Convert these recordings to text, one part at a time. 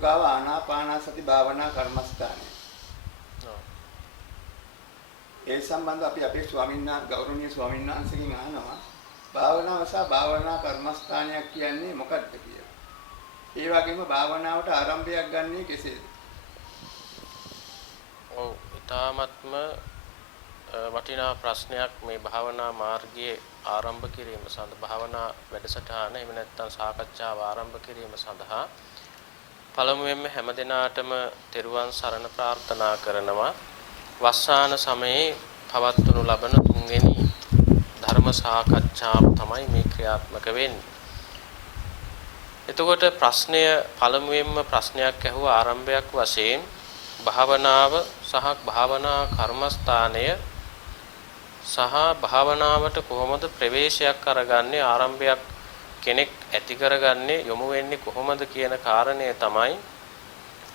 මාතෘකාව ආනාපානසති භාවනා කර්මස්ථානය. ඒ සම්බන්ධව අපි අපේ ගෞරවනීය ස්වාමීන් වහන්සේගෙන් අහනවා භාවනාව සහ භාවනා කර්මස්ථානයක් කියන්නේ මොකක්ද කියලා. ඒ වගේම භාවනාවට ආරම්භයක් ගන්නේ කෙසේද? ඔව්, ඊ타ත්ම වටිනා ප්‍රශ්නයක් මේ භාවනා මාර්ගයේ ආරම්භ කිරීම සඳහා භාවනා වැඩසටහන එහෙම නැත්නම් සාකච්ඡාව ආරම්භ කිරීම සඳහා පළමුවෙන්ම හැමදිනාටම තෙරුවන් සරණ ප්‍රාර්ථනා කරනවා. වස්සාන සමයේ පවත්වනු ලබන තුන්වෙනි ධර්ම සාකච්ඡාව තමයි මේ ක්‍රියාත්මක වෙන්නේ. එතකොට ප්‍රශ්නය පළමුවෙන්ම ප්‍රශ්නයක් ඇහුවා ආරම්භයක් වශයෙන් භාවනාව සහ භාවනා කර්මස්ථානය සහ භාවනාවට කොහොමද ප්‍රවේශයක් කරගන්නේ ආරම්භයක් කෙනෙක් ඇති කරගන්නේ යොමු වෙන්නේ කොහොමද කියන කාරණය තමයි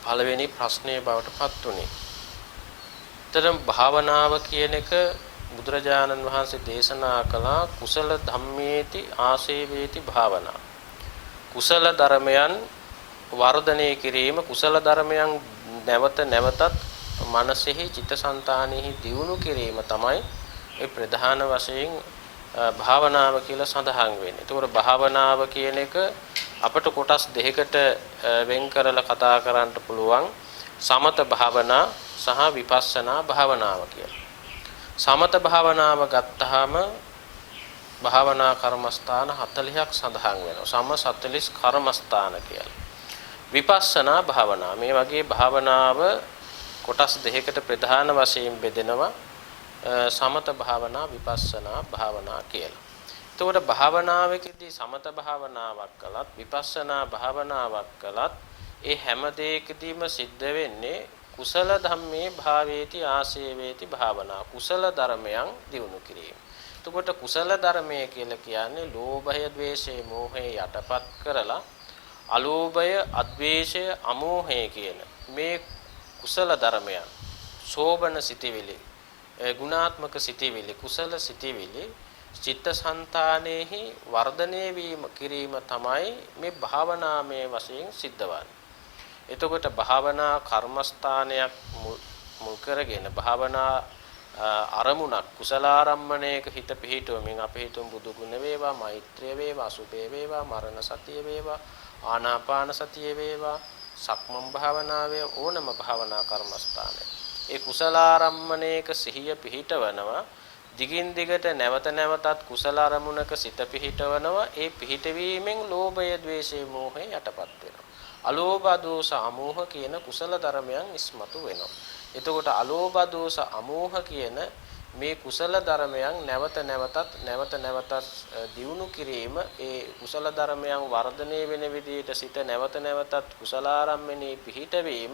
පළවෙනි ප්‍රශ්නය බවට පත් උනේ. තරම් භාවනාව කියන එක බුදුරජාණන් වහන්සේ දේශනා කළා කුසල ධම්මේති ආසේවේති භාවනා. කුසල ධර්මයන් වර්ධනය කිරීම කුසල ධර්මයන් නැවත නැවතත් මනසෙහි චිත්තසංතානෙහි දියුණු කිරීම තමයි ඒ ප්‍රධාන වශයෙන් භාවනාව කියලා සඳහන් වෙන්නේ. ඒතකොට භාවනාව කියන එක අපට කොටස් දෙකකට වෙන් කරලා කතා කරන්න පුළුවන්. සමත භාවනා සහ විපස්සනා භාවනාව කියලා. සමත භාවනාව ගත්තාම භාවනා කර්මස්ථාන 40ක් සඳහන් වෙනවා. සම 40 කර්මස්ථාන කියලා. විපස්සනා භාවනා මේ වගේ භාවනාව කොටස් දෙකකට ප්‍රධාන වශයෙන් බෙදෙනවා. සමත භාවනා විපස්සනා භාවනා කියලා. එතකොට භාවනාවකදී සමත භාවනාවක් කළත් විපස්සනා භාවනාවක් කළත් ඒ හැම දෙයකදීම සිද්ධ වෙන්නේ කුසල ධම්මේ භාවේති ආසේවේති භාවනා කුසල ධර්මයන් දියුණු කිරීම. එතකොට කුසල ධර්මය කියලා කියන්නේ ලෝභය, ද්වේෂය, මෝහය යටපත් කරලා අලෝභය, අද්වේෂය, අමෝහය කියන මේ කුසල ධර්මයන් සෝබන සිටිවිලි ගුණාත්මක සිටිවිලි කුසල සිටිවිලි චිත්තසංතානෙහි වර්ධනය වීම කිරීම තමයි මේ භාවනාමය වශයෙන් සිද්ධවන්නේ. එතකොට භාවනා කර්මස්ථානයක් මුල් කරගෙන භාවනා අරමුණක් කුසලාරම්මණයක හිත පිහිටුවමින් අපි හිතමු බුදු ගුණ වේවා, මෛත්‍රිය වේවා, සුභේ වේවා, මරණ සතිය වේවා, ආනාපාන සතිය වේවා, සක්මන් භාවනාවේ ඕනම භාවනා කර්මස්ථානය. ඒ කුසලාරම්මණයක සිහිය පිහිටවනවා. දිගින් දිගට නැවත නැවතත් කුසල අරමුණක සිත පිහිටවනවා. ඒ පිහිටවීමෙන් ලෝභය, ද්වේෂය, මෝහය යටපත් වෙනවා. අලෝභ දෝෂ අමෝහ කියන කුසල ධර්මයන් ඉස්මතු වෙනවා. එතකොට අලෝභ දෝෂ අමෝහ කියන මේ කුසල ධර්මයන් නැවත නැවතත් දියුණු කිරීම ඒ කුසල ධර්මයන් වර්ධනය වෙන විදිහට සිත නැවත නැවතත් කුසලාරම්මනේ පිහිටවීම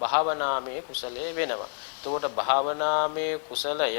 භාවනාමේ කුසලයේ වෙනවා. එතකොට භාවනාමේ කුසලය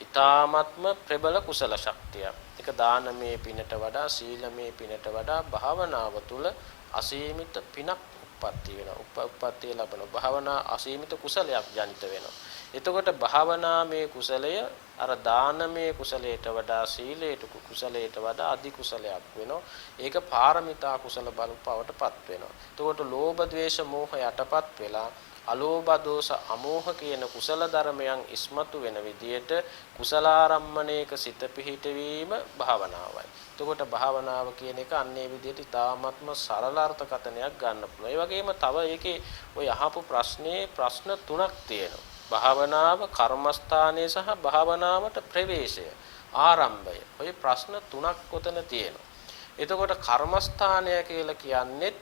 ඊ타ත්ම ප්‍රබල කුසල ශක්තියක්. ඒක දානමේ පිනට වඩා සීලමේ පිනට වඩා භාවනාව තුළ අසීමිත පිනක් උප්පත්ති වෙනවා. උප්පත්තිය ලැබෙන භාවනා අසීමිත කුසලයක් ජනිත වෙනවා. එතකොට භාවනාමේ කුසලය අර දානමේ කුසලයට වඩා සීලයට කුසලයට වඩා අධි කුසලයක් වෙනවා. ඒක පාරමිතා කුසල බලපවටපත් වෙනවා. එතකොට ලෝභ ද්වේෂ මෝහ යටපත් වෙලා අලෝභ දෝෂ අමෝහ කියන කුසල ධර්මයන් ඉස්මතු වෙන විදියට කුසලාරම්මණයක සිත පිහිටවීම භාවනාවයි. එතකොට භාවනාව කියන එක අන්නේ විදියට ඉතාමත්ම සරල අර්ථකථනයක් ගන්න පුළුවන්. ඒ වගේම තව ඒකේ ඔය අහපු ප්‍රශ්නේ ප්‍රශ්න තුනක් තියෙනවා. භාවනාව, කර්මස්ථානය සහ භාවනාවට ප්‍රවේශය, ආරම්භය. ඔය ප්‍රශ්න තුනක් උතන තියෙනවා. එතකොට කර්මස්ථානය කියලා කියන්නේ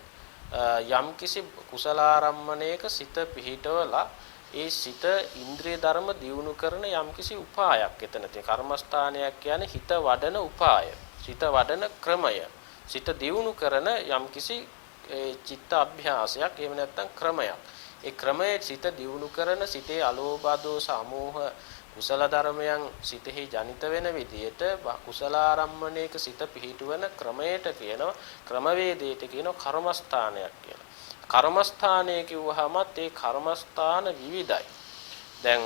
යම්කිසි කුසලාරම්මණයක සිත පිහිටවලා ඒ සිත ඉන්ද්‍රිය ධර්ම දියුණු කරන යම්කිසි උපායක් එතන තියෙන. කර්මස්ථානයක් කියන්නේ හිත වඩන උපාය, සිත වඩන ක්‍රමය, සිත දියුණු කරන යම්කිසි චිත්ත අභ්‍යාසයක් එහෙම නැත්නම් ක්‍රමයක්. ඒ ක්‍රමයේ සිත දියුණු කරන සිතේ අලෝභ දෝෂ අමෝහ කුසල ධර්මයන් සිතෙහි ජනිත වෙන විදියට කුසලාරම්මණයක සිත පිහිටවන ක්‍රමයට කියනවා ක්‍රමවේදයට කියනවා කර්මස්ථානයක් කියලා. කර්මස්ථානය කිව්වහමත් ඒ කර්මස්ථාන විවිධයි. දැන්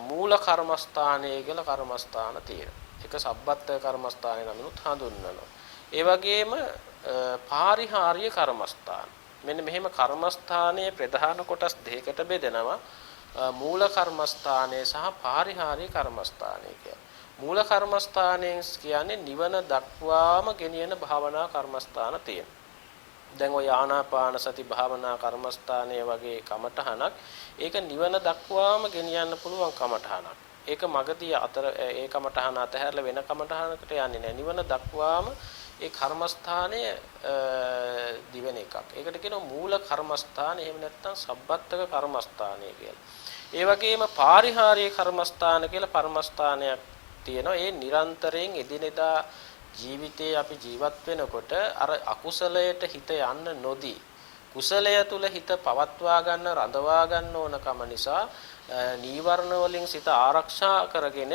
මූල කර්මස්ථානය කියලා කර්මස්ථාන තියෙනවා. එක සබ්බත් කර්මස්ථානය නමිනුත් හඳුන්වනවා. ඒ වගේම පාරිහාර්ය කර්මස්ථාන. මෙන්න මෙහෙම කර්මස්ථානයේ ප්‍රධාන කොටස් දෙකකට බෙදෙනවා. මූල කර්මස්ථානය සහ පාරිහාරී කර්මස්ථානය කියලා. මූල කර්මස්ථානයෙන් කියන්නේ නිවන දක්වාම ගෙනියන භාවනා කර්මස්ථාන තියෙනවා. දැන් ඔය ආනාපාන සති භාවනා කර්මස්ථානයේ වගේ කමඨහනක් ඒක නිවන දක්වාම ගෙනියන්න පුළුවන් කමඨහනක්. ඒක මගදී අතර ඒ කමඨහන අතහැරලා වෙන කමඨහනකට යන්නේ නැහැ. නිවන දක්වාම ඒ කර්මස්ථානය දිවෙන එකක්. ඒකට කියනවා මූල කර්මස්ථාන. එහෙම නැත්නම් සබ්බත්තක කර්මස්ථානය කියලා. ඒ වගේම පාරිහාරීය කර්මස්ථාන කියලා පරමස්ථානයක් තියෙනවා. ඒ නිරන්තරයෙන් එදිනෙදා ජීවිතේ අපි ජීවත් වෙනකොට අර අකුසලයට හිත යන්න නොදී කුසලය තුල හිත පවත්වා ගන්න රඳවා ගන්න ඕනකම නිසා නීවරණ වලින් සිත ආරක්ෂා කරගෙන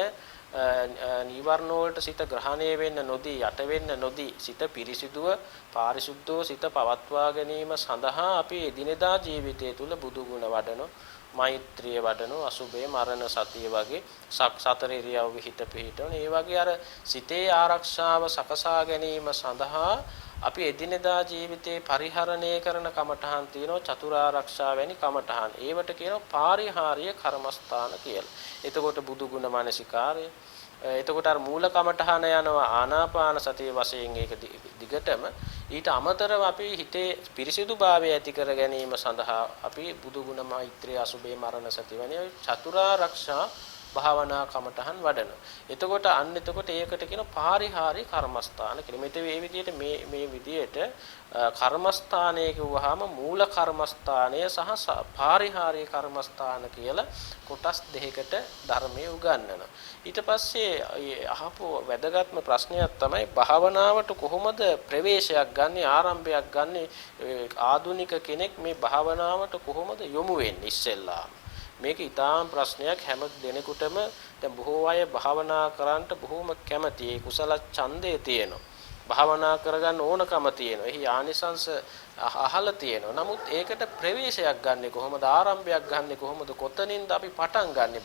නීවරණ වලට සිත ග්‍රහණය වෙන්න නොදී යට වෙන්න නොදී සිත පිරිසිදුව පාරිශුද්ධව සිත පවත්වා ගැනීම සඳහා අපි එදිනෙදා ජීවිතය තුල බුදු ගුණ වඩනෝ මෛත්‍රිය වඩනෝ අසුභේ මරණ සතිය වගේ සතර ඉරියව්ව හිත පිහිටවන ඒ වගේ අර සිතේ ආරක්ෂාව සකසා ගැනීම සඳහා අපි එදිනෙදා ජීවිතේ පරිහරණය කරන කමඨහන් තියෙනවා චතුරාර්යක්ෂා වැනි කමඨහන්. ඒවට කියනවා පාරිහාරීය කර්මස්ථාන කියලා. එතකොට බුදු ගුණ මානසිකාරය. එතකොට අර මූල කමඨහන යනවා ආනාපාන සතිය වශයෙන් ඒක දිගටම ඊට අමතරව අපි හිතේ පිරිසිදුභාවය ඇති කර ගැනීම සඳහා අපි බුදු ගුණ මෛත්‍රිය අසුභේ මරණ සති වැනි චතුරාර්යක්ෂා භාවනා කමඨහන් වඩන. එතකොට ඒකට කියන පාරිහාරී කර්මස්ථාන කියලා. මෙතේ මේ විදිහට මේ විදිහට කර්මස්ථානය කිව්වහම මූල කර්මස්ථානය සහ පාරිහාරී කර්මස්ථාන කියලා කොටස් දෙකකට ධර්මයේ උගන්වනවා. ඊට පස්සේ අහපු වැදගත්ම ප්‍රශ්නයක් තමයි භාවනාවට කොහොමද ප්‍රවේශයක් ගන්න ආරම්භයක් ගන්න ආධුනික කෙනෙක් මේ භාවනාවට කොහොමද යොමු වෙන්නේ ඉස්සෙල්ලා. මේක ඊටාම් ප්‍රශ්නයක් හැම දෙනෙකුටම දැන් බොහෝ අය භාවනා කරන්නට බොහොම කැමතියි. කුසල ඡන්දේ තියෙනවා. භාවනා කරගන්න ඕනකම තියෙනවා. එහි ආනිසංස අහලා තියෙනවා. නමුත් ඒකට ප්‍රවේශයක් ගන්නෙ කොහොමද? ආරම්භයක් ගන්නෙ කොහොමද? කොතනින්ද අපි පටන් ගන්නෙ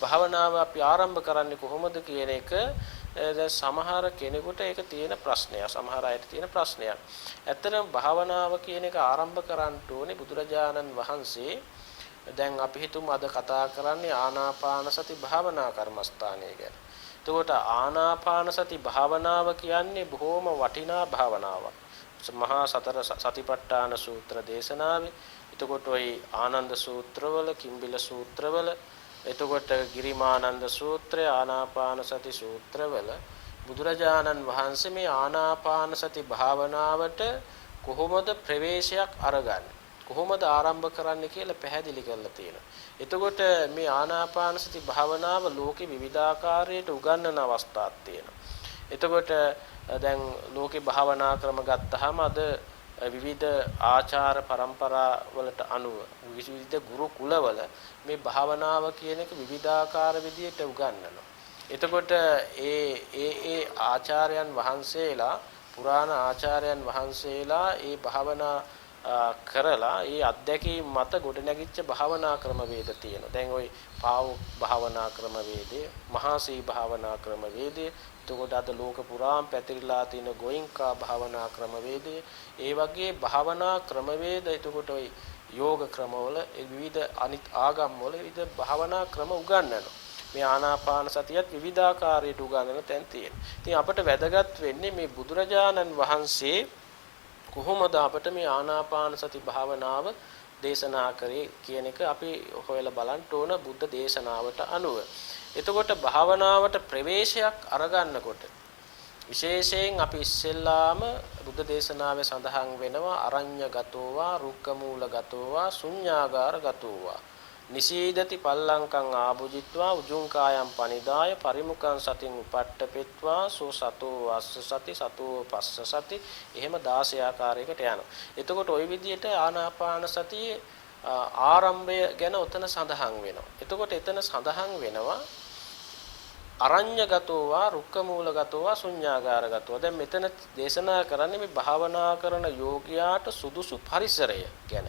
භාවනාව අපි ආරම්භ කරන්නේ කොහොමද කියන එක දැන් සමහර කෙනෙකුට ඒක තියෙන ප්‍රශ්නයක්. සමහර අයට තියෙන ප්‍රශ්නයක්. ඇත්තටම භාවනාව කියන එක ආරම්භ කරන්න ඕනේ බුදුරජාණන් වහන්සේ දැන් අපි හිතමු අද කතා කරන්නේ ආනාපාන සති භාවනා කර්මස්ථානය ගැන. එතකොට ආනාපාන සති භාවනාව කියන්නේ බොහොම වටිනා භාවනාවක්. මහා සතර සතිපට්ඨාන සූත්‍ර දේශනාවේ එතකොට ওই ආනන්ද සූත්‍රවල කිම්බිල සූත්‍රවල එතකොට ගිරිමානන්ද සූත්‍රය ආනාපාන සති සූත්‍රවල බුදුරජාණන් වහන්සේ මේ ආනාපාන සති භාවනාවට කොහොමද ප්‍රවේශයක් අරගන්නේ කොහොමද ආරම්භ කරන්න කියලා පැහැදිලි කරලා තියෙනවා. එතකොට මේ ආනාපාන සති භාවනාව ලෝකෙ විවිධාකාරයට උගන්වන අවස්ථාවක් තියෙනවා. එතකොට දැන් ලෝකේ භාවනා ක්‍රම ගත්තාම අද විවිධ ආචාර પરම්පරා වලට අනුව විවිධ ගුරුකුලවල මේ භාවනාව කියන එක විවිධාකාර විදියට උගන්වනවා. එතකොට ඒ ආචාර්යයන් වහන්සේලා පුරාණ ආචාර්යයන් වහන්සේලා ඒ භාවනා කරලා ඒ අධ්‍යක්ීම් මත ගොඩනැගිච්ච භාවනා ක්‍රම වේද තියෙනවා. දැන් ওই පාව භාවනා ක්‍රම වේදේ, මහාසී භාවනා ක්‍රම වේදේ, එතකොට අද ලෝක පුරාම පැතිරිලා තියෙන ගෝයින්කා භාවනා ක්‍රම වේදේ, ඒ වගේ භාවනා ක්‍රම වේද එතකොට ওই යෝග ක්‍රමවල විවිධ අනිත් ආගම් වල විවිධ භාවනා ක්‍රම උගන්වනවා. මේ ආනාපාන සතියත් විවිධාකාරයට උගන්වන තැන් තියෙනවා. ඉතින් අපට වැදගත් වෙන්නේ මේ බුදුරජාණන් වහන්සේ කොහොමද අපට මේ ආනාපාන සති භාවනාව දේශනා කරේ කියන එක අපි හොයලා බලන්න ඕන බුද්ධ දේශනාවට අනුව. එතකොට භාවනාවට ප්‍රවේශයක් අරගන්නකොට විශේෂයෙන් අපි ඉස්සෙල්ලාම බුද්ධ දේශනාවේ සඳහන් වෙනවා අරඤ්‍යගතෝවා රුක්කමූලගතෝවා ශුඤ්ඤාගාරගතෝවා නිසීදති පල්ලංකං ආභුජිත්වා උජුංකායම් පනිදාය පරිමුඛං සතින් උපට්ඨපෙත්වා සෝ සතෝ වස්ස සති සතෝ පස්ස සති එහෙම 16 ආකාරයකට යනවා. එතකොට ওই විදිහට ආනාපාන සතියේ ආරම්භය ගැන උතන සඳහන් වෙනවා. එතකොට එතන සඳහන් වෙනවා අරඤ්‍යගතෝවා රුක්කමූලගතෝවා ශුඤ්ඤාගාරගතෝවා. දැන් මෙතන දේශනා කරන්නේ මේ භාවනා කරන යෝගියාට සුදුසු පරිසරය ගැන.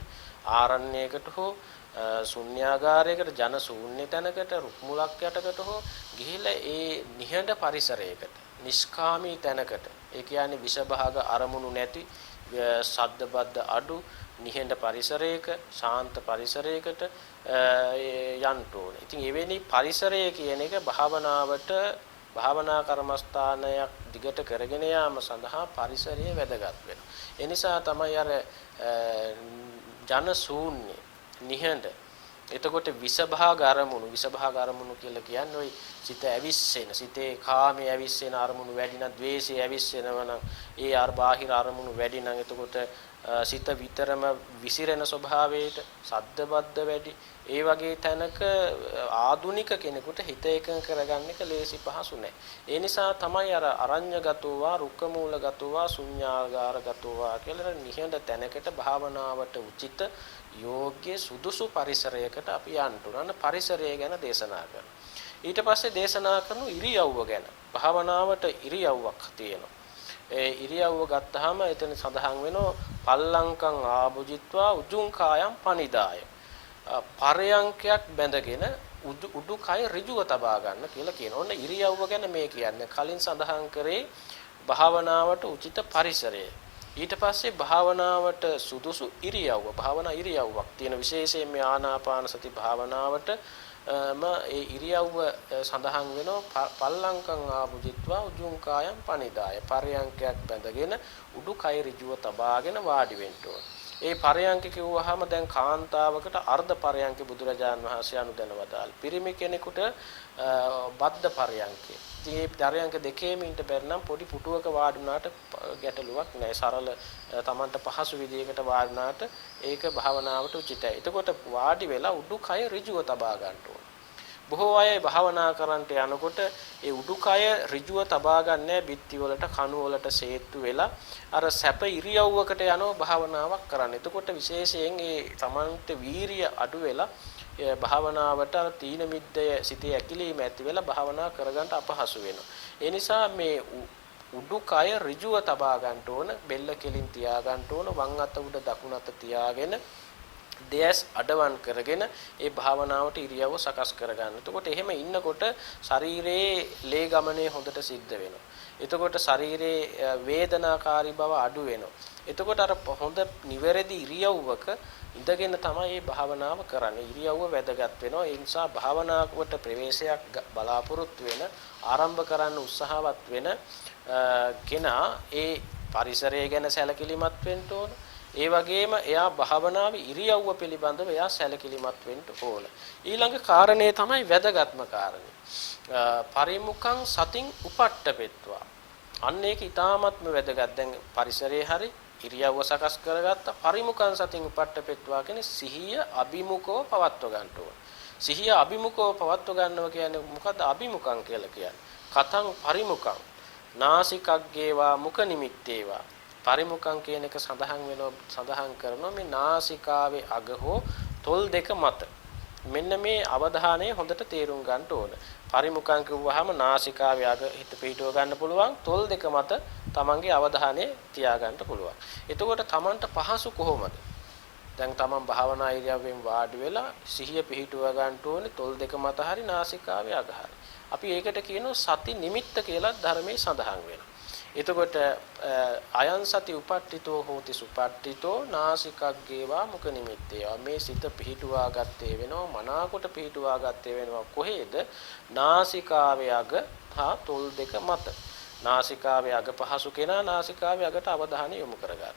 ආරණ්‍යයකට හෝ ශුන්‍යාගාරයකට ජන ශූන්‍ය තැනකට රුක් මුලක් යටකට හෝ ගිහිලා ඒ නිහඬ පරිසරයකට නිෂ්කාමී තැනකට ඒ කියන්නේ විෂභාග අරමුණු නැති ශබ්ද බද්ද අඩු නිහඬ පරිසරයක ශාන්ත පරිසරයකට යන්න ඕනේ. ඉතින් එවැනි පරිසරය කියන එක භාවනා කර්මස්ථානයක් දිගට කරගෙන යාම සඳහා පරිසරය වැදගත් වෙනවා. ඒ නිසා තමයි අර ජන ශූන්‍ය නිහඬ එතකොට විසභාග අරමුණු කියලා කියන්නේ ওই සිත ඇවිස්සෙන සිතේ කාමයේ ඇවිස්සෙන අරමුණු වැඩි නම් ද්වේෂයේ ඇවිස්සෙනවා නම් ඒ බාහිර අරමුණු වැඩි නම් එතකොට සිත විතරම විසිරෙන ස්වභාවයට සද්දබද්ද වැඩි ඒ වගේ තැනක ආදුනික කෙනෙකුට හිත එකඟ කරගන්න එක ලේසි පහසු නෑ. ඒ නිසා තමයි අර අරඤ්‍යගතෝවා රුක්කමූලගතෝවා ශුඤ්ඤාගාරගතෝවා කියලා නිහඬ තැනකට භාවනාවට උචිත යෝග්‍ය සුදුසු පරිසරයකට අපි යන්න උනන පරිසරය ගැන දේශනා කරනවා. ඊට පස්සේ දේශනා කරන ඉරියව්ව ගැන. භාවනාවට ඉරියව්වක් තියෙනවා. ඒ ඉරියව්ව ගත්තාම එතන සඳහන් වෙනවා පල්ලංකං ආභුජිත්වා උජුං කායම් පනිදාය. පරයන්කයක් බැඳගෙන උඩුකය ඍජුව තබා ගන්න කියලා කියනවා. ඔන්න ඉරියව්ව ගැන මේ කියන්නේ. කලින් සඳහන් කරේ භාවනාවට උචිත පරිසරය. ඊට පස්සේ භාවනාවට සුදුසු ඉරියව්ව භාවනා ඉරියව්වක් තියෙන විශේෂයෙන් මේ ආනාපාන සති භාවනාවට ඒ ඉරියව්ව සඳහන් වෙනවා පල්ලංකං ආභුජිත්වා උජුං කායම් පනිදාය පරයන්කයක් බැඳගෙන උඩුකය ඍජුව තබාගෙන වාඩි වෙන්න ඕන. ඒ පරයන්ක කිව්වහම දැන් කාන්තාවකට අර්ධ පරයන්ක බුදුරජාන් වහන්සේ අනුදැනවදාල්. පිරිමි කෙනෙකුට බද්ධ පරයන්කේ. ඉතින් මේ පරයන්ක දෙකේම ඉන්න බැරි නම් පොඩි පුටුවක වාඩි වුණාට ගැටලුවක් නැහැ. සරල තමන්ට පහසු විදියකට වාඩි වුණාට ඒක භාවනාවට උචිතයි. එතකොට වාඩි වෙලා උඩුකය ඍජුව තබා ගන්න ඕන. බොහෝ අය භාවනා කරන්නට යනකොට ඒ උඩුකය ඍජුව තබා ගන්නෑ බිත්ති වලට කණු වලට සේත්තු වෙලා අර සැප ඉරියව්වකට යනවා භාවනාවක් කරන්න. එතකොට විශේෂයෙන් ඒ තමන්ට වීරිය අඩු වෙලා භාවනාවට අර තීන මිද්දය සිතේ ඇකිලීම ඇති වෙලා භාවනා කරගන්න අපහසු වෙනවා. ඒ නිසා මේ උඩුකය ඍජුව තබා ගන්න ඕන, බෙල්ල කෙලින් තියා ගන්න ඕන, වම් අත උඩ දකුණු අත තියාගෙන දෙයස් අඩවන් කරගෙන ඒ භාවනාවට ඉරියව්ව සකස් කරගන්න. එතකොට එහෙම ඉන්නකොට ශරීරයේ ලේ ගමනේ හොඳට සිද්ධ වෙනවා. එතකොට ශරීරයේ වේදනාකාරී බව අඩු වෙනවා. එතකොට අර හොඳ නිවැරදි ඉරියව්වක ඉඳගෙන තමයි මේ භාවනාව කරන්නේ. ඉරියව්ව වැදගත් වෙනවා. ඒ නිසා භාවනාවට ප්‍රවේශයක් බලාපොරොත්තු වෙන ආරම්භ කරන්න උත්සාහවත් වෙන කෙනා ඒ පරිසරය ගැන සැලකිලිමත් වෙන්න ඕන. ඒ වගේම එයා භාවනාවේ ඉරියව්ව පිළිබඳව එයා සැලකිලිමත් වෙන්න ඕන. ඊළඟ කාරණේ තමයි වැදගත්ම කාරණේ. පරිමුඛං සතින් උපට්ඨපෙත්වා. අන්න ඒක ඊටාත්ම වැදගත්. දැන් පරිසරයේ හරි ඉරියව්ව සකස් කරගත්ත පරිමුඛං සතින් උපට්ඨපෙත්වා කියන්නේ සිහිය අභිමුඛව පවත්ව ගන්න ඕන. සිහිය අභිමුඛව පවත්ව ගන්නවා කියන්නේ මොකද්ද අභිමුඛං කියලා කියන්නේ? කතං පරිමුඛං නාසිකග්ගේවා මුඛ නිමිත්තේවා පරිමුඛං කියන එක සඳහන් කරනවා මේ නාසිකාවේ අග හෝ තොල් දෙක මත. මෙන්න මේ අවධානය හොඳට තේරුම් ගන්න ඕන. පරිමුඛං කිව්වහම නාසිකාවේ අග හිත පිටව ගන්න පුළුවන්, තොල් දෙක මත තමන්ගේ අවධානය තියා ගන්න පුළුවන්. එතකොට තමන්ට පහසු කොහොමද? දැන් තමන් භාවනා ඉරියව්වෙන් වාඩි වෙලා සිහිය පිහිටුව ගන්න ඕනේ තොල් දෙක මත හරි නාසිකාවේ අග හරි. අපි ඒකට කියනවා සති නිමිත්ත කියලා ධර්මයේ සඳහන් වෙනවා. එතකොට අයං සති උපට්ඨිතෝ හෝති සුපට්ඨිතෝ නාසිකග්ගේවා මුඛ නිමිත්තේවා මේ සිත පිහිටුවා ගත්තේ වෙනවා මනාකොට පිහිටුවා ගත්තේ වෙනවා කොහේද? නාසිකාවේ අග හා තොල් දෙක මත. නාසිකාවේ අග පහසු කෙනා නාසිකාවේ අගට අවධානය යොමු කරගන්න.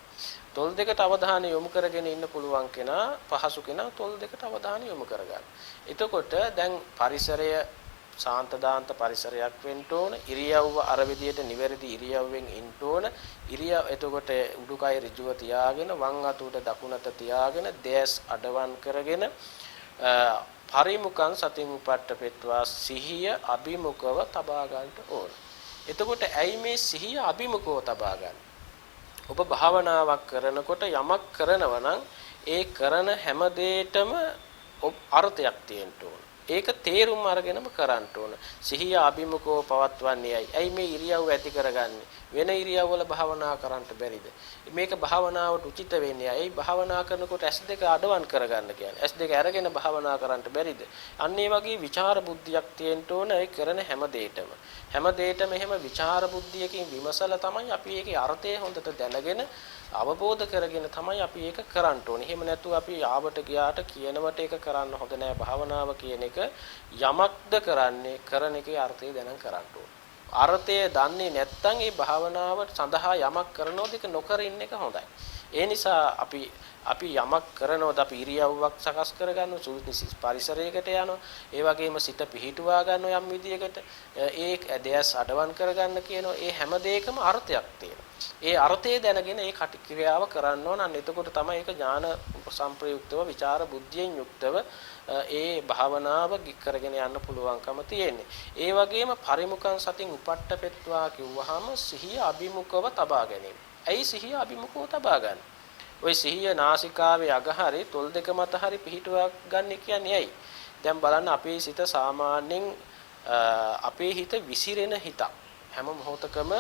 තොල් දෙකට අවධානය යොමු කරගෙන ඉන්න පුළුවන් කෙනා පහසු කෙනා තොල් දෙකට අවධානය යොමු කරගන්න. එතකොට දැන් පරිසරය ශාන්ත දාන්ත පරිසරයක් වෙන්න ඕන. ඉරියව්ව අර විදියට නිවැරදි ඉරියව්වෙන් ඉන්න ඕන. එතකොට උඩුකය ඍජුව තියාගෙන වම් අත උඩ දකුණු අත තියාගෙන දැස් අඩවන් කරගෙන පරිමුඛං සතින් උපට්ඨපෙත්වා සිහිය අභිමුඛව තබා ගන්නට ඕන. එතකොට ඇයි මේ සිහිය අභිමුඛව තබා ගන්න? ඔබ භාවනාවක් කරනකොට යමක් කරනවා නම් ඒ කරන හැම දෙයකටම අර්ථයක් තියෙන්න ඕන. ඒක තේරුම් අරගෙනම කරන්න ඕන. සිහිය අභිමුඛව පවත්වන්නේ ඇයි මේ ඉරියව්ව ඇති කරගන්නේ? වෙන ඉරියව්වල භාවනා කරන්න බැරිද? මේක භාවනාවට උචිත වෙන්නේ. ඒ භාවනා කරනකොට S2 අඩවන් කරගන්න කියන්නේ. S2 අරගෙන භාවනා කරන්න බැරිද? අන්න ඒ වගේ විචාර බුද්ධියක් තියෙන්න ඕන ඒ කරන හැම දෙයකම. හැම දෙයකම එහෙම විචාර බුද්ධියකින් විමසලා තමයි අපි ඒකේ අර්ථය හොඳට දැනගෙන අවබෝධ කරගෙන තමයි අපි ඒක කරන්න ඕනේ. එහෙම නැතුව අපි ආවට ගියාට කියනවට ඒක කරන්න හොඳ නෑ. භාවනාව කියන එක යමක්ද කරන්නේ කරන එකේ අර්ථය දැනන් කරන්න ඕනේ. අර්ථය දන්නේ නැත්නම් ඒ භාවනාව සඳහා යමක් කරනෝද ඒක නොකර ඉන්න එක හොඳයි. ඒ නිසා අපි යමක් කරනෝද අපි ඉරියව්වක් සකස් කරගන්න සුදුසු පරිසරයකට යනවා. ඒ වගේම සිත පිහිටුවා ගන්න යම් විදියකට ඒ දෙයස් අඩවන් කරගන්න කියනවා. ඒ හැම දෙයකම අර්ථයක් තියෙනවා. ඒ අර්ථය දැනගෙන ඒ ක්‍රියාව කරන්න ඕන. අන්න එතකොට තමයි ඒක ඥාන සම්ප්‍රයුක්තව විචාර බුද්ධියෙන් යුක්තව ඒ භාවනාව කරගෙන යන්න පුළුවන්කම තියෙන්නේ. ඒ වගේම පරිමුඛං සතින් උපට්ඨපෙත්වා කිව්වහම සිහිය අභිමුඛව තබා ගැනීම. ඇයි සිහිය අභිමුඛව තබා ගන්න? ওই සිහිය නාසිකාවේ අග හරි තොල් දෙක මත හරි පිහිටුවා ගන්න කියන්නේ ඇයි? දැන් බලන්න අපේ සිත සාමාන්‍යයෙන් අපේ හිත විසිරෙන හිතක්. හැම මොහොතකම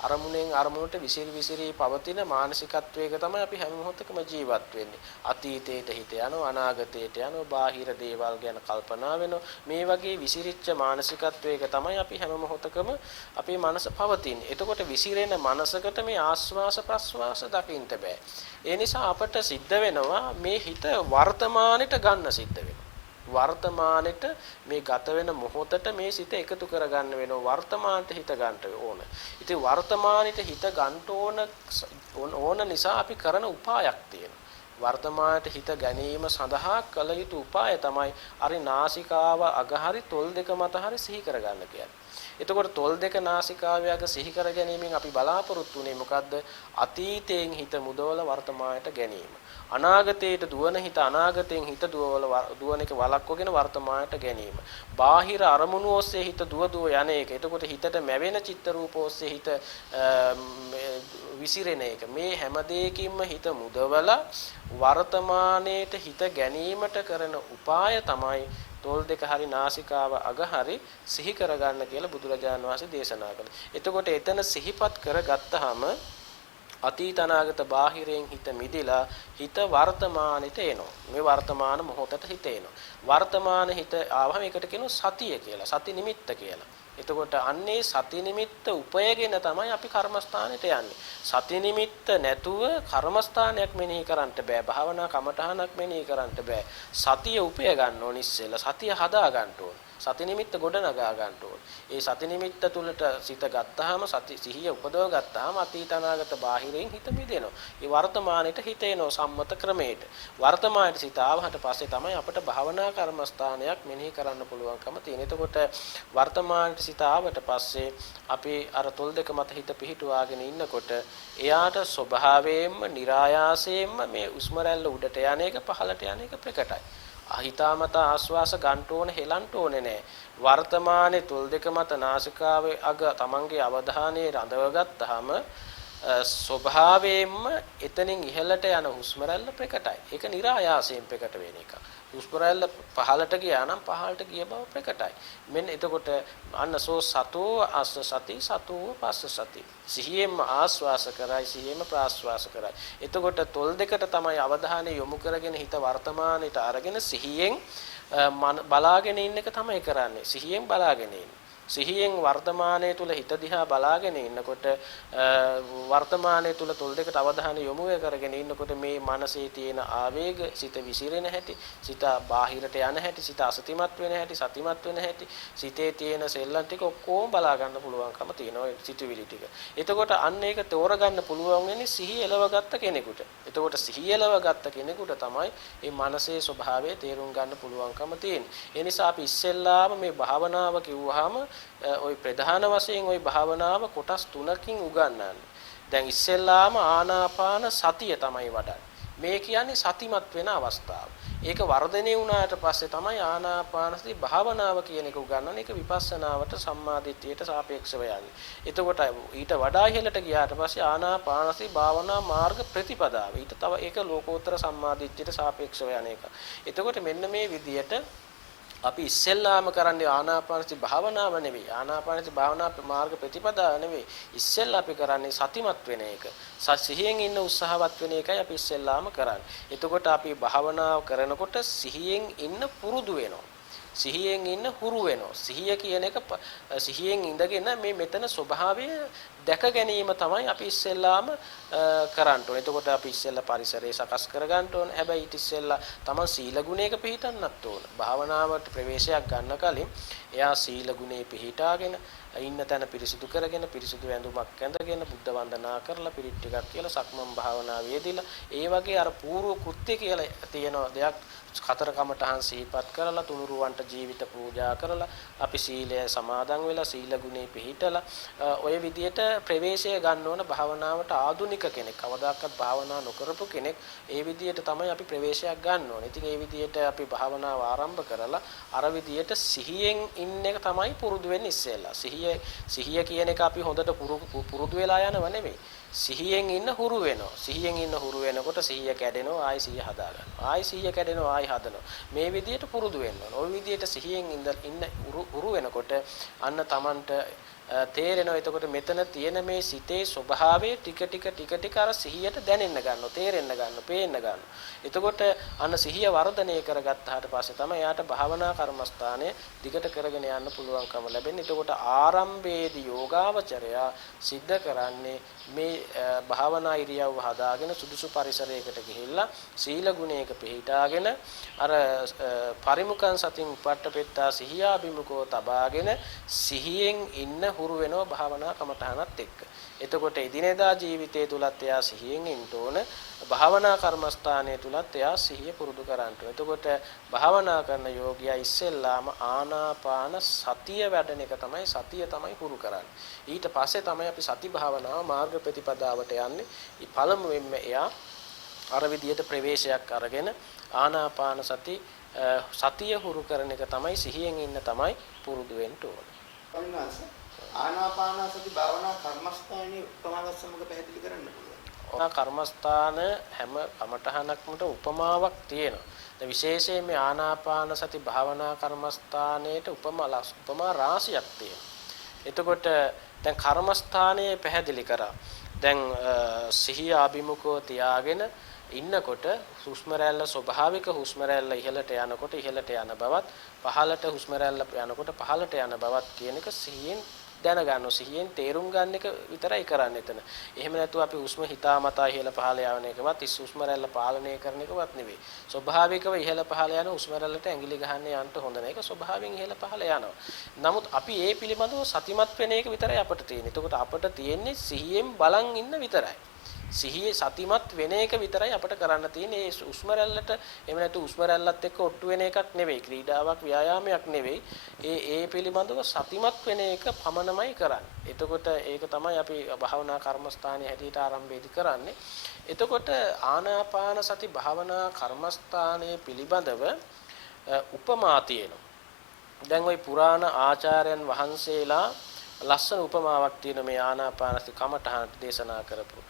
අරමුණෙන් අරමුණට විසිරී පවතින මානසිකත්වයක තමයි අපි හැම මොහොතකම ජීවත් වෙන්නේ. අතීතයට හිත යනවා, අනාගතයට යනවා, බාහිර දේවල් ගැන කල්පනා වෙනවා. මේ වගේ විසිරිච්ච මානසිකත්වයක තමයි අපි හැම මොහොතකම අපේ මනස පවතින්නේ. එතකොට විසිරෙන මනසකට මේ ආස්වාස ප්‍රස්වාස දකින්න බෑ. ඒ නිසා අපට සිද්ධ වෙනවා මේ හිත වර්තමානෙට ගන්න සිද්ධ වෙනවා. වර්තමානෙට මේ ගත වෙන මොහොතට මේ සිත එකතු කරගන්න වෙනවා. වර්තමානට හිත ගන්න ඕන. ඉතින් වර්තමානෙට හිත ගන්න ඕන නිසා අපි කරන උපායක් තියෙනවා. වර්තමානට හිත ගැනීම සඳහා කළ යුතු උපාය තමයි අර නාසිකාව අග හරි තොල් දෙක මත හරි සිහි කරගන්න කියන්නේ. එතකොට තොල් දෙක නාසිකාවේ අග සිහි කර ගැනීමෙන් අපි බලාපොරොත්තු වෙන්නේ මොකද්ද? අතීතයෙන් හිත මුදවල වර්තමානයට ගැනීම. අනාගතයට දුවන හිත අනාගතයෙන් හිත දුවන එක වළක්වගෙන වර්තමානයට ගැනීම. බාහිර අරමුණු ඔස්සේ හිත දුව යන එක. එතකොට හිතට මැවෙන චිත්ත රූප ඔස්සේ හිත විසිරෙන එක. මේ හැම දෙයකින්ම හිත මුදවලා වර්තමානයේට හිත ගැනීමට කරන උපාය තමයි තොල් දෙක හරි නාසිකාව අග හරි සිහි කරගන්න කියලා බුදුරජාණන් වහන්සේ දේශනා කළා. එතකොට එතන සිහිපත් කරගත්තාම අතීත අනාගත බාහිරයෙන් හිත මිදිලා හිත වර්තමානෙට එනවා. මේ වර්තමාන මොහොතට හිත එනවා. වර්තමාන හිත ආවම ඒකට කියනවා සතිය කියලා. සති නිමිත්ත කියලා. එතකොට අන්නේ සති නිමිත්ත උපයගෙන තමයි අපි කර්මස්ථානෙට යන්නේ. සති නිමිත්ත නැතුව කර්මස්ථානයක් මෙනෙහි කරන්න බෑ. භාවනා කමඨහනක් මෙනෙහි කරන්න බෑ. සතිය උපය ගන්න ඕන ඉස්සෙල්ලා. සතිය හදා ගන්න ඕන. සති නිමිත්ත ගොඩනගා ගන්න ඕන. ඒ සති නිමිත්ත තුලට සිත ගත්තාම සති සිහිය උපදව ගත්තාම අතීත අනාගත බාහිරින් හිත මිදෙනවා. ඒ වර්තමානෙට හිත එනවා සම්මත ක්‍රමයට. වර්තමානයේ සිත ආවහට පස්සේ තමයි අපිට භාවනා කර්මස්ථානයක් මෙනෙහි කරන්න පුළුවන්කම තියෙන. එතකොට වර්තමානයේ සිත ආවට පස්සේ අපි අර තොල් දෙක මත හිත පිහිටුවාගෙන ඉන්නකොට එයාට ස්වභාවයෙන්ම નિરાයාසයෙන්ම මේ උස්ම රැල්ල උඩට යන එක පහළට යන එක ප්‍රකටයි. අහිතාමත ආස්වාස ගන්න ඕන හෙලන්න ඕනේ නෑ. වර්තමානයේ තොල් දෙක මත නාසිකාවේ අග තමන්ගේ අවධානය රඳව ගත්තාම ස්වභාවයෙන්ම එතනින් ඉහළට යන හුස්ම රැල්ල ප්‍රකටයි. ඒක નિરાයාසයෙන් ප්‍රකට වෙන එක. හුස්ම රැල්ල පහළට ගියා නම් පහළට ගිය බව ප්‍රකටයි. මෙන්න එතකොට අන්නසෝ සතෝ අස්ස සති සතෝ පස්ස සති. සිහියෙන්ම ආස්වාස කරයි සිහියෙන්ම ප්‍රාස්වාස කරයි. එතකොට තොල් දෙකට තමයි අවධානය යොමු කරගෙන හිත වර්තමානයට අරගෙන සිහියෙන් බලාගෙන ඉන්න එක තමයි කරන්නේ. සිහියෙන් බලාගෙන ඉන්න. සිහියෙන් වර්තමානයේ තුල හිත දිහා බලාගෙන ඉන්නකොට වර්තමානයේ තුල තොල් දෙකට අවධානය යොමු කරගෙන ඉන්නකොට මේ මනසේ තියෙන ආවේග සිත විසිරෙන හැටි, සිත බාහිරට යන හැටි, සිත අසතිමත් වෙන හැටි, සතිමත් වෙන හැටි, සිතේ තියෙන සෙල්ලම් ටික ඔක්කොම බලා ගන්න පුළුවන්කම තියෙනවා සිතුවිලි ටික. එතකොට අන්න ඒක තෝරගන්න පුළුවන් වෙන්නේ සිහිය එලවගත්ත කෙනෙකුට. එතකොට සිහිය එලවගත්ත කෙනෙකුට තමයි මේ මනසේ ස්වභාවය තේරුම් ගන්න පුළුවන්කම තියෙන්නේ. ඒ නිසා අපි ඉස්සෙල්ලාම මේ භාවනාව කිව්වහම ওই ප්‍රධාන වශයෙන් ওই භාවනාව කොටස් තුනකින් උගන්වන්නේ. දැන් ඉස්සෙල්ලාම ආනාපාන සතිය තමයි වඩන්නේ. මේ කියන්නේ සතිමත් වෙන අවස්ථාව. ඒක වර්ධනය වුණාට පස්සේ තමයි ආනාපාන සති භාවනාව කියන එක උගන්වන්නේ. ඒක විපස්සනාවට සම්මාදිට්ඨියට සාපේක්ෂව යන්නේ. එතකොට ඊට වඩා ඉහළට ගියාට පස්සේ ආනාපාන සති භාවනා මාර්ග ප්‍රතිපදාව. ඊට තව ඒක ලෝකෝත්තර සම්මාදිට්ඨියට සාපේක්ෂව යන එක. එතකොට මෙන්න මේ විදියට අපි ඉස්සෙල්ලාම කරන්නේ ආනාපානසති භාවනාව නෙවෙයි. ආනාපානසති භාවනා මාර්ග ප්‍රතිපදාව නෙවෙයි. ඉස්සෙල්ලා අපි කරන්නේ සතිමත් වෙන එක. සිහියෙන් ඉන්න උත්සාහවත් වෙන එකයි අපි ඉස්සෙල්ලාම කරන්නේ. එතකොට අපි භාවනාව කරනකොට සිහියෙන් ඉන්න පුරුදු වෙනවා. සිහියෙන් ඉන්න හුරු වෙනවා. සිහිය කියන එක සිහියෙන් ඉඳගෙන මේ මෙතන ස්වභාවය දැක ගැනීම තමයි අපි ඉස්සෙල්ලාම කරන්න ඕනේ. එතකොට අපි ඉස්සෙල්ලා පරිසරය සකස් කර ගන්න ඕනේ. හැබැයි ඊට ඉස්සෙල්ලා තමන් සීල ගුණයක පිළිපදින්නත් ඕන. භාවනාවට ප්‍රවේශයක් ගන්න කලින් එයා සීල ගුණේ පිළිපදාගෙන ඉන්න තැන පිරිසිදු කරගෙන පිරිසිදු ඇඳුමක් ඇඳගෙන බුද්ධ වන්දනා කරලා පිරිත් ටිකක් කියලා සක්මන් භාවනාවේ යෙදিলা ඒ වගේ අර පූර්ව කෘත්‍ය කියලා තියෙන දෙයක් කතර කමටහන් සිහිපත් කරලා තුනුරුවන්ට ජීවිත පූජා කරලා අපි සීලය සමාදන් වෙලා සීල ගුණේ පිළිහිටලා ඔය විදියට ප්‍රවේශය ගන්න ඕන භාවනාවට ආධුනික කෙනෙක් කවදාකවත් භාවනා නොකරපු කෙනෙක් ඒ විදියට තමයි අපි ප්‍රවේශයක් ගන්න ඕනේ. ඉතින් ඒ විදියට අපි භාවනාව ආරම්භ කරලා අර විදියට සිහියෙන් ඉන්න එක තමයි පුරුදු වෙන්නේ ඉස්සෙල්ලා. සිහිය කියන එක අපි හොඳට පුරුදු වෙලා යනව නෙමෙයි. සිහියෙන් ඉන්න හුරු වෙනවා. සිහියෙන් ඉන්න හුරු වෙනකොට සිහිය කැඩෙනවා ආයි සිහිය හදා ගන්නවා. ආයි සිහිය කැඩෙනවා ආයි හදනවා. මේ විදියට පුරුදු වෙන්න ඕන. ওই විදියට සිහියෙන් ඉන්න හුරු වෙනකොට අන්න Tamanට තේරෙනවා. එතකොට මෙතන තියෙන මේ සිතේ ස්වභාවය ටික අර සිහියට දැනෙන්න ගන්නවා. තේරෙන්න ගන්නවා. පේන්න ගන්නවා. එතකොට අන්න සිහිය වර්ධනය කරගත්තාට පස්සේ තමයි යාට භාවනා කර්මස්ථානයේ දිගට කරගෙන යන්න පුළුවන්කම ලැබෙන්නේ. එතකොට ආරම්භයේදී යෝගාවචරයා සිද්ධ කරන්නේ මේ භාවනා ඉරියව්ව හදාගෙන සුදුසු පරිසරයකට ගිහිල්ලා සීල ගුණයක පිළිපදාගෙන අර පරිමුඛං සතින් උපට්ඨපෙත්තා සිහියාභිමුඛෝ තබාගෙන සිහියෙන් ඉන්න හුරු වෙනවා භාවනා කමඨහනත් එක්ක. එතකොට එදිනෙදා ජීවිතයේ තුලත් එයා සිහියෙන් ඉන්න ඕන. භාවනා කර්මස්ථානයේ තුලත් එයා සිහිය පුරුදු කරන්න ඕන. එතකොට භාවනා කරන යෝගියා ඉස්සෙල්ලාම ආනාපාන සතිය වැඩන එක තමයි සතිය තමයි පුරු කරන්නේ. ඊට පස්සේ තමයි අපි සති භාවනාව මාර්ග ප්‍රතිපදාවට යන්නේ. පළමුවෙන්ම එයා අර විදියට ප්‍රවේශයක් අරගෙන ආනාපාන සතිය හුරු කරන එක තමයි සිහියෙන් ඉන්න තමයි පුරුදු වෙන්න ඕනේ. ආනාපාන සති භාවනා කර්මස්ථානයේ උපමාවක් සමග පැහැදිලි කරන්න පුළුවන්. කර්මස්ථාන හැම කමඨහනක්මට උපමාවක් තියෙනවා. දැන් විශේෂයෙන් මේ ආනාපාන සති භාවනා කර්මස්ථානයේට උපමා රාශියක් තියෙනවා. එතකොට දැන් කර්මස්ථානයේ පැහැදිලි කරා. දැන් සිහිය අභිමුඛව තියාගෙන ඉන්නකොට හුස්ම රැල්ල ස්වභාවික හුස්ම රැල්ල ඉහළට යනකොට ඉහළට යන බවත් පහළට හුස්ම රැල්ල යනකොට පහළට යන බවත් කියන එක සිහියෙන් දැනගන්න සිහියෙන් තේරුම් ගන්න එක විතරයි කරන්නේ එතන. එහෙම නැතුව අපි හුස්ම හිතාමතා ඉහළ පහළ යවන එකවත් හුස්ම රැල්ල පාලනය කරන එකවත් නෙවෙයි. ස්වභාවිකව ඉහළ පහළ යන හුස්ම රැල්ලට ඇඟිලි ගහන්න යන්න හොඳ නැහැ. ඒක ස්වභාවයෙන් ඉහළ පහළ යනවා. නමුත් අපි ඒ පිළිබඳව සතිමත් වෙන එක විතරයි අපිට තියෙන්නේ. එතකොට අපිට තියෙන්නේ සිහියෙන් බලන් ඉන්න විතරයි. සිහියේ සතිමත් වෙන එක විතරයි අපිට කරන්න තියෙන්නේ. ඒ හුස්ම රැල්ලට එහෙම නැතු හුස්ම රැල්ලත් එක්ක ඔට්ටු වෙන එකක් නෙවෙයි. ක්‍රීඩාවක් ව්‍යායාමයක් නෙවෙයි. ඒ පිළිබඳව සතිමත් වෙන එක පමණමයි කරන්නේ. එතකොට ඒක තමයි අපි භාවනා කර්මස්ථානයේ හැටියට ආරම්භයේදී කරන්නේ. එතකොට ආනාපාන සති භාවනා කර්මස්ථානයේ පිළිබඳව උපමා තියෙනවා. දැන් ওই පුරාණ ආචාර්යයන් වහන්සේලා ලස්සන උපමාවක් තියෙන මේ ආනාපාන සති කමඨහනට දේශනා කරපු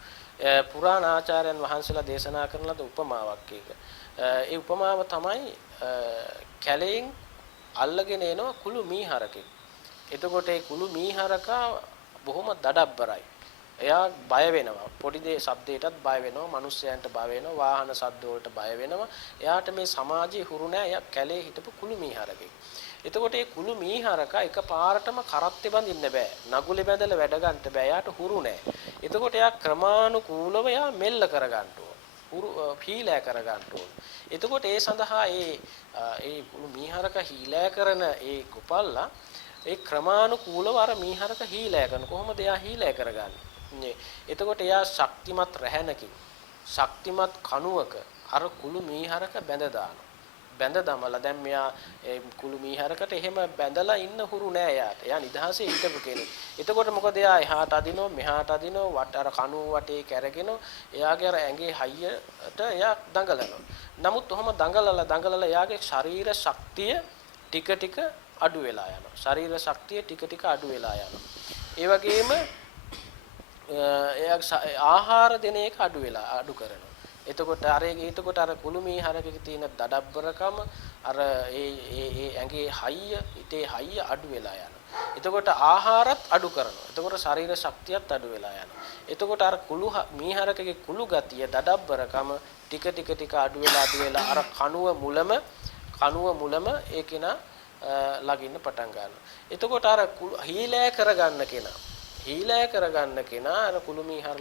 පුරාණ ආචාර්යයන් වහන්සේලා දේශනා කරන ලද උපමාවක් එක. ඒ උපමාව තමයි කැලෙන් අල්ලගෙන එනවා කුළු මීහරකෙක්. එතකොට ඒ කුළු මීහරකා බොහොම දඩබ්බරයි. එයා බය වෙනවා. පොඩි දේ ශබ්දයටත් බය වෙනවා. මිනිස්යන්ට බය වෙනවා. වාහන ශබ්ද වලට බය වෙනවා. එයාට මේ සමාජයේ හුරු නැහැ. එයා කැලේ හිටපු කුළු මීහරකෙක්. එතකොට මේ කුළු මීහරකා එකපාරටම කරත්තේ බඳින්න බෑ. නගුලේ බැඳලා වැඩ ගන්නට බෑ. එයාට හුරු නැහැ. එතකොට එයා ක්‍රමානුකූලව එයා මෙල්ල කර ගන්න ඕන. හුරු හීලෑ කර ගන්න ඕන. එතකොට ඒ සඳහා ඒ කුළු මීහරකා හීලෑ කරන ඒ කුපල්ලා ඒ ක්‍රමානුකූලව අර මීහරක හීලෑ කරන කොහොමද එයා හීලෑ කරගන්නේ? එතකොට එයා ශක්තිමත් රැහැනකින් ශක්තිමත් කණුවක අර කුළු මීහරක බැඳ දානවා. බැඳ දමලා දැන් මෙයා ඒ කුළු මීහරකට එහෙම බැඳලා ඉන්න හුරු නෑ යාට. එයා නිදහසේ හිටපු කෙනෙක්. එතකොට මොකද එයා එහාට අදිනව මෙහාට අදිනව වට අර කණුව වටේ කැරගෙන එයාගේ අර ඇඟේ හයියට එයා දඟලනවා. නමුත් ඔහොම දඟලලා එයාගේ ශරීර ශක්තිය ටික අඩු වෙලා යනවා. ශරීර ශක්තිය ටික අඩු වෙලා යනවා. ඒ වගේම එයා ආහාර දෙන එක අඩු කරනවා. එතකොට අර කුළුමී හරකේ තියෙන දඩබ්බරකම අර ඒ ඇඟේ හයිය, හිතේ හයිය අඩු වෙලා යනවා. එතකොට ආහාරත් අඩු කරනවා. එතකොට ශරීර ශක්තියත් අඩු වෙලා යනවා. එතකොට අර මීහරකගේ කුළු ගතිය දඩබ්බරකම ටික ටික අඩු වෙලා අර කණුව මුලම ඒකින ලගින්න පටන් ගන්නවා. එතකොට අර හීලෑ කරගන්න කෙනා අර කුළු මීහර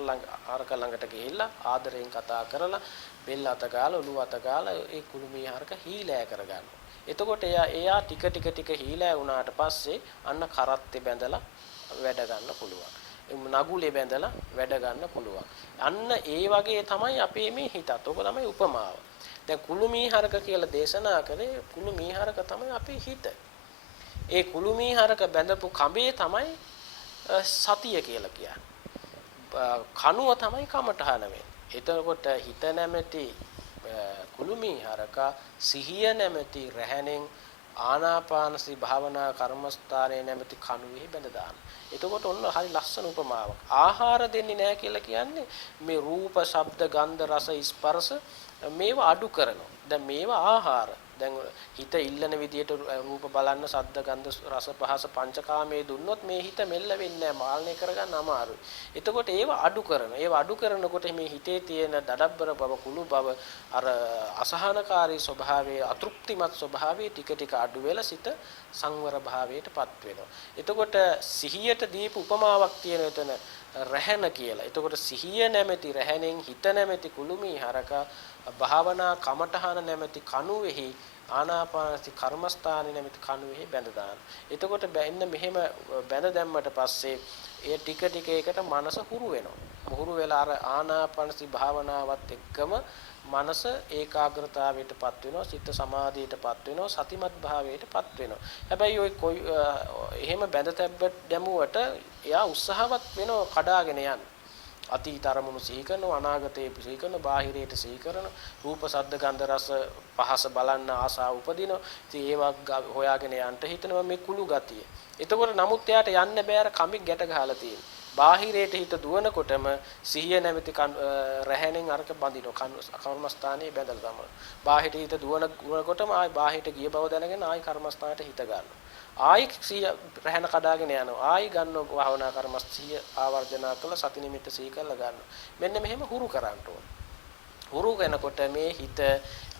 හරක ළඟට ගිහිල්ලා ආදරයෙන් කතා කරලා බෙල්ල අත ගාලා ඔළුව අත ගාලා ඒ කුළු මීහරක හීලෑ කරගන්නවා. එතකොට එයා ටික හීලෑ වුණාට පස්සේ අන්න කරත්තේ බැඳලා වැඩ ගන්න පුළුවන්. නගුලේ බැඳලා වැඩ ගන්න පුළුවන්. අන්න ඒ වගේ තමයි අපේ මේ හිතත්. ඔක තමයි උපමාව. දැන් කුළු මීහරක කියලා දේශනා කරේ කුළු මීහරක තමයි අපේ හිත. ඒ කුළු මීහරක බැඳපු කඹේ තමයි සතිය කියලා කියන්නේ. කනුව තමයි කමඨහන වෙන්නේ. එතකොට හිත නැමැති කුළු මීහරක සිහිය නැමැති රැහැණෙන් ආනාපානසති භාවනා කර්මස්ථානයේ නැමැති කණුවේ බැඳ දානවා. එතකොට ඔන්න හරි ලස්සන උපමාවක්. ආහාර දෙන්නේ නැහැ කියලා කියන්නේ මේ රූප, ශබ්ද, ගන්ධ, රස, ස්පර්ශ මේවා අඩු කරනවා. දැන් මේවා ආහාර. දැන් හිත ඉල්ලන විදියට රූප බලන්න, ශබ්ද, ගන්ධ, රස, පහස පංචකාමයේ දුන්නොත් මේ හිත මෙල්ල වෙන්නේ නැහැ. මාළණය කරගන්න අමාරුයි. එතකොට ඒවා අඩු කරනවා. ඒවා අඩු කරනකොට මේ හිතේ තියෙන දඩබ්බර බව, කුළු බව, අර අසහනකාරී ස්වභාවයේ, අතෘප්තිමත් ස්වභාවයේ ටික අඩු වෙලා සිත සංවර භාවයටපත් වෙනවා. එතකොට සිහියට දීපු උපමාවක් තියෙන එතන රැහැන කියලා. එතකොට සිහිය නැමැති රැහැණෙන් හිත නැමැති කුළුමී හරක භාවනා කමඨහන නැමැති කණුවේහි ආනාපානසති කර්මස්ථානේ නැමැති කණුවේහි බැඳ දාන. එතකොට මෙහෙම බැඳ දැම්මට පස්සේ ඒ ටික ඒකට මනස හුරු වෙනවා. හුරු වෙලා අර ආනාපානසති භාවනාවත් එක්කම මනස ඒකාග්‍රතාවයටපත් වෙනවා, සිත සමාධියටපත් වෙනවා, සතිමත් භාවයටපත් වෙනවා. හැබැයි ඔය එහෙම බැඳ දැමුවට එයා උත්සාහවත් වෙනවා කඩාගෙන යන්න. අතීත අරමුණු සිහි කරනවා, අනාගතේ සිහි කරනවා, බාහිරයට සිහි කරනවා, රූප, ශබ්ද, ගන්ධ, රස, පහස බලන්න ආසාව උපදිනවා. ඉතින් ඒවා හොයාගෙන යන්න හිතනවා මේ කුළු ගතිය. එතකොට නමුත් එයාට යන්න බෑ අර කම්බි ගැට ගහලා තියෙන. බාහිරයට හිත දුවනකොටම සිහිය නැමැති රැහැණෙන් අරක බඳිනවා. කර්මස්ථානයේ බැඳලා තමයි. බාහිරට හිත දුවනකොටම ආයි බාහිරට ගිය බව දැනගෙන ආයි කර්මස්ථානයට හිත ගන්නවා. ආයි සිහිය රැහැණ කඩාගෙන යනවා. ආයි ගන්න භාවනා කර්මස්ථිය ආවර්ජනා කළ සති නිමිත්ත සිහි කරලා ගන්නවා. මෙන්න මෙහෙම හුරු කරන්න ඕන. හුරු වෙනකොට මේ හිත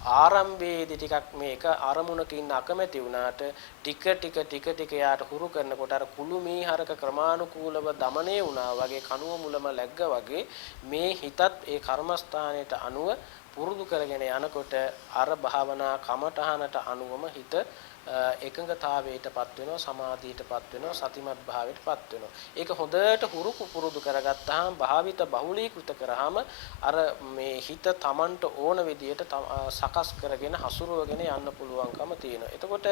ආරම්භයේදී ටිකක් මේක අරමුණක ඉන්න අකමැති වුණාට ටික යාට හුරු කරනකොට අර කුළු මීහරක ක්‍රමානුකූලව দমনය වුණා වගේ කණුව මුලම läග්ග වගේ මේ හිතත් ඒ කර්මස්ථානයට අනුව පුරුදු කරගෙන යනකොට අර භාවනා කමඨහනට අනුවම හිත එකඟතාවයටපත් වෙනවා, සමාධියටපත් වෙනවා, සතිමත් භාවයටපත් වෙනවා. ඒක හොඳට හුරු පුරුදු කරගත්තාම භාවිත බහුලීකృత කරාම අර මේ හිත Tamanට ඕන විදියට සකස් කරගෙන හසුරුවගෙන යන්න පුළුවන්කම තියෙනවා. එතකොට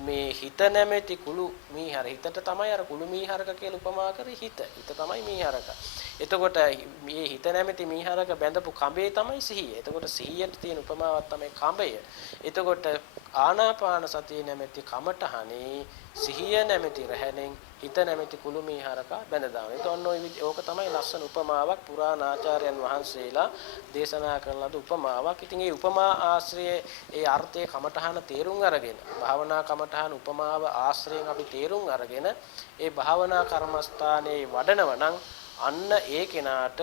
මේ හිත නැමැති කුළු මීහර හිතට තමයි අර කුළු මීහරක කියලා උපමා කරේ හිත. හිත තමයි මීහරක. එතකොට මේ හිත නැමැති මීහරක බැඳපු කඹේ තමයි සිහිය. එතකොට සිහියට තියෙන උපමාවක් තමයි කඹය. එතකොට ආනාපාන සතිය නැමැති කමඨහනේ සිහිය නැමැති රැහැණෙන් හිත නැමැති කුළු මීහරක බැඳ දානවා. ඒත් ඕක තමයි ලස්සන උපමාවක් පුරාණාචාර්යයන් වහන්සේලා දේශනා කරන ලද උපමාවක්. ඉතින් මේ උපමා ආශ්‍රයේ ඒ අර්ථයේ කමඨහන තේරුම් අරගෙන භාවනා කමඨහන උපමාව ආශ්‍රයෙන් අපි තේරුම් අරගෙන ඒ භාවනා කර්මස්ථානයේ වඩනව නම් අන්න ඒ කෙනාට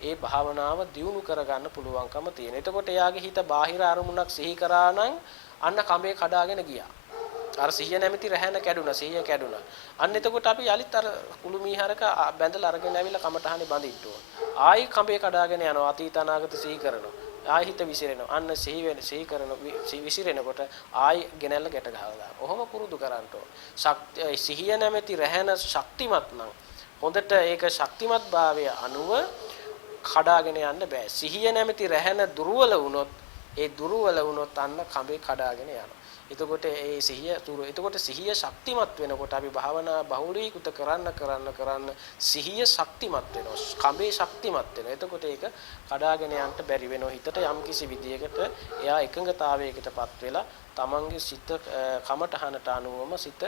ඒ භාවනාව දියුණු කරගන්න පුළුවන්කම තියෙන. එතකොට එයාගේ හිත බාහිර අරමුණක් සිහි කරා නම් අන්න කඹේ කඩාගෙන ගියා. අර සිහිය නැමැති රැහැන කැඩුනා, සිහිය කැඩුනා. අන්න එතකොට අපි යලිත් අර කුළු මීහරක බැඳලා අරගෙන ඇවිල්ලා කමටහනේ බඳින්න ඕන. ආයි කඹේ කඩාගෙන යනවා, අතීත අනාගත සිහි කරනවා. ආයි හිත විසිරෙනවා. අන්න සිහි කරන විසිරෙනකොට ආයි ගෙනල්ල ගැට ගහලා දානවා. ඔහොම පුරුදු කරන්න ඕන. සිහිය නැමැති රැහැන ශක්තිමත් නම් හොඳට ඒක ශක්තිමත් භාවය අනුව කඩාගෙන යන්න බෑ. සිහිය නැමැති රැහැන දුර්වල වුණොත් අන්න කඹේ කඩාගෙන යනවා. එතකොට ඒ එතකොට සිහිය ශක්තිමත් වෙනකොට අපි භාවනා බහුලීකృత කරන්න සිහිය ශක්තිමත් වෙනවා. කඹේ ශක්තිමත් වෙනවා. එතකොට ඒක කඩාගෙන යන්න බැරි වෙනවා. හිතට යම් කිසි විදියකට එයා එකඟතාවයකටපත් වෙලා තමන්ගේ සිත කමටහනට අනුවම සිත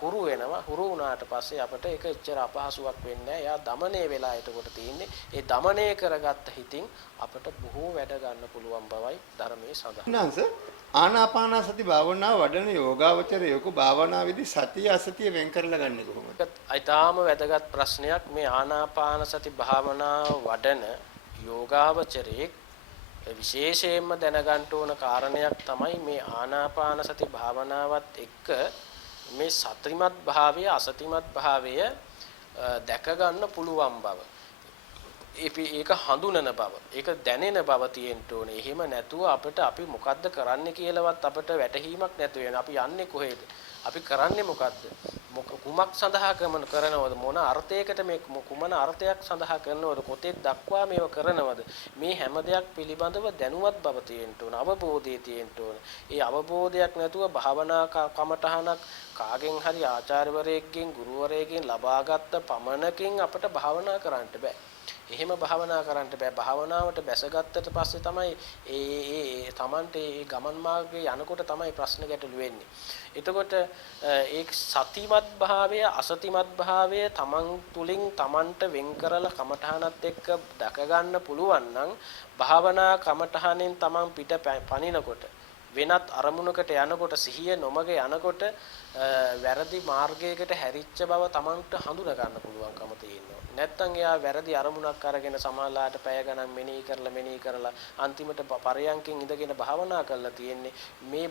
හුරු වෙනවා. හුරු වුණාට පස්සේ අපිට ඒක එච්චර අපහසුයක් වෙන්නේ නැහැ. එයා দমনය වෙලා එතකොට තියෙන්නේ. ඒ দমনය කරගත්ත හිතින් අපිට බොහෝ වැඩ ගන්න පුළුවන් බවයි ධර්මයේ සඳහන්. නංස ආනාපාන සති භාවනාව වඩන යෝගාවචරයක භාවනාවේදී සතිය අසතිය වෙන් කරලා ගන්න කොහොමද? ඊටාම වැදගත් ප්‍රශ්නයක්. මේ ආනාපාන සති භාවනාව වඩන යෝගාවචරයේ විශේෂයෙන්ම දැනගන්න ඕන කාරණයක් තමයි මේ ආනාපාන සති භාවනාවත් එක්ක මේ සතිමත් භාවය අසතිමත් භාවය දැක ගන්න පුළුවන් බව. ඒක හඳුනන බව, ඒක දැනෙන බව තියෙන්න ඕනේ. එහෙම නැතුව අපිට අපි මොකද්ද කරන්න කියලාවත් අපිට වැටහීමක් නැතු වෙන. අපි යන්නේ කොහෙද? අපි කරන්නේ මොකද්ද? කුමක් සඳහා කරනවද? මොන අර්ථයකට මේ කුමන අර්ථයක් සඳහා කරනවද? කොතෙක් දක්වා මේව කරනවද? මේ හැම දෙයක් පිළිබඳව දැනුවත් බව තියෙන්න ඕන. අවබෝධය තියෙන්න ඕන. ඒ අවබෝධයක් නැතුව භාවනා කමඨහනක් කාගෙන් හරි ආචාර්යවරයෙක්ගෙන් ගුරුවරයෙක්ගෙන් ලබාගත්ත පමණකින් අපිට භාවනා කරන්න බෑ. එහෙම භාවනා කරන්න බෑ. භාවනාවට බැසගත්තට පස්සේ තමයි ඒ Tamante ඒ ගමන් මාර්ගයේ යනකොට තමයි ප්‍රශ්න ගැටලු වෙන්නේ. එතකොට ඒ සතිමත් භාවය අසතිමත් භාවය Taman තුලින් Tamanට වෙන් කරලා කමඨහනත් එක්ක දක ගන්න පුළුවන් නම් භාවනා කමඨහනෙන් Taman පිට පනිනකොට වෙනත් අරමුණකට යනකොට සිහිය නොමග යනකොට වැරදි මාර්ගයකට හැරිච්ච බව Tamanට හඳුනා ගන්න පුළුවන්කම තියෙනවා. නැත්තම් එයා වැරදි අරමුණක් අරගෙන සමාලාට පැය ගණන් මෙනෙහි කරලා අන්තිමට පරයන්කින් ඉඳගෙන භාවනා කරලා තියෙන්නේ මේ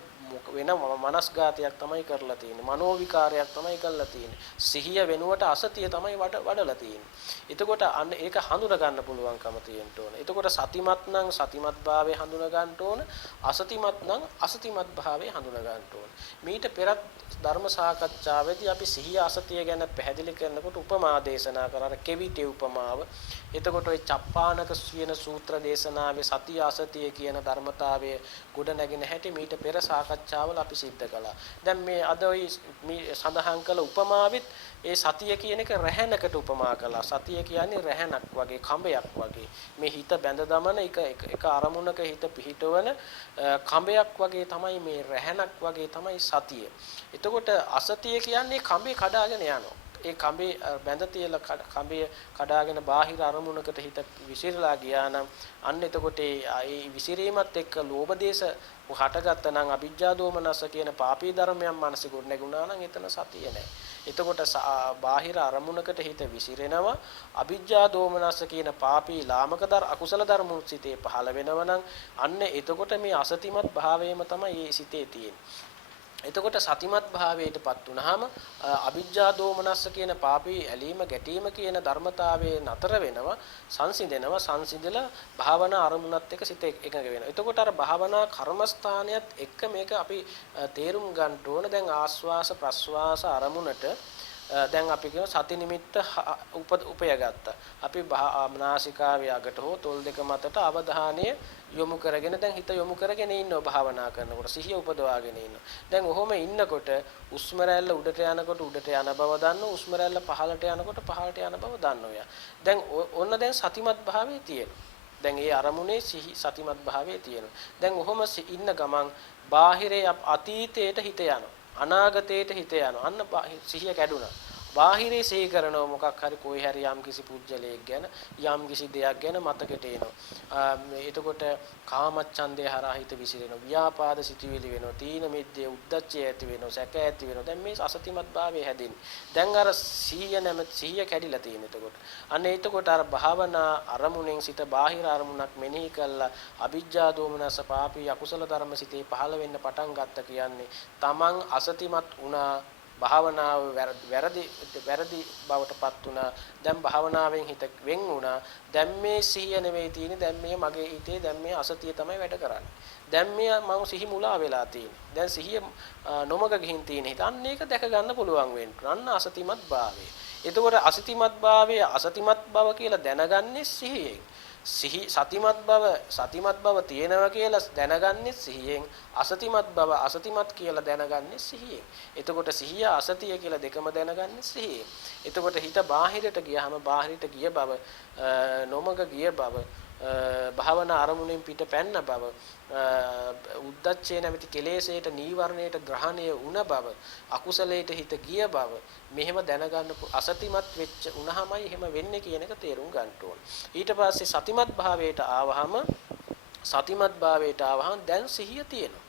වෙන මනස්ගතයක් තමයි කරලා තියෙන්නේ. මනෝවිකාරයක් තමයි කරලා තියෙන්නේ. සිහිය වෙනුවට අසතිය තමයි වඩලා තියෙන්නේ. එතකොට අන්න ඒක හඳුනා ගන්න පුළුවන්කම තියෙන්න ඕන. එතකොට සතිමත් නම් සතිමත් භාවය හඳුනා ගන්න ඕන. අසතිමත් නම් අසතිමත් භාවය හඳුනා ගන්න ඕන. මීට පෙරත් ධර්ම සාකච්ඡාවේදී අපි සිහිය අසතිය ගැන පැහැදිලි කරනකොට උපමා දේශනා කරා කෙවිතේ උපමාව. එතකොට ওই චප්පානක කියන සූත්‍ර දේශනාවේ සතිය අසතිය කියන ධර්මතාවය ගොඩ නැගෙන හැටි මීට පෙර සාකච්ඡාවල අපි සිද්ධ කළා. දැන් මේ අද ওই සඳහන් කළ උපමාවෙත් ඒ සතිය කියන එක රැහැනකට උපමා කළා. සතිය කියන්නේ රැහැනක් වගේ කඹයක් වගේ. මේ හිත බැඳ දමන එක අරමුණක හිත පිහිටවන කඹයක් වගේ තමයි මේ රැහැනක් වගේ තමයි සතිය. එතකොට අසතිය කියන්නේ කඹේ කඩාගෙන යනවා. ඒ කඹේ බැඳ තියලා කඹේ කඩාගෙන බාහිර අරමුණකට හිත විසිරලා ගියා නම් අන්න එතකොට ඒ විසිරීමත් එක්ක ලෝභ දේශ හටගත්ත නම් අවිජ්ජා දෝමනස කියන පාපී ධර්මයන් මනසේ ගොඩ නැගුණා නම් එතන සතිය නැහැ. එතකොට බාහිර අරමුණකට හිත විසිරෙනවා අවිජ්ජා දෝමනස කියන පාපී ලාමක අකුසල ධර්ම සිතේ පහළ වෙනවා නම් අන්න එතකොට මේ අසතිමත් භාවයම තමයි මේ සිතේ තියෙන්නේ. එතකොට සතිමත් භාවයටපත් වුනහම අවිජ්ජා දෝමනස්ස කියන පාපී ඇලීම ගැටීම කියන ධර්මතාවයේ නතර වෙනවා සංසිඳෙනවා භාවනා අරමුණත් එක්ක සිත එකඟ වෙනවා. එතකොට අර භාවනා කර්මස්ථානයත් එක්ක මේක අපි තේරුම් ගන්න ඕන. දැන් ආස්වාස ප්‍රස්වාස අරමුණට දැන් අපි කියන සති නිමිත්ත උපයගත්තා. අපි නාසිකාවේ අගට හෝ තොල් දෙක මතට අවධානය යොමු කරගෙන දැන් හිත යොමු කරගෙන ඉන්නවා භාවනා කරනකොට සිහිය උපදවාගෙන ඉන්නවා. දැන් ඔහොම ඉන්නකොට උස්ම රැල්ල උඩට යනකොට උඩට යන බව දන්නවා. උස්ම රැල්ල පහළට යනකොට පහළට යන බව දන්නවා. දැන් ඔන්න දැන් සතිමත් භාවයේ තියෙනවා. දැන් ඒ අරමුණේ සතිමත් භාවයේ තියෙනවා. දැන් ඔහොම ඉන්න ගමන් බාහිරේ අතීතයට හිත යනවා. අනාගතයට හිත යනවා. අන්න සිහිය කැඩුනා. බාහිරේ සිහි කරනවා මොකක් හරි කොයි හරි යම් කිසි පුජ්‍යලයක් ගැන යම් කිසි දෙයක් ගැන මතකයට එනවා. එතකොට කාමච්ඡන්දේ හරහා හිත විසිරෙනවා. ව්‍යාපාද සිටිවිලි වෙනවා. තීන මිද්දේ උද්දච්චය ඇති වෙනවා. සැක ඇති වෙනවා. දැන් මේ අසතිමත් භාවයේ හැදෙන්නේ. දැන් අර සිහිය කැඩිලා තියෙන. එතකොට අන්න එතකොට අර භාවනා අරමුණෙන් සිත බාහිර අරමුණක් මෙනෙහි කළා අවිජ්ජා දෝමනස පාපී අකුසල ධර්ම සිතේ පහළ වෙන්න පටන් ගත්ත කියන්නේ තමන් අසතිමත් වුණා. භාවනාව වැරදි බවටපත් වුණා. දැන් භාවනාවෙන් හිත වෙන් වුණා. දැන් මේ සිහිය නෙවෙයි තියෙන්නේ. දැන් මේ මගේ හිතේ දැන් මේ අසතිය තමයි වැඩ කරන්නේ. දැන් මේ මම සිහි මුලා වෙලා තියෙන්නේ. දැන් සිහිය නොමග ගිහින් තියෙන හිත. අන්න ඒක දැක ගන්න පුළුවන් වෙන්න. අන්න අසතිමත් භාවය. එතකොට අසතිමත් භාවය අසතිමත් බව කියලා දැනගන්නේ සිහියෙන්. සතිමත් බව තියෙනවා කියලා දැනගන්නේ සිහියෙන්. අසතිමත් බව අසතිමත් කියලා දැනගන්නේ සිහියෙන්. එතකොට සිහිය අසතිය කියලා දෙකම දැනගන්නේ සිහියෙන්. එතකොට හිත බාහිරට ගියාම බාහිරට ගිය බව නොමග ගිය බව භාවනා අරමුණෙන් පිට පැන්න බව උද්දච්චේ නැමැති කෙලෙසේට නීවරණයට ග්‍රහණය වුණ බව අකුසලයට හිත ගිය බව මෙහෙම දැනගන්න අසතිමත් වෙච්ච උනහමයි එහෙම වෙන්නේ කියන එක තේරුම් ගන්න ඕන. ඊට පස්සේ සතිමත් භාවයට ආවහම දැන් සිහිය තියෙනවා.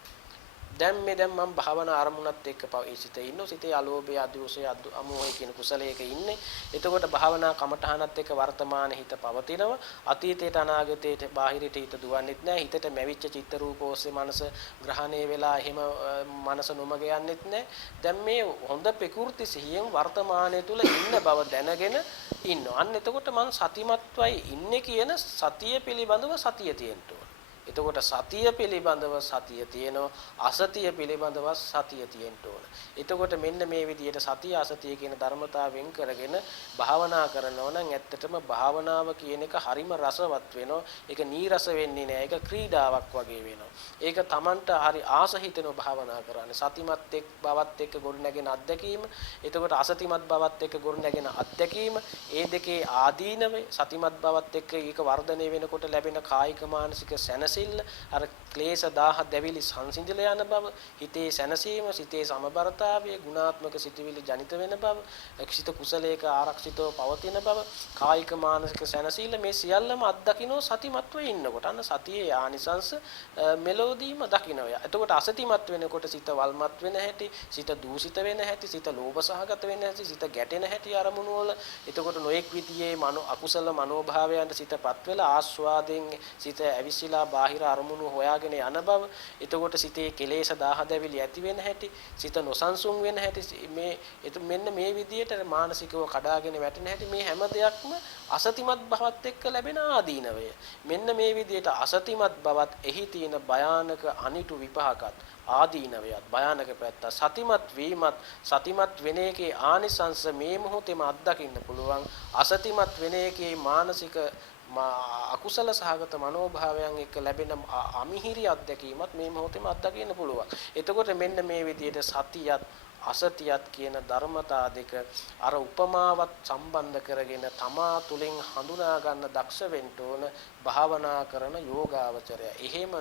දැන් මම භාවනා අරමුණත් එක්ක සිතේ ඉන්නවා. සිතේ අලෝභය, අදෝෂය, අමෝහය කියන කුසලයක ඉන්නේ. එතකොට භාවනා කමඨහනත් එක්ක වර්තමානයේ හිත පවතිනවා. අතීතයට අනාගතයට බාහිරට හිත දුවන්නෙත් නැහැ. හිතට මැවිච්ච චිත්ත රූප ඔස්සේ මනස ග්‍රහණය වෙලා එහෙම මනස නොමග යන්නෙත් නැහැ. දැන් මේ හොඳ ප්‍රකෘති සිහියෙන් වර්තමානයේ තුල ඉන්න බව දැනගෙන ඉන්නවා. අන්න එතකොට මම සතිමත්වයි ඉන්නේ කියන සතිය පිළිබඳව සතිය තියෙන්න ඕන. එතකොට සතිය පිළිබඳව සතිය තියෙනවා, අසතිය පිළිබඳව සතිය තියෙන්න ඕන. එතකොට මෙන්න මේ විදිහට සතිය අසතිය කියන ධර්මතාවයෙන් කරගෙන භාවනා කරනවා නම් ඇත්තටම භාවනාව කියන එක හරිම රසවත් වෙනවා. ඒක නීරස වෙන්නේ නැහැ. ඒක ක්‍රීඩාවක් වගේ වෙනවා. ඒක Tamanට හරි ආස හිතෙන භාවනා කරන්නේ. සතිමත් එක් බවත් එක්ක ගොඩනැගෙන අත්දැකීම, එතකොට අසතිමත් බවත් එක්ක ගොඩනැගෙන අත්දැකීම, ඒ දෙකේ ආදීනවය සතිමත් බවත් එක්ක ඒක වර්ධනය වෙනකොට ලැබෙන කායික මානසික සැනසීම අර ක්ලේශ දාහ දැවිලි සංසිඳල යන බව, හිතේ සැනසීම, සිතේ සමබරතාවය, ගුණාත්මක සිතුවිලි ජනිත වෙන බව, එක්සිත කුසලයක ආරක්ෂිතව පවතින බව, කායික මානසික සැනසීම මේ සියල්ලම අත්දකින්න සතිමත්ව ඉන්නකොට අන්න සතියේ ආනිසංස මෙලෝදීම දකින්නවා. එතකොට අසතිමත් වෙනකොට සිත වල්මත් වෙන හැටි, සිත දූෂිත වෙන හැටි, සිත ලෝභ සහගත වෙන හැටි, සිත ගැටෙන හැටි අරමුණු වල එතකොට නොඑක් විදියේ අකුසල මනෝභාවයන්ට සිතපත් වෙලා ආස්වාදයෙන් සිත ඇවිසිලා බාහිර අරමුණු හොයාගෙන යන බව, එතකොට සිතේ කෙලෙස් දාහ දැවිලි ඇති වෙන හැටි, සිත නොසන්සුන් වෙන හැටි, මෙන්න මේ විදියට මානසිකව කඩාගෙන වැටෙන හැටි, මේ හැම දෙයක්ම අසතිමත් භවත් එක්ක ලැබෙන ආදීනවය. මෙන්න මේ විදියට අසතිමත් භවත් එහි තියෙන භයානක අනිටු විපාකත් ආදීනවයත් භයානක පැත්ත සතිමත් වීමත් සතිමත් වෙන එකේ ආනිසංස මේ මොහොතේම අත්දකින්න පුළුවන්. අසතිමත් වෙන එකේ මානසික අකුසල සහගත මනෝභාවයන් එක්ක ලැබෙන අමිහිරි අත්දැකීමත් මේ මොහොතේම අත්දකින්න පුළුවන්. එතකොට මෙන්න මේ විදිහට සතියත් අසතියත් කියන ධර්මතා දෙක අර උපමාවත් සම්බන්ධ කරගෙන තමා තුලින් හඳුනා ගන්න දක්ෂ වෙන්න ඕන භාවනා කරන යෝගාවචරය. එහෙම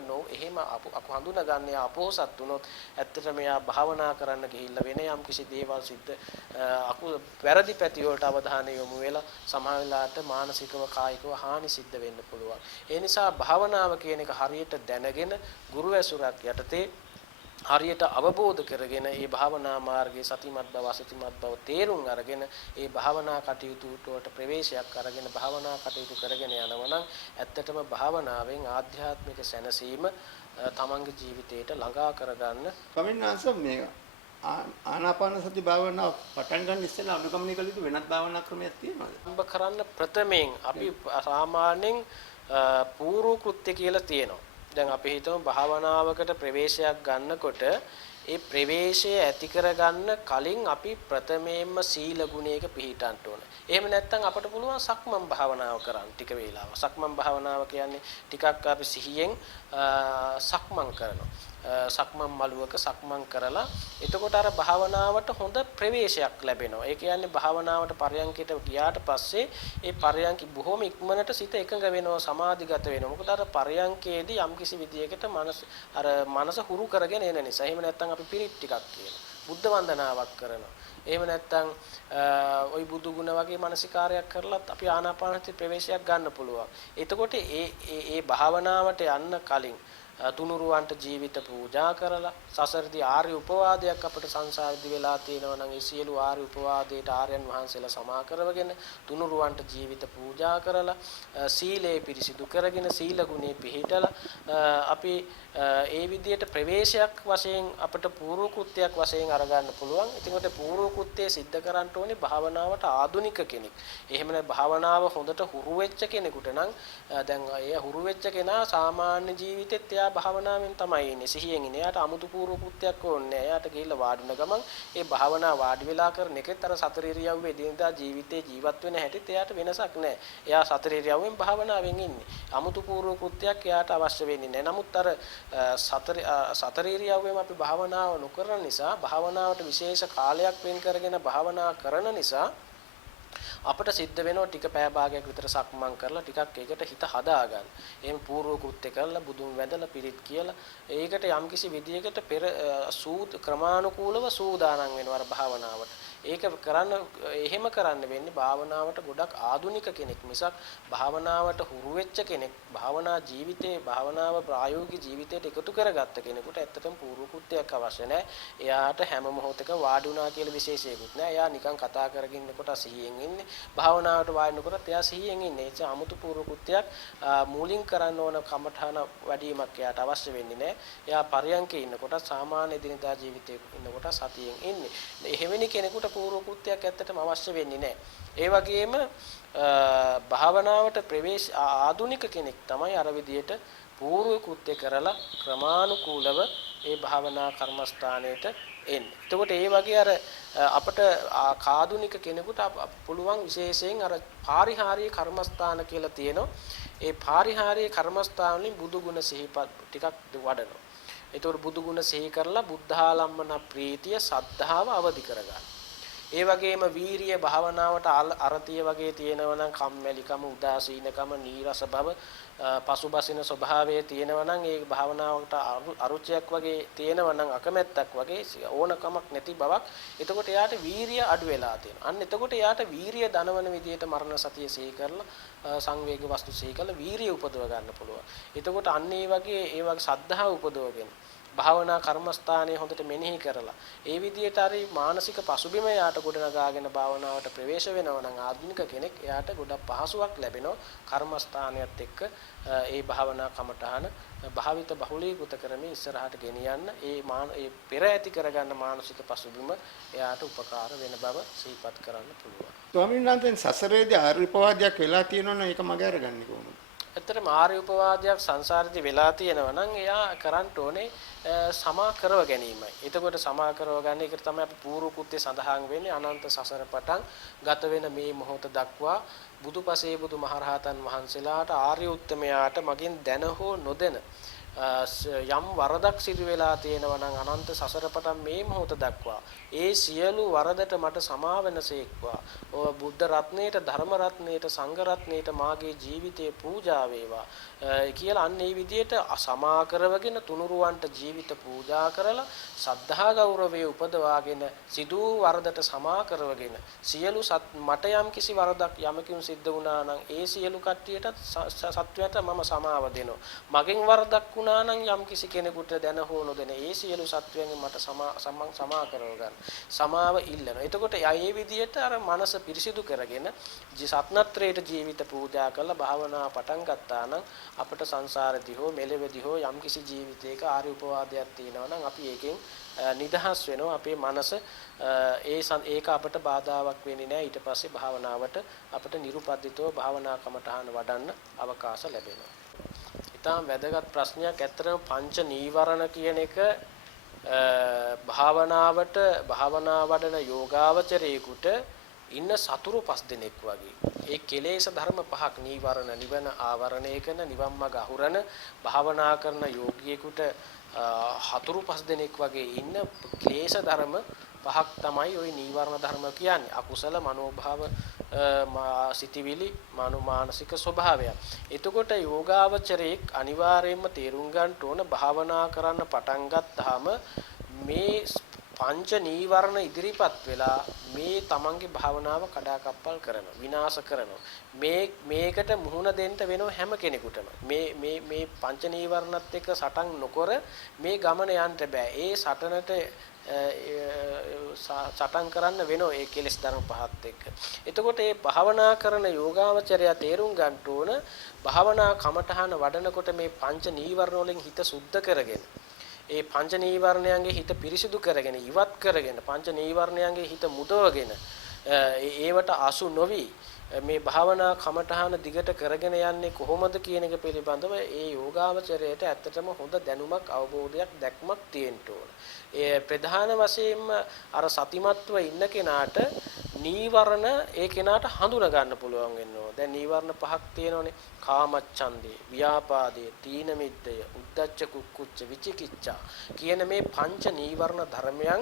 හඳුනාගන්නේ අපෝසත් වුණොත් ඇත්තට මෙයා භාවනා කරන්න ගිහිල්ලා වෙන යම් කිසි දේවල් සිද්ධ වැරදි පැති වලට අවධානය යොමු වෙලා සමහර වෙලාවට මානසිකව කායිකව හානි සිද්ධ වෙන්න පුළුවන්. ඒ නිසා භාවනාව කියන එක හරියට දැනගෙන ගුරු ඇසුරක් යටතේ හරියට අවබෝධ කරගෙන ඒ භාවනා මාර්ගයේ සතිමත් බව අසතිමත් බව තේරුම් අරගෙන ඒ භාවනා කටයුතු වලට ප්‍රවේශයක් අරගෙන භාවනා කටයුතු කරගෙන යනවා නම් ඇත්තටම භාවනාවෙන් ආධ්‍යාත්මික සැනසීම තමන්ගේ ජීවිතයට ළඟා කරගන්න. ස්වාමීන් වහන්සේ මේ ආනාපාන සති භාවනාව පටන් ගන්න ඉස්සෙල්ලා අනුගමනය කළ යුතු වෙනත් භාවනා ක්‍රමයක් තියෙනවද? අම්බ කරන්න ප්‍රථමයෙන් අපි සාමාන්‍යයෙන් පූර්ව කෘත්‍ය කියලා තියෙනවා. දැන් අපි හිතමු භාවනාවකට ප්‍රවේශයක් ගන්නකොට ඒ ප්‍රවේශය ඇති කරගන්න කලින් අපි ප්‍රථමයෙන්ම සීල ගුණයක පිළිටන්න ඕන. එහෙම නැත්නම් අපට පුළුවන් සක්මන් භාවනාව කරන්න ටික වේලාවක්. සක්මන් භාවනාව කියන්නේ ටිකක් අපි සිහියෙන් සක්මන් කරනවා. සක්මන් මළුවක සක්මන් කරලා එතකොට අර භාවනාවට හොඳ ප්‍රවේශයක් ලැබෙනවා. ඒ කියන්නේ භාවනාවට පරයන්කයට ගියාට පස්සේ ඒ පරයන්කි බොහොම ඉක්මනට සිත එකඟ වෙනවා, සමාධිගත වෙනවා. මොකද අර පරයන්කේදී යම්කිසි විදියකට මනස හුරු කරගෙන එන නිසා. එහෙම නැත්නම් අපි පිරිත් ටිකක් කියනවා. බුද්ධ වන්දනාවක් කරනවා. එහෙම නැත්නම් ওই බුදු ගුණ වගේ මානසිකාරයක් කරලත් අපි ආනාපානසති ප්‍රවේශයක් ගන්න පුළුවන්. එතකොට ඒ භාවනාවට යන්න කලින් තුනුරුවන්ට ජීවිත පූජා කරලා සසරදී ආර්ය උපවාදයක් අපට සංසාරදී වෙලා තියෙනවා නම් ඒ සියලු ආර්ය උපවාදයට ආර්යයන් වහන්සේලා සමා කරවගෙන තුනුරුවන්ට ජීවිත පූජා කරලා සීලේ පිරිසිදු කරගෙන සීල ගුණේ පිළිහිටලා අපි ඒ විදිහට ප්‍රවේශයක් වශයෙන් අපට පූර්ව කෘත්‍යයක් වශයෙන් අරගන්න පුළුවන්. ඉතින් ඔතේ පූර්ව කෘත්‍යය સિદ્ધ කරන්න ඕනේ භාවනාවට ආධුනික කෙනෙක්. එහෙම නැත්නම් භාවනාව හොඳට හුරු වෙච්ච කෙනෙකුට නම් දැන් ඒ හුරු වෙච්ච කෙනා සාමාන්‍ය ජීවිතෙත් එයා භාවනාවෙන් තමයි ඉන්නේ. සිහියෙන් ඉන්නේ. එයාට 아무තු පූර්ව කෘත්‍යයක් ඕනේ නැහැ. එයාට ගිහිල්ලා වාඩි වෙන ගමන් ඒ භාවනා වාඩි වෙලා කරන එකෙත් අර සතර ඉරියව්වේ දිනදා ජීවිතේ ජීවත් වෙන හැටිත් එයාට වෙනසක් නැහැ. එයා සතර ඉරියව්වෙන් භාවනාවෙන් ඉන්නේ. 아무තු පූර්ව කෘත්‍යයක් එයාට අවශ්‍ය වෙන්නේ නැහැ. නමුත් අර සතර ඉරියව්වෙම අපි භාවනාව නොකරන නිසා භාවනාවට විශේෂ කාලයක් වෙන් කරගෙන භාවනා කරන නිසා අපිට සිද්ධ වෙනවා ටික පෑ භාගයක් විතර සක්මන් කරලා ටිකක් ඒකට හිත හදා ගන්න. එහෙම පූර්ව කෘත්‍ය කරලා බුදුන් වැඳලා පිරිත් කියලා ඒකට යම්කිසි විදියකට පෙර ක්‍රමානුකූලව සූදානම් වෙනවා අර භාවනාවට. ඒක කරන්න එහෙම කරන්න වෙන්නේ භාවනාවට ගොඩක් ආධුනික කෙනෙක් මිසක් භාවනාවට හුරු වෙච්ච කෙනෙක් භාවනා ජීවිතේ භාවනාව ප්‍රායෝගික ජීවිතයට එකතු කරගත්ත කෙනෙකුට ඇත්තටම පූර්ව කෘත්‍යයක් අවශ්‍ය නැහැ. එයාට හැම මොහොතකම වාඩි වුණා කියලා විශේෂයකුත් නැහැ. එයා නිකන් කතා කරගෙන ඉන්නකොට සිහියෙන් ඉන්නේ. භාවනාවට වාඩිනකොට එයා සිහියෙන් ඉන්නේ. ඒ අමුතු පූර්ව කෘත්‍යයක් මූලින් කරන්න ඕන කමඨාන වැඩිමක් එයාට අවශ්‍ය වෙන්නේ නැහැ. එයා පරයන්කේ ඉන්නකොට සාමාන්‍ය දිනදා ජීවිතේ ඉන්නකොට සතියෙන් ඉන්නේ. එහෙවෙනි කෙනෙකුට පූර්ව කෘත්‍යයක් ඇත්තටම අවශ්‍ය වෙන්නේ නැහැ. ඒ වගේම භාවනාවට ප්‍රවේශ ආධුනික කෙනෙක් තමයි අර විදියට පූර්ව කෘත්‍ය කරලා ක්‍රමානුකූලව ඒ භාවනා කර්මස්ථානයට එන්නේ. එතකොට ඒ වගේ අර අපට ආධුනික කෙනෙකුට පුළුවන් විශේෂයෙන් අර පාරිහාරීය කර්මස්ථාන කියලා තියෙනවා. ඒ පාරිහාරීය කර්මස්ථාන වලින් බුදු ගුණ සිහිපත් ටිකක් වඩනවා. ඒතකොට බුදු ගුණ සිහි කරලා බුද්ධාලම්මන ප්‍රීතිය සද්ධාව අවදි කරගන්න. ඒ වගේම වීරිය භාවනාවට අරතිය වගේ තියෙනවා නම් කම්මැලිකම උදාසීනකම නීරස බව පසුබසින ස්වභාවයේ තියෙනවා නම් ඒ භාවනාවට අරුචියක් වගේ තියෙනවා නම් අකමැත්තක් වගේ ඕනකමක් නැති බවක් එතකොට එයාට වීරිය අඩු වෙලා තියෙනවා. අන්න එතකොට එයාට වීරිය දනවන විදියට මරණ සතිය සිහි කරලා සංවේග වස්තු සිහි කරලා වීරිය උපදව ගන්න පුළුවන්. එතකොට අන්න ඒ වගේ සද්ධාව උපදවගෙන භාවනා කර්මස්ථානයේ හොඳට මෙනෙහි කරලා ඒ විදිහට හරි මානසික පසුබිම යාට ගොඩනගාගෙන භාවනාවට ප්‍රවේශ වෙනවා නම් ආධුනික කෙනෙක් එයාට ගොඩක් පහසුවක් ලැබෙනවා කර්මස්ථානයත් එක්ක ඒ භාවනා කමඨහන භාවිත බහුලීකృత කරමින් ඉස්සරහට ගෙනියන්න ඒ පෙර ඇති කරගන්න මානසික පසුබිම එයාට උපකාර වෙන බව සිහිපත් කරන්න පුළුවන්. ස්වාමීන් වහන්සේ සසරේදී ආර්ය උපවාදයක් වෙලා තියෙනවනම් ඒක මග අරගන්නේ කොහොමද? ඇත්තටම ආර්ය උපවාදයක් සංසාරේදී වෙලා තියෙනවා නම් එයා කරන්න ඕනේ සමා කරව ගැනීමයි. එතකොට සමා කරව ගන්න එක තමයි අපි පූර්ව කෘත්‍ය සඳහන් වෙන්නේ අනන්ත සසර පටන් ගත වෙන මේ මොහොත දක්වා බුදුපසේ බුදුමහරහතන් වහන්සේලාට ආර්ය උත්තමයාට මගින් දැන හෝ නොදැන යම් වරදක් සිදු වෙලා තියෙනවා නම් අනන්ත සසර පටන් මේ මොහොත දක්වා ඒ සියලු වරදට මට සමා වෙනසේක්වා බුද්ධ රත්නයේට ධර්ම රත්නයේට සංඝ රත්නයේට මාගේ ජීවිතේ පූජා වේවා කියලා අන්න ඒ විදිහට සමා කරවගෙන තුනුරුවන්ට ජීවිත පූජා කරලා සද්ධා ගෞරවයේ උපදවාගෙන සිදු වරදට සමා කරවගෙන සියලු මට යම් කිසි වරදක් යමකින් සිද්ධ වුණා නම් ඒ සියලු කට්ටියට සත්වයට මම සමාව දෙනවා. මගෙන් වරදක් වුණා නම් යම් කිසි කෙනෙකුට දැන හෝ නොදැන ඒ සියලු සත්වයන්ගෙන් මට සමා කරව ගන්න. සමාව ඉල්ලනවා. එතකොට ඒ විදිහට අර මනස පිරිසිදු කරගෙන සත්නත්‍රයට ජීවිත පූජා කරලා භාවනා පටන් ගත්තා නම් අපට සංසාරෙදී හෝ මෙලෙවදී හෝ යම් කිසි ජීවිතයක ආර්ය උපවාදයක් තියෙනවා නම් අපි ඒකෙන් නිදහස් වෙනවා. අපේ මනස ඒක අපට බාධාවක් වෙන්නේ නැහැ. ඊට පස්සේ භාවනාවට අපට නිරුපද්දිතව භාවනා කමඨහන වඩන්න අවකාශ ලැබෙනවා. ඊටාම් වැදගත් ප්‍රශ්නයක්. ඇත්තටම පංච නීවරණ කියන එක භාවනා වඩන යෝගාවචරයෙකුට ඉන්න සතුරු 5 දෙනෙක් වගේ. ඒ කෙලෙස් ධර්ම 5ක් නීවරණ නිවන ආවරණය කරන නිවන් මඟ අහුරන භාවනා කරන යෝගියෙකුට හතුරු 5 දෙනෙක් වගේ ඉන්න ක්ලේශ ධර්ම 5ක් තමයි ওই නීවරණ ධර්ම කියන්නේ. අකුසල මනෝභාව සිටිවිලි මානසික ස්වභාවය. එතකොට යෝගාවචරයේ අනිවාර්යයෙන්ම තේරුම් ගන්න ඕන භාවනා කරන්න පටන් ගත්තාම මේ පංච නීවරණ ඉදිරිපත් වෙලා මේ තමන්ගේ භාවනාව කඩාකප්පල් කරනවා විනාශ කරනවා. මේකට මුහුණ දෙන්න වෙනව හැම කෙනෙකුටම. මේ පංච නීවරණත් එක්ක සටන් නොකර මේ ගමන යන්න බෑ. ඒ සටනට සටන් කරන්න වෙනෝ ඒ කෙලෙස් ධර්ම පහත් එක්ක. එතකොට මේ භාවනා කරන යෝගාවචරය තේරුම් ගන්න ඕන භාවනා කමඨහන වඩනකොට මේ පංච නීවරණ වලින් හිත සුද්ධ කරගෙන ඒ පංච නීවරණයන්ගේ හිත පිරිසිදු කරගෙන ඉවත් කරගෙන පංච නීවරණයන්ගේ හිත මුදවගෙන ඒවට අසු නොවි මේ භාවනා කමඨහන දිගට කරගෙන යන්නේ කොහොමද කියන එක පිළිබඳව ඒ යෝගාවචරයට ඇත්තටම හොඳ දැනුමක් අවබෝධයක් දැක්මක් තියෙන්න ඕන. ඒ ප්‍රධාන වශයෙන්ම අර සතිමත්ව ඉන්න කෙනාට නීවරණ ඒ කෙනාට හඳුනා ගන්න පුළුවන් වෙනවා. දැන් නීවරණ පහක් තියෙනවානේ. කාමච්ඡන්දේ, ව්‍යාපාදේ, තීන මිද්දය, උද්ධච්ච කුක්කුච්ච, විචිකිච්ඡා කියන මේ පංච නීවරණ ධර්මයන්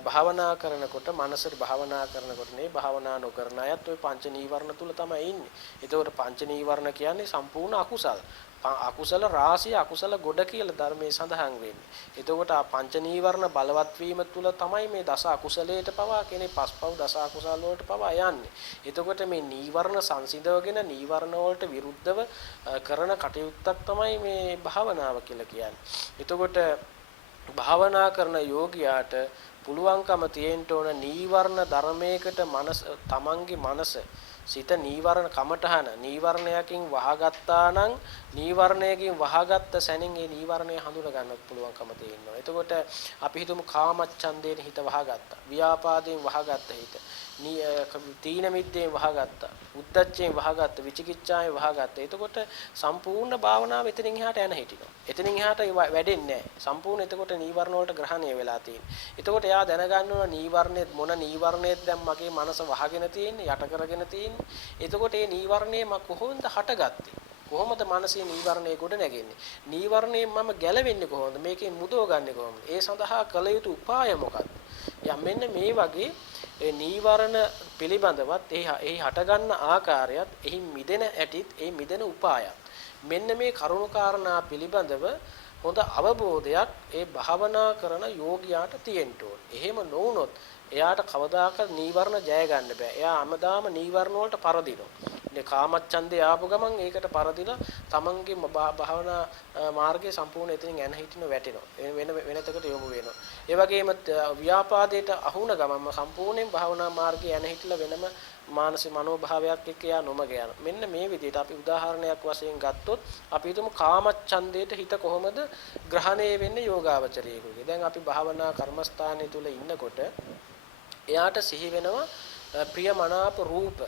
භාවනා කරනකොට මනසට භාවනා කරනකොට නේ භාවනා නොකරන අයත් ওই පංච නීවරණ තුල තමයි ඉන්නේ. ඒතකොට පංච නීවරණ කියන්නේ සම්පූර්ණ අකුසල්. අකුසල රාශිය අකුසල ගොඩ කියලා ධර්මයේ සඳහන් වෙන්නේ. එතකොට ආ පංච නීවරණ බලවත් වීම තුල තමයි මේ දස අකුසලයට පවා කෙනේ පස්පව් දස අකුසල වලට පවා යන්නේ. එතකොට මේ නීවරණ සංසිඳවගෙන නීවරණ වලට විරුද්ධව කරන කටයුත්තක් තමයි මේ භාවනාව කියලා කියන්නේ. එතකොට භාවනා කරන යෝගියාට පුළුවන්කම තියෙන්න ඕන නීවරණ ධර්මයකට තමන්ගේ මනස සිත නීවරණ කමඨහන නීවරණයකින් වහගත්තා නම් නීවරණයකින් වහගත්ත සැනින් ඒ නීවරණය හඳුනා ගන්නත් පුළුවන්කම තියෙනවා. එතකොට අපි හිතමු කාමච්ඡන්දයෙන් හිත වහගත්තා. ව්‍යාපාදයෙන් වහගත්ත හිත. තීන මිද්දයෙන් වහගත්තා. උද්ධච්චයෙන් වහගත්තා. විචිකිච්ඡාවෙන් වහගත්තා. එතකොට සම්පූර්ණ භාවනාව එතනින් එහාට යන හිටිනවා. එතනින් එහාට වැඩෙන්නේ නැහැ. සම්පූර්ණ එතකොට නීවරණ වලට ග්‍රහණය වෙලා තියෙන්නේ. එතකොට එයා දැනගන්න ඕන නීවරණෙත් මොන නීවරණෙත් දැන් මගේ මනස වහගෙන තියෙන්නේ යට කරගෙන තියෙන්නේ. එතකොට මේ නීවරණය කොහොමද හටගත්තේ? කොහොමද මානසික නීවරණයේ ගොඩ නැගෙන්නේ? නීවරණයෙන් මම ගැලවෙන්නේ කොහොමද? මේකෙන් මුදව ගන්නෙ කොහොමද? ඒ සඳහා කළ යුතු උපාය මොකක්ද? මෙන්න මේ වගේ ඒ නීවරණ පිළිබඳවත් එහි හටගන්න ආකාරයත් එහි මිදෙන ඇටිත් ඒ මිදෙන උපායත් මෙන්න මේ කරුණු කාරණා පිළිබඳව හොඳ අවබෝධයක් ඒ භාවනා කරන යෝගියාට තියෙන්න ඕන. එහෙම නොවුනොත් එයාට කවදාකවත් නීවරණ ජය ගන්න බෑ. එයා හැමදාම නීවරණ වලට පරදිනවා. ඉතින් කාමච්ඡන්දේ ආපු ගමන් ඒකට පරදිලා තමන්ගේ භාවනා මාර්ගයේ සම්පූර්ණ එතනින් යන හිටින වැටෙනවා. වෙනතකට යොමු වෙනවා. ඒ වගේම ව්‍යාපාදයට අහුණ ගමන්ම සම්පූර්ණයෙන් භාවනා මාර්ගයේ යන හිටලා වෙනම මානසික මනෝභාවයක් එක්ක යා නොමග යනවා. මෙන්න මේ විදිහට අපි උදාහරණයක් වශයෙන් ගත්තොත් අපි හිතමු කාමච්ඡන්දයට හිත කොහොමද ග්‍රහණය වෙන්නේ යෝගාවචරයේකුගේ. දැන් අපි භාවනා කර්මස්ථානයේ තුල ඉන්නකොට එයාට සිහි වෙනවා ප්‍රියමනාප රූප,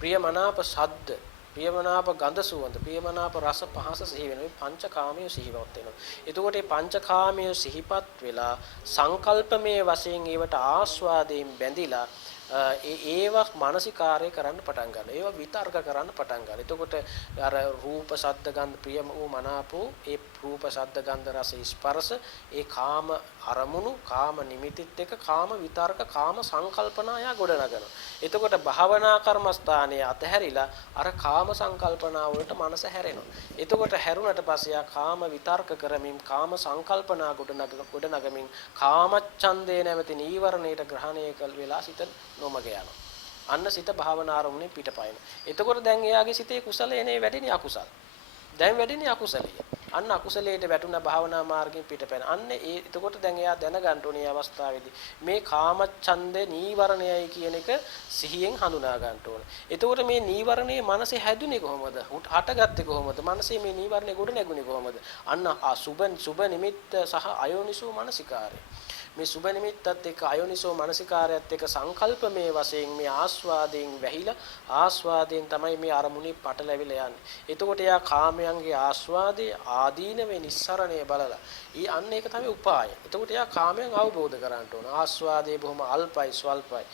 ප්‍රියමනාප ශබ්ද, ප්‍රියමනාප ගන්ධ සුවඳ, ප්‍රියමනාප රස පහස සිහි වෙනවා. මේ පංචකාමයේ සිහිවත් වෙනවා. එතකොට මේ පංචකාමයේ සිහිපත් වෙලා සංකල්පමය වශයෙන් ඒවට ආස්වාදයෙන් බැඳිලා ඒවා මානසිකාරය කරන්න පටන් ගන්නවා. ඒවා විතර්ක කරන්න පටන් ගන්නවා. එතකොට අර රූප ශබ්ද ගන්ධ ප්‍රියම වූ මනාපෝ ඒ රූප ශබ්ද ගන්ධ රස ස්පර්ශ ඒ කාම අරමුණු කාම නිමිතිත් එක්ක කාම විතර්ක කාම සංකල්පනා යා ගොඩ නගනවා. එතකොට භාවනා කර්මස්ථානයේ අතහැරිලා අර කාම සංකල්පනා වලට මනස හැරෙනවා. එතකොට හැරුණට පස්සේ යා කාම විතර්ක කරමින් කාම සංකල්පනා ගොඩ නගමින් කාමච්ඡන්දේ නැමැති නීවරණයට ග්‍රහණය කළ වෙලා සිත නොමග යනවා. අන්න සිත භාවනා ආරමුණේ පිටපයින්. එතකොට දැන් එයාගේ සිතේ කුසලයේ නේ වැඩෙන්නේ අකුසල. දැන් වැඩෙන්නේ අකුසලයේ. අන්න අකුසලයට වැටුණ භාවනා මාර්ගයෙන් පිටපැන. අන්න ඒ එතකොට දැන් එයා දැනගන්න ඕනේ අවස්ථාවේදී මේ කාමච්ඡන්දේ නීවරණයයි කියන එක සිහියෙන් හඳුනා ගන්න ඕනේ. එතකොට මේ නීවරණයේ මනසේ හැදුනේ කොහොමද? හටගත්තේ කොහොමද? මනසේ මේ නීවරණේ ගොඩ නැගුණේ කොහොමද? අන්න සුබ නිමිත්ත සහ අයෝනිසෝ මනසිකාරය. මේ සුබ නිමිත්තත් එක්ක අයෝනිසෝ මනසිකාරයත් එක්ක සංකල්පමේ වශයෙන් මේ ආස්වාදයෙන් වැහිලා ආස්වාදයෙන් තමයි මේ අරමුණේ පටලැවිලා යන්නේ. එතකොට එයා කාමයන්ගේ ආස්වාදයේ ආදීනවේ නිස්සරණය බලලා අන්න ඒක තමයි උපාය. එතකොට එයා කාමයන් අවබෝධ කරගන්න ඕන. ආස්වාදයේ බොහොම අල්පයි ස්වල්පයි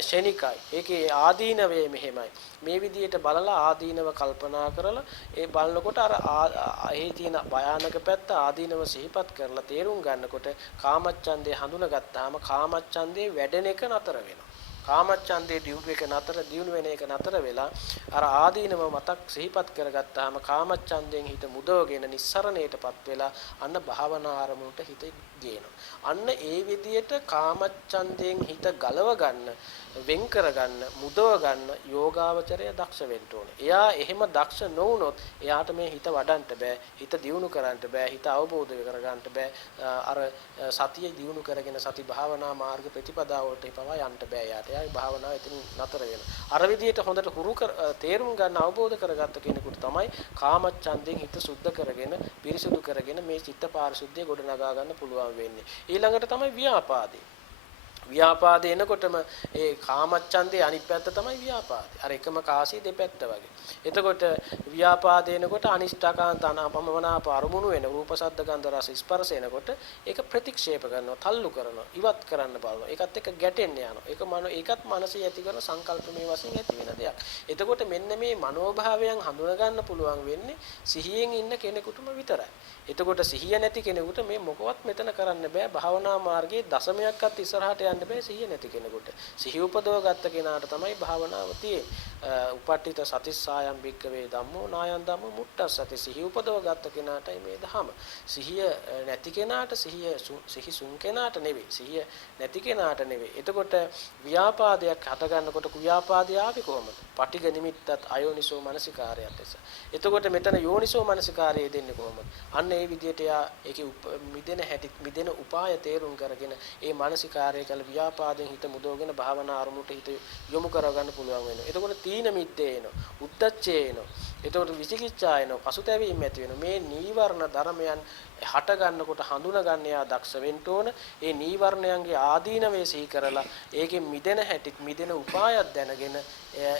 ෂණිකයි. ඒකේ ආදීනවේ මෙහෙමයි. මේ විදිහට බලලා ආදීනව කල්පනා කරලා ඒ බලනකොට අර එහි තියෙන භයානක පැත්ත ආදීනව සිහිපත් කරලා තේරුම් ගන්නකොට කාමච්ඡන්දේ හඳුනාගත්තාම කාමච්ඡන්දේ වැඩෙන එක නතර වෙනවා. කාමච්ඡන්දේ දියුණු වෙන එක නතර වෙලා අර ආදීනව මතක් සිහිපත් කරගත්තාම කාමච්ඡන්දයෙන් හිත මුදවගෙන නිස්සරණයටපත් වෙලා අන්න භාවනා ආරමුණට හිත ගේනවා. අන්න ඒ විදිහට කාමච්ඡන්දයෙන් හිත ගලව ගන්න, වෙන් කරගන්න, මුදව ගන්න යෝගාවචරය දක්ෂ වෙන්න ඕනේ. එයා එහෙම දක්ෂ නොවුනොත් එයාට මේ හිත වඩන්න බෑ, හිත දියුණු කරන්න බෑ, හිත අවබෝධ කරගන්න බෑ. අර සතිය දියුණු කරගෙන සති භාවනා මාර්ග ප්‍රතිපදාව වලට පවා යන්න බෑ යාට. එයාගේ භාවනාව එතන නතර වෙනවා. අර විදිහට හොඳට තේරුම් ගන්න අවබෝධ කරගත්ත කෙනෙකුට තමයි කාමච්ඡන්දයෙන් හිත සුද්ධ කරගෙන, පිරිසුදු කරගෙන මේ චිත්ත පාරිශුද්ධිය ගොඩනගා ගන්න පුළුවන් වෙන්නේ. ඊළඟට තමයි ව්‍යාපාදේ. ව්‍යාපාදේ එනකොටම ඒ කාමච්ඡන්දේ අනිත් පැත්ත තමයි ව්‍යාපාදේ. අර එකම කාසිය දෙපැත්ත වගේ. එතකොට ව්‍යාපාදේ එනකොට අනිෂ්ඨකාන්ත අනපමනාප අරමුණු වෙන රූප ශබ්ද ගන්ධ රස ස්පර්ශ එනකොට ඒක ප්‍රතික්ෂේප කරනවා, තල්ලු කරනවා, ඉවත් කරන්න බලනවා. ඒකත් එක්ක ගැටෙන්න යනවා. ඒකත් මනසේ ඇති කරන සංකල්පමේ වශයෙන් ඇති වෙන දෙයක්. එතකොට මෙන්න මේ මනෝභාවයන් හඳුනා ගන්න පුළුවන් වෙන්නේ සිහියෙන් ඉන්න කෙනෙකුටම විතරයි. එතකොට සිහිය නැති කෙනෙකුට මේ මොකවත් මෙතන කරන්න බෑ. භාවනා මාර්ගයේ දශමයක්වත් ඉස්සරහට යන්න බෑ සිහිය නැති කෙනෙකුට. සිහිය උපදව ගත්ත කෙනාට තමයි භාවනාව තියෙන්නේ. උපට්ඨිත සතිස්සායම් භික්කවේ ධම්මෝ නායන් ධම්මෝ මුට්ටස්සති. සිහිය උපදව ගත්ත කෙනාටයි මේ ධම. සිහිය නැති කෙනාට සිහිසුන් කෙනාට නෙවෙයි. සිහිය නැති කෙනාට නෙවෙයි. එතකොට ව්‍යාපාදයක් හට ගන්නකොට ව්‍යාපාදය ආවේ කොහොමද? පටිඝ නිමිත්තත් අයෝනිසෝ මනසිකාරයත් එස. එතකොට මෙතන යෝනිසෝ මනසිකාරය දෙන්නේ කොහොමද? අන්න ඒ විදිහට යා ඒකේ මිදෙන උපාය තේරුම් කරගෙන ඒ මානසිකාරය කළ ව්‍යාපාදයෙන් හිත මුදවගෙන භාවනා අරමුණට හිත යොමු කරගන්න පුළුවන් වෙනවා. එතකොට තීන මිද්දේ එනවා. උද්දච්චය එනවා. එතකොට විචිකිච්ඡා එනවා. පසුතැවීම ඇති වෙනවා. මේ නීවරණ ධර්මයන් හට ගන්නකොට හඳුනා ගන්න යා දක්ෂ වෙන්න ඕන. ඒ නීවරණයන්ගේ ආදීනවේ සිහි කරලා ඒකෙන් මිදෙන හැටි මිදෙන උපායක් දැනගෙන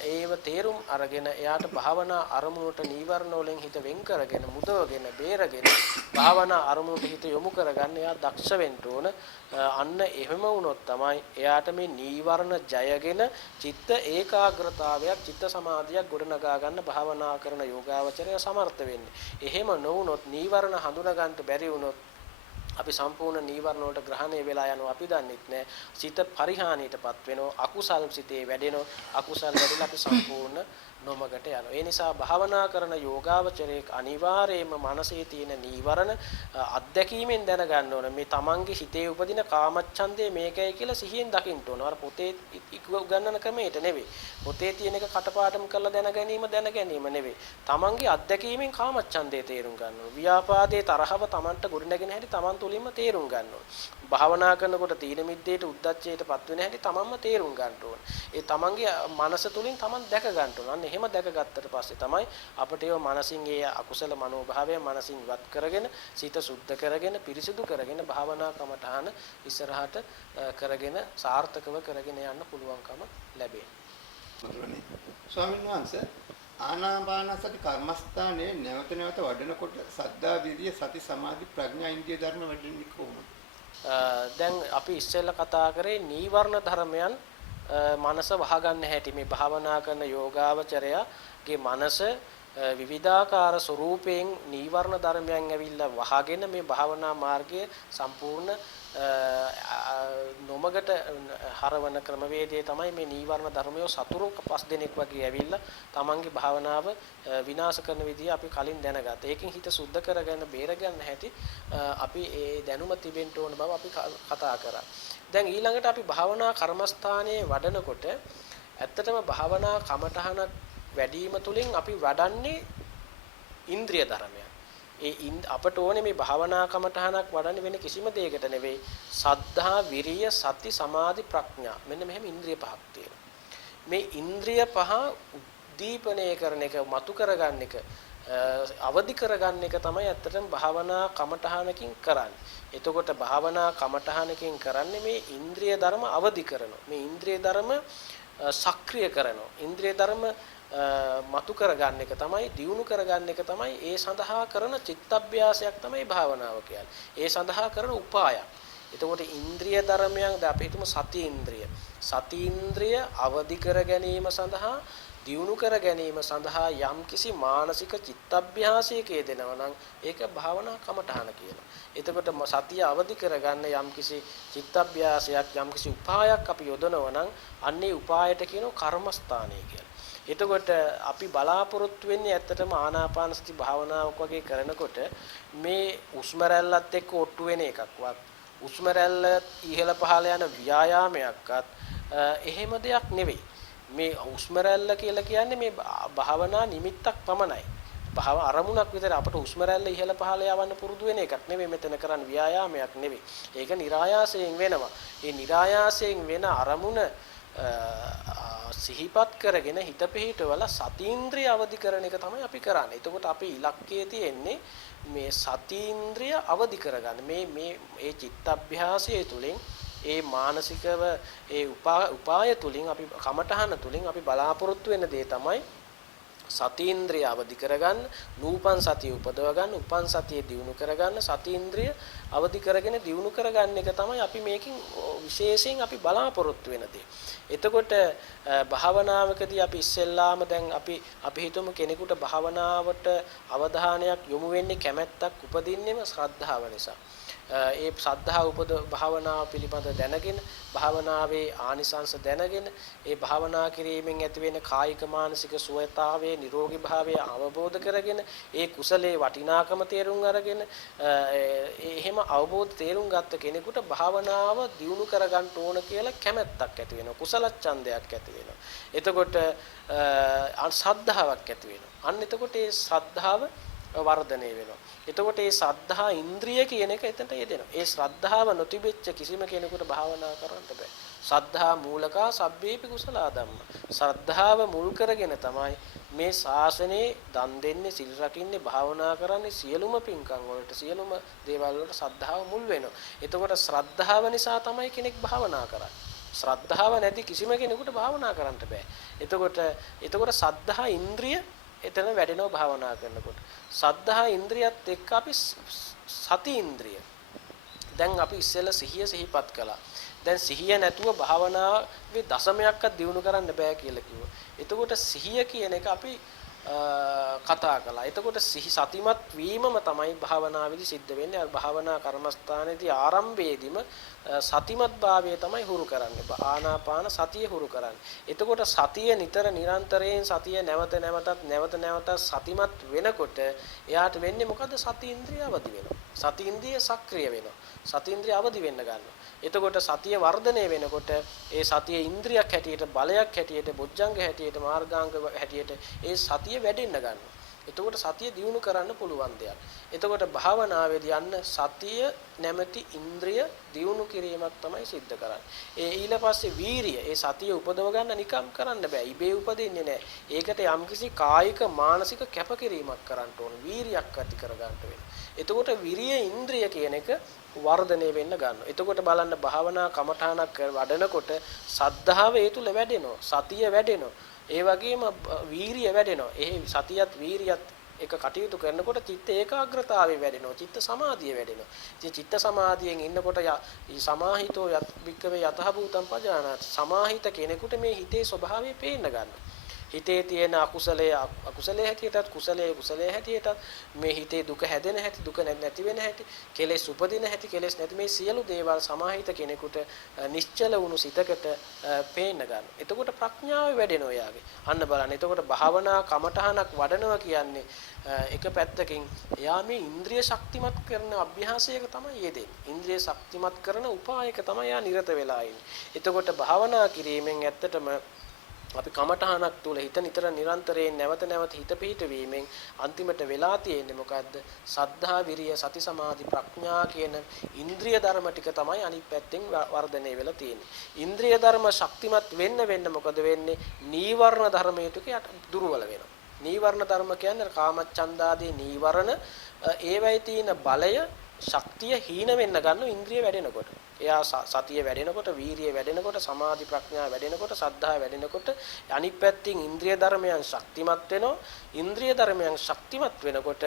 ඒව තේරුම් අරගෙන එයාට භාවනා අරමුණට නීවරණ වලින් හිත වෙන් කරගෙන මුදවගෙන බේරගෙන භාවනා අරමුණට හිත යොමු කරගන්න එයා දක්ෂ වෙන්න ඕන. අන්න එහෙම වුණොත් තමයි එයාට මේ නීවරණ ජයගෙන චිත්ත ඒකාග්‍රතාවයක් චිත්ත සමාධියක් ගොඩනගා ගන්න භාවනා කරන යෝගාවචරය සමර්ථ වෙන්නේ. එහෙම නොවුනොත් නීවරණ හඳුනා ගන්නට බැරි වුණොත් අපි සම්පූර්ණ නීවරණ වලට ග්‍රහණය වෙලා යනවා අපි දන්නෙත් නෑ. සිත පරිහානියටපත් වෙනවා. අකුසල් සිතේ වැඩෙනවා. අකුසල් වැඩිලා අපි සම්පූර්ණ නොමගට යනවා. ඒ නිසා භාවනා කරන යෝගාවචරයේ අනිවාර්යයෙන්ම මනසේ තියෙන නීවරණ අත්දැකීමෙන් දැනගන්න ඕන. මේ තමන්ගේ හිතේ උපදින කාමච්ඡන්දේ මේකයි කියලා සිහියෙන් දකින්න ඕන. අර පොතේ ගන්නන ක්‍රමයට නෙවෙයි. පොතේ තියෙන එක කටපාඩම් කරලා දැන ගැනීම නෙවෙයි. තමන්ගේ අත්දැකීමෙන් කාමච්ඡන්දේ තේරුම් ගන්න ඕන. ව්‍යාපාදේ තරහව තමන්ට ගොඩනගෙන හැටි තමන් තුලින්ම තේරුම් ගන්න ඕන. භාවනා කරනකොට තීන මිද්දේට උද්දච්චයටපත් වෙන හැටි තමන්ම තේරුම් ගන්න ඕන. ඒ තමන්ගේ මනස තුලින් තමන් දැක ගන්න ඕන. අන්න එහෙම දැකගත්තට පස්සේ තමයි අපිට ඒ මනසින් ඒ අකුසල මනෝභාවය මනසින් ඉවත් කරගෙන සිත සුද්ධ කරගෙන පිරිසිදු කරගෙන භාවනා කමඨාන ඉස්සරහට කරගෙන සාර්ථකව කරගෙන යන්න පුළුවන්කම ලැබෙනවා. ස්වාමීන් වහන්සේ ආනාපානසති කර්මස්ථානයේ නැවත නැවත වඩනකොට සද්ධා විරිය සති සමාධි ප්‍රඥා ඉන්දිය ධර්ම වඩන්නේ කොහොමද? දැන් අපි ඉස්සෙල්ලා කතා කරේ නීවරණ ධර්මයන් මනස වහගන්න හැටි. මේ භාවනා කරන යෝගාවචරයාගේ මනස විවිධාකාර ස්වරූපයෙන් නීවරණ ධර්මයන් ඇවිල්ලා වහගෙන මේ භාවනා මාර්ගයේ සම්පූර්ණ නොමගට හරවන ක්‍රමවේදය තමයි මේ නීවරණ ධර්මයේ සතුරු පස් දෙනෙක් වගේ ඇවිල්ලා තමන්ගේ භාවනාව විනාශ කරන විදිය අපි කලින් දැනගත්තා. ඒකෙන් හිත සුද්ධ කරගෙන බේරගන්න හැටි අපි ඒ දැනුම තිබෙන්න ඕන බව අපි කතා කරා. දැන් ඊළඟට අපි භාවනා කර්මස්ථානයේ වඩනකොට ඇත්තටම භාවනා කමඨහන වැඩිම තුලින් අපි වඩන්නේ ඉන්ද්‍රිය ධර්මයන්. අපට ඕනේ මේ භාවනා කමඨහනක් වඩන්නේ වෙන කිසිම දෙයකට නෙවෙයි. සද්ධා, විරිය, සති, සමාධි, ප්‍රඥා. මෙන්න මෙහෙම ඉන්ද්‍රිය පහක් තියෙනවා. මේ ඉන්ද්‍රිය පහ උද්දීපනය කරන එක, මතු කරගන්න එක, අවදි කරගන්න එක තමයි ඇත්තටම භාවනා කමඨහනකින් කරන්නේ. එතකොට භාවනා කමඨහනකින් කරන්නේ මේ ඉන්ද්‍රිය ධර්ම අවදි කරනවා. මේ ඉන්ද්‍රිය ධර්ම සක්‍රිය කරනවා. ඉන්ද්‍රිය ධර්ම මතු කරගන්න එක තමයි, දියුණු කරගන්න එක තමයි ඒ සඳහා කරන චිත්තඅභ්‍යාසයක් තමයි භාවනාව කියන්නේ. ඒ සඳහා කරන උපායක්. එතකොට ඉන්ද්‍රිය ධර්මයන් ද අපි හිතමු සති ඉන්ද්‍රිය. සති ඉන්ද්‍රිය අවදි කර ගැනීම සඳහා, දියුණු කර ගැනීම සඳහා යම්කිසි මානසික චිත්තඅභ්‍යාසයක යෙදෙනවා නම් ඒක භාවනා කමඨහන කියනවා. එතකොට සතිය අවදි කරගන්න යම්කිසි චිත්තඅභ්‍යාසයක්, යම්කිසි උපායක් අපි යොදනවා නම් අන්නේ උපායට කියනවා කර්මස්ථානය කියලා. එතකොට අපි බලාපොරොත්තු වෙන්නේ ඇත්තටම ආනාපාන සති භාවනාවක් වගේ කරනකොට මේ උස්ම රැල්ලත් එක්ක ඔට්ටු වෙන එකක්වත්, උස්ම රැල්ල ඉහළ පහළ යන ව්‍යායාමයක්වත් එහෙම දෙයක් නෙවෙයි. මේ උස්ම රැල්ල කියලා කියන්නේ මේ භාවනා නිමිත්තක් පමණයි. භාව අරමුණක් විතර අපට උස්ම රැල්ල ඉහළ පහළ යවන්න පුරුදු වෙන එකක් නෙවෙයි මෙතන කරන්නේ, ව්‍යායාමයක් නෙවෙයි. ඒක નિરાයාසයෙන් වෙනවා. ඒ નિરાයාසයෙන් වෙන අරමුණ සිහිපත් කරගෙන හිත පිහිටවල සතීන්ද්‍රිය අවදි කරන එක තමයි අපි කරන්නේ. එතකොට අපේ ඉලක්කය තියෙන්නේ මේ සතීන්ද්‍රිය අවදි කරගන්න. මේ චිත්තඅභ්‍යාසය තුළින් ඒ මානසිකව ඒ උපාය තුලින් අපි කමඨහන තුලින් අපි බලාපොරොත්තු වෙන දේ තමයි සතීන්ද්‍රිය අවදි කරගන්න, නූපන් සතිය උපදව ගන්න, උපන් සතිය දියුණු කරගන්න, සතීන්ද්‍රිය අවදි කරගෙන දියුණු කරගන්න එක තමයි අපි මේකෙන් විශේෂයෙන් අපි බලාපොරොත්තු වෙන දේ. එතකොට භාවනාවකදී අපි ඉස්සෙල්ලාම දැන් අපි හිතමු කෙනෙකුට භාවනාවට අවධානයක් යොමු වෙන්නේ කැමැත්තක් උපදින්නේම ශ්‍රද්ධාව නිසා. ඒ ශ්‍රද්ධාව භාවනාව පිළිබඳ දැනගෙන භාවනාවේ ආනිසංස දැනගෙන ඒ භාවනා කිරීමෙන් ඇතිවෙන කායික මානසික සුවතාවයේ නිරෝගී භාවය අවබෝධ කරගෙන ඒ කුසලයේ වටිනාකම තේරුම් අරගෙන එහෙම අවබෝධ තේරුම් ගත්ත කෙනෙකුට භාවනාව දියුණු කරගන්න ඕන කියලා කැමැත්තක් ඇති වෙනවා කුසල ඡන්දයක් ඇති වෙනවා එතකොට ශ්‍රද්ධාවක් ඇති වෙනවා අන්න එතකොට ඒ ශ්‍රද්ධාව වර්ධනය වෙනවා. එතකොට මේ සද්ධා ඉන්ද්‍රිය කියන එක එතනට යෙදෙනවා. ඒ ශ්‍රද්ධාව නොතිබෙච්ච කිසිම කෙනෙකුට භාවනා කරන්න බෑ. සද්ධා මූලකා සබ්බේපි කුසලා ධම්ම. ශ්‍රද්ධාව මුල් කරගෙන තමයි මේ ශාසනයේ දන් දෙන්නේ, සිල් රකින්නේ, භාවනා කරන්නේ සියලුම පින්කම් වලට, සියලුම දේවල් වලට ශ්‍රද්ධාව මුල් වෙනවා. එතකොට ශ්‍රද්ධාව නිසා තමයි කෙනෙක් භාවනා කරන්නේ. ශ්‍රද්ධාව නැති කිසිම කෙනෙකුට භාවනා කරන්න බෑ. එතකොට සද්ධා ඉන්ද්‍රිය එතන වැඩෙනවා භාවනා කරනකොට. සද්ධා ඉන්ද්‍රියත් එක්ක අපි සති ඉන්ද්‍රිය. දැන් අපි ඉස්සෙල්ලා සිහිය සිහිපත් කළා. දැන් සිහිය නැතුව භාවනාවේ දශමයක්වත් දිනු කරන්න බෑ කියලා කිව්වා. එතකොට සිහිය කියන එක අපි කතා කළා. එතකොට සතිමත් වීමම තමයි භාවනාවේදී සිද්ධ වෙන්නේ. අර භාවනා කර්මස්ථානයේදී ආරම්භයේදීම සතිමත් භාවය තමයි හුරු කරන්නේ. ආනාපාන සතිය හුරු කරන්නේ. එතකොට සතිය නිතර නිරන්තරයෙන් සතිය නැවත නැවතත් සතිමත් වෙනකොට එයාට වෙන්නේ මොකද්ද? සති ඉන්ද්‍රිය අවදි වෙනවා. සති ඉන්ද්‍රිය සක්‍රිය වෙනවා. සති ඉන්ද්‍රිය අවදි වෙන්න ගන්නවා. එතකොට සතිය වර්ධනය වෙනකොට ඒ සතිය ඉන්ද්‍රියක් හැටියට, බලයක් හැටියට, බොජ්ජංග හැටියට, මාර්ගාංග හැටියට ඒ සතිය වැඩෙන්න ගන්නවා. එතකොට සතිය දියුණු කරන්න පුළුවන් දෙයක්. එතකොට භාවනාවේදී යන්න සතිය නැමැති ඉන්ද්‍රිය දියුණු කිරීමක් තමයි සිද්ධ කරන්නේ. ඊට පස්සේ වීරිය, ඒ සතිය උපදව ගන්න නිකම් කරන්න බෑ. ඉබේ උපදින්නේ නැහැ. ඒකට යම්කිසි කායික මානසික කැපකිරීමක් කරන්න ඕන. වීරියක් ඇති කර ගන්න වෙනවා. එතකොට විරිය ඉන්ද්‍රිය කියන එක වර්ධනය වෙන්න ගන්නවා. එතකොට බලන්න භාවනා කමඨානක් වඩනකොට සද්ධාව ඒ තුල වැඩෙනවා. සතිය වැඩෙනවා. ඒ වගේම වීරිය වැඩෙනවා. ඒ සතියත් වීරියත් එක කටයුතු කරනකොට චිත්ත ඒකාග්‍රතාවය වැඩෙනවා. චිත්ත සමාධිය වැඩෙනවා. ඉතින් චිත්ත සමාධියෙන් ඉන්නකොට සමාහිතෝ යත් වික්කවේ යතහ භූතං පජානාති. සමාහිත කෙනෙකුට මේ හිතේ ස්වභාවය පේන්න ගන්නවා. හිතේ තියෙන අකුසලයේ හැටියටත් කුසලයේ හැටියටත් මේ හිතේ දුක හැදෙන හැටි, දුක නැති වෙන හැටි, කෙලෙස් උපදින හැටි, කෙලෙස් නැති මේ සියලු දේවල් සමාහිත කෙනෙකුට නිශ්චල වුණු සිතකට පේන්න ගන්න. එතකොට ප්‍රඥාව වැඩෙනවා යාගේ. අන්න බලන්න. එතකොට භාවනා කමඨහනක් වඩනවා කියන්නේ එක පැත්තකින් එයා මේ ඉන්ද්‍රිය ශක්තිමත් කරන අභ්‍යාසයක තමයි යෙදෙන්නේ. ඉන්ද්‍රිය ශක්තිමත් කරන උපායක තමයි එයා නිරත වෙලා ඉන්නේ. එතකොට භාවනා කිරීමෙන් ඇත්තටම අපි කමඨහනක් තුල හිත නිතර නිරන්තරයෙන් නැවත හිත පිහිටවීමෙන් අන්තිමට වෙලා තියෙන්නේ මොකද්ද? සද්ධා, විරිය, සති, සමාධි, ප්‍රඥා කියන ඉන්ද්‍රිය ධර්ම ටික තමයි අනිත් පැත්තෙන් වර්ධනය වෙලා තියෙන්නේ. ඉන්ද්‍රිය ධර්ම ශක්තිමත් වෙන්න මොකද වෙන්නේ? නීවරණ ධර්මයේ ටික දුර්වල වෙනවා. නීවරණ ධර්ම කියන්නේ කාමච්ඡන්දාදී නීවරණ ඒවයි තියෙන බලය ශක්තිය හීන වෙන්න ගන්න ඉන්ද්‍රිය වැඩෙනකොට. එයා සතිය වැඩෙනකොට, වීරිය වැඩෙනකොට, සමාධි ප්‍රඥා වැඩෙනකොට, සද්ධා වැඩෙනකොට අනිත් පැත්තෙන් ඉන්ද්‍රිය ධර්මයන් ශක්තිමත් වෙනවා. ඉන්ද්‍රිය ධර්මයන් ශක්තිමත් වෙනකොට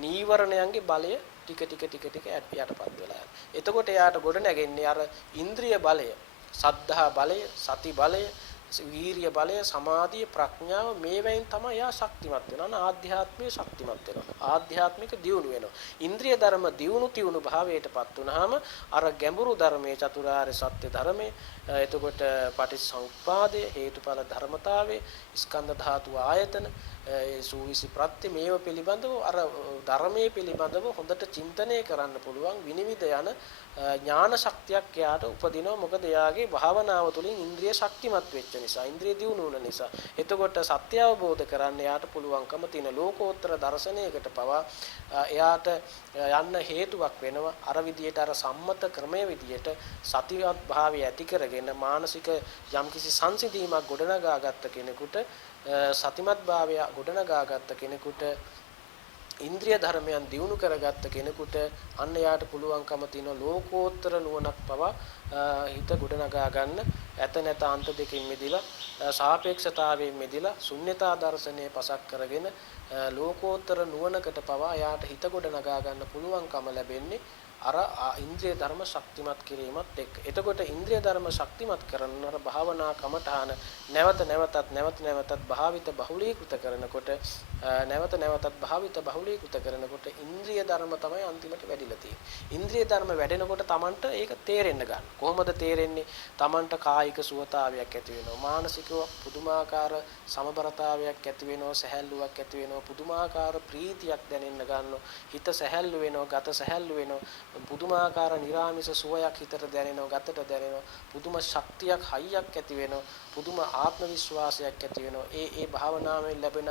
නීවරණයන්ගේ බලය ටික යටපත් වෙලා යනවා. එතකොට එයාට ගොඩ නැගෙන්නේ අර ඉන්ද්‍රිය බලය, සද්ධා බලය, සති බලය, වීරිය බලය, සමාධිය, ප්‍රඥාව මේවෙන් තමයි යා ශක්තිමත් වෙනවා. ආධ්‍යාත්මික ශක්තිමත් වෙනවා. ආධ්‍යාත්මික දියුණු වෙනවා. ඉන්ද්‍රිය ධර්ම දියුණු භාවයටපත් වුනහම අර ගැඹුරු ධර්මයේ චතුරාර්ය සත්‍ය ධර්මයේ එතකොට පටිච්චසමුප්පාදය, හේතුඵල ධර්මතාවයේ, ස්කන්ධ ධාතු ආයතන, සූවිසි ප්‍රත්‍ය මේව පිළිබඳව අර ධර්මයේ පිළිබඳව හොඳට චින්තනය කරන්න පුළුවන් විනිවිද යන ඥාන ශක්තියක් එයාට උපදිනවා. මොකද එයාගේ භාවනාව තුළින් ඉන්ද්‍රිය ශක්තිමත් වෙච්ච නිසා, ඉන්ද්‍රිය දියුණු වුණ නිසා. එතකොට සත්‍ය අවබෝධ කරන්න එයාට පුළුවන්කම තියෙන ලෝකෝත්තර දර්ශනයකට පවා එයාට යන්න හේතුවක් වෙනවා. අර විදියට අර සම්මත ක්‍රමයේ විදියට සතිවත් භාවය ඇති කරගෙන මානසික යම්කිසි සංසිඳීමක් ගොඩනගාගත්ත කෙනෙකුට, සතිමත් භාවය ගොඩනගාගත්ත කෙනෙකුට ඉන්ද්‍රිය ධර්මයන් දියුණු කරගත්ත කෙනෙකුට අන්න යාට පුළුවන්කම තියෙන ලෝකෝත්තර නුවණක් පවා හිත ගොඩනගා ගන්න ඇත නැත අන්ත දෙකකින් මිදලා සාපේක්ෂතාවයෙන් මිදලා ශුන්‍යතා දර්ශනය පසක් කරගෙන ලෝකෝත්තර නුවණකට පවා යාට හිත ගොඩනගා ගන්න පුළුවන්කම ලැබෙන්නේ අර ඉන්ද්‍රිය ධර්ම ශක්තිමත් කිරීමත් එක්ක. එතකොට ඉන්ද්‍රිය ධර්ම ශක්තිමත් කරන අර භාවනා කමඨාන නැවත නැවතත් භාවිත බහුලීකృత කරනකොට කරනකොට ඉන්ද්‍රිය ධර්ම තමයි අන්තිමට වැඩිලා තියෙන්නේ. ඉන්ද්‍රිය ධර්ම වැඩෙනකොට Tamanට ඒක තේරෙන්න ගන්න. කොහොමද තේරෙන්නේ? Tamanට කායික සුවතාවයක් ඇති වෙනවා. මානසිකව පුදුමාකාර සමබරතාවයක් ඇති වෙනවා. සැහැල්ලුවක් ඇති වෙනවා. පුදුමාකාර ප්‍රීතියක් දැනෙන්න ගන්නවා. හිත සැහැල්ලු වෙනවා. ගත සැහැල්ලු වෙනවා. පුදුමාකාර නිරාමිස සුවයක් හිතට දැනෙනවා. ගතට දැනෙනවා. පුදුම ශක්තියක් හයියක් ඇති වෙනවා. පුදුම ආත්ම විශ්වාසයක් ඇති වෙනවා. ඒ භාවනාවෙන් ලැබෙන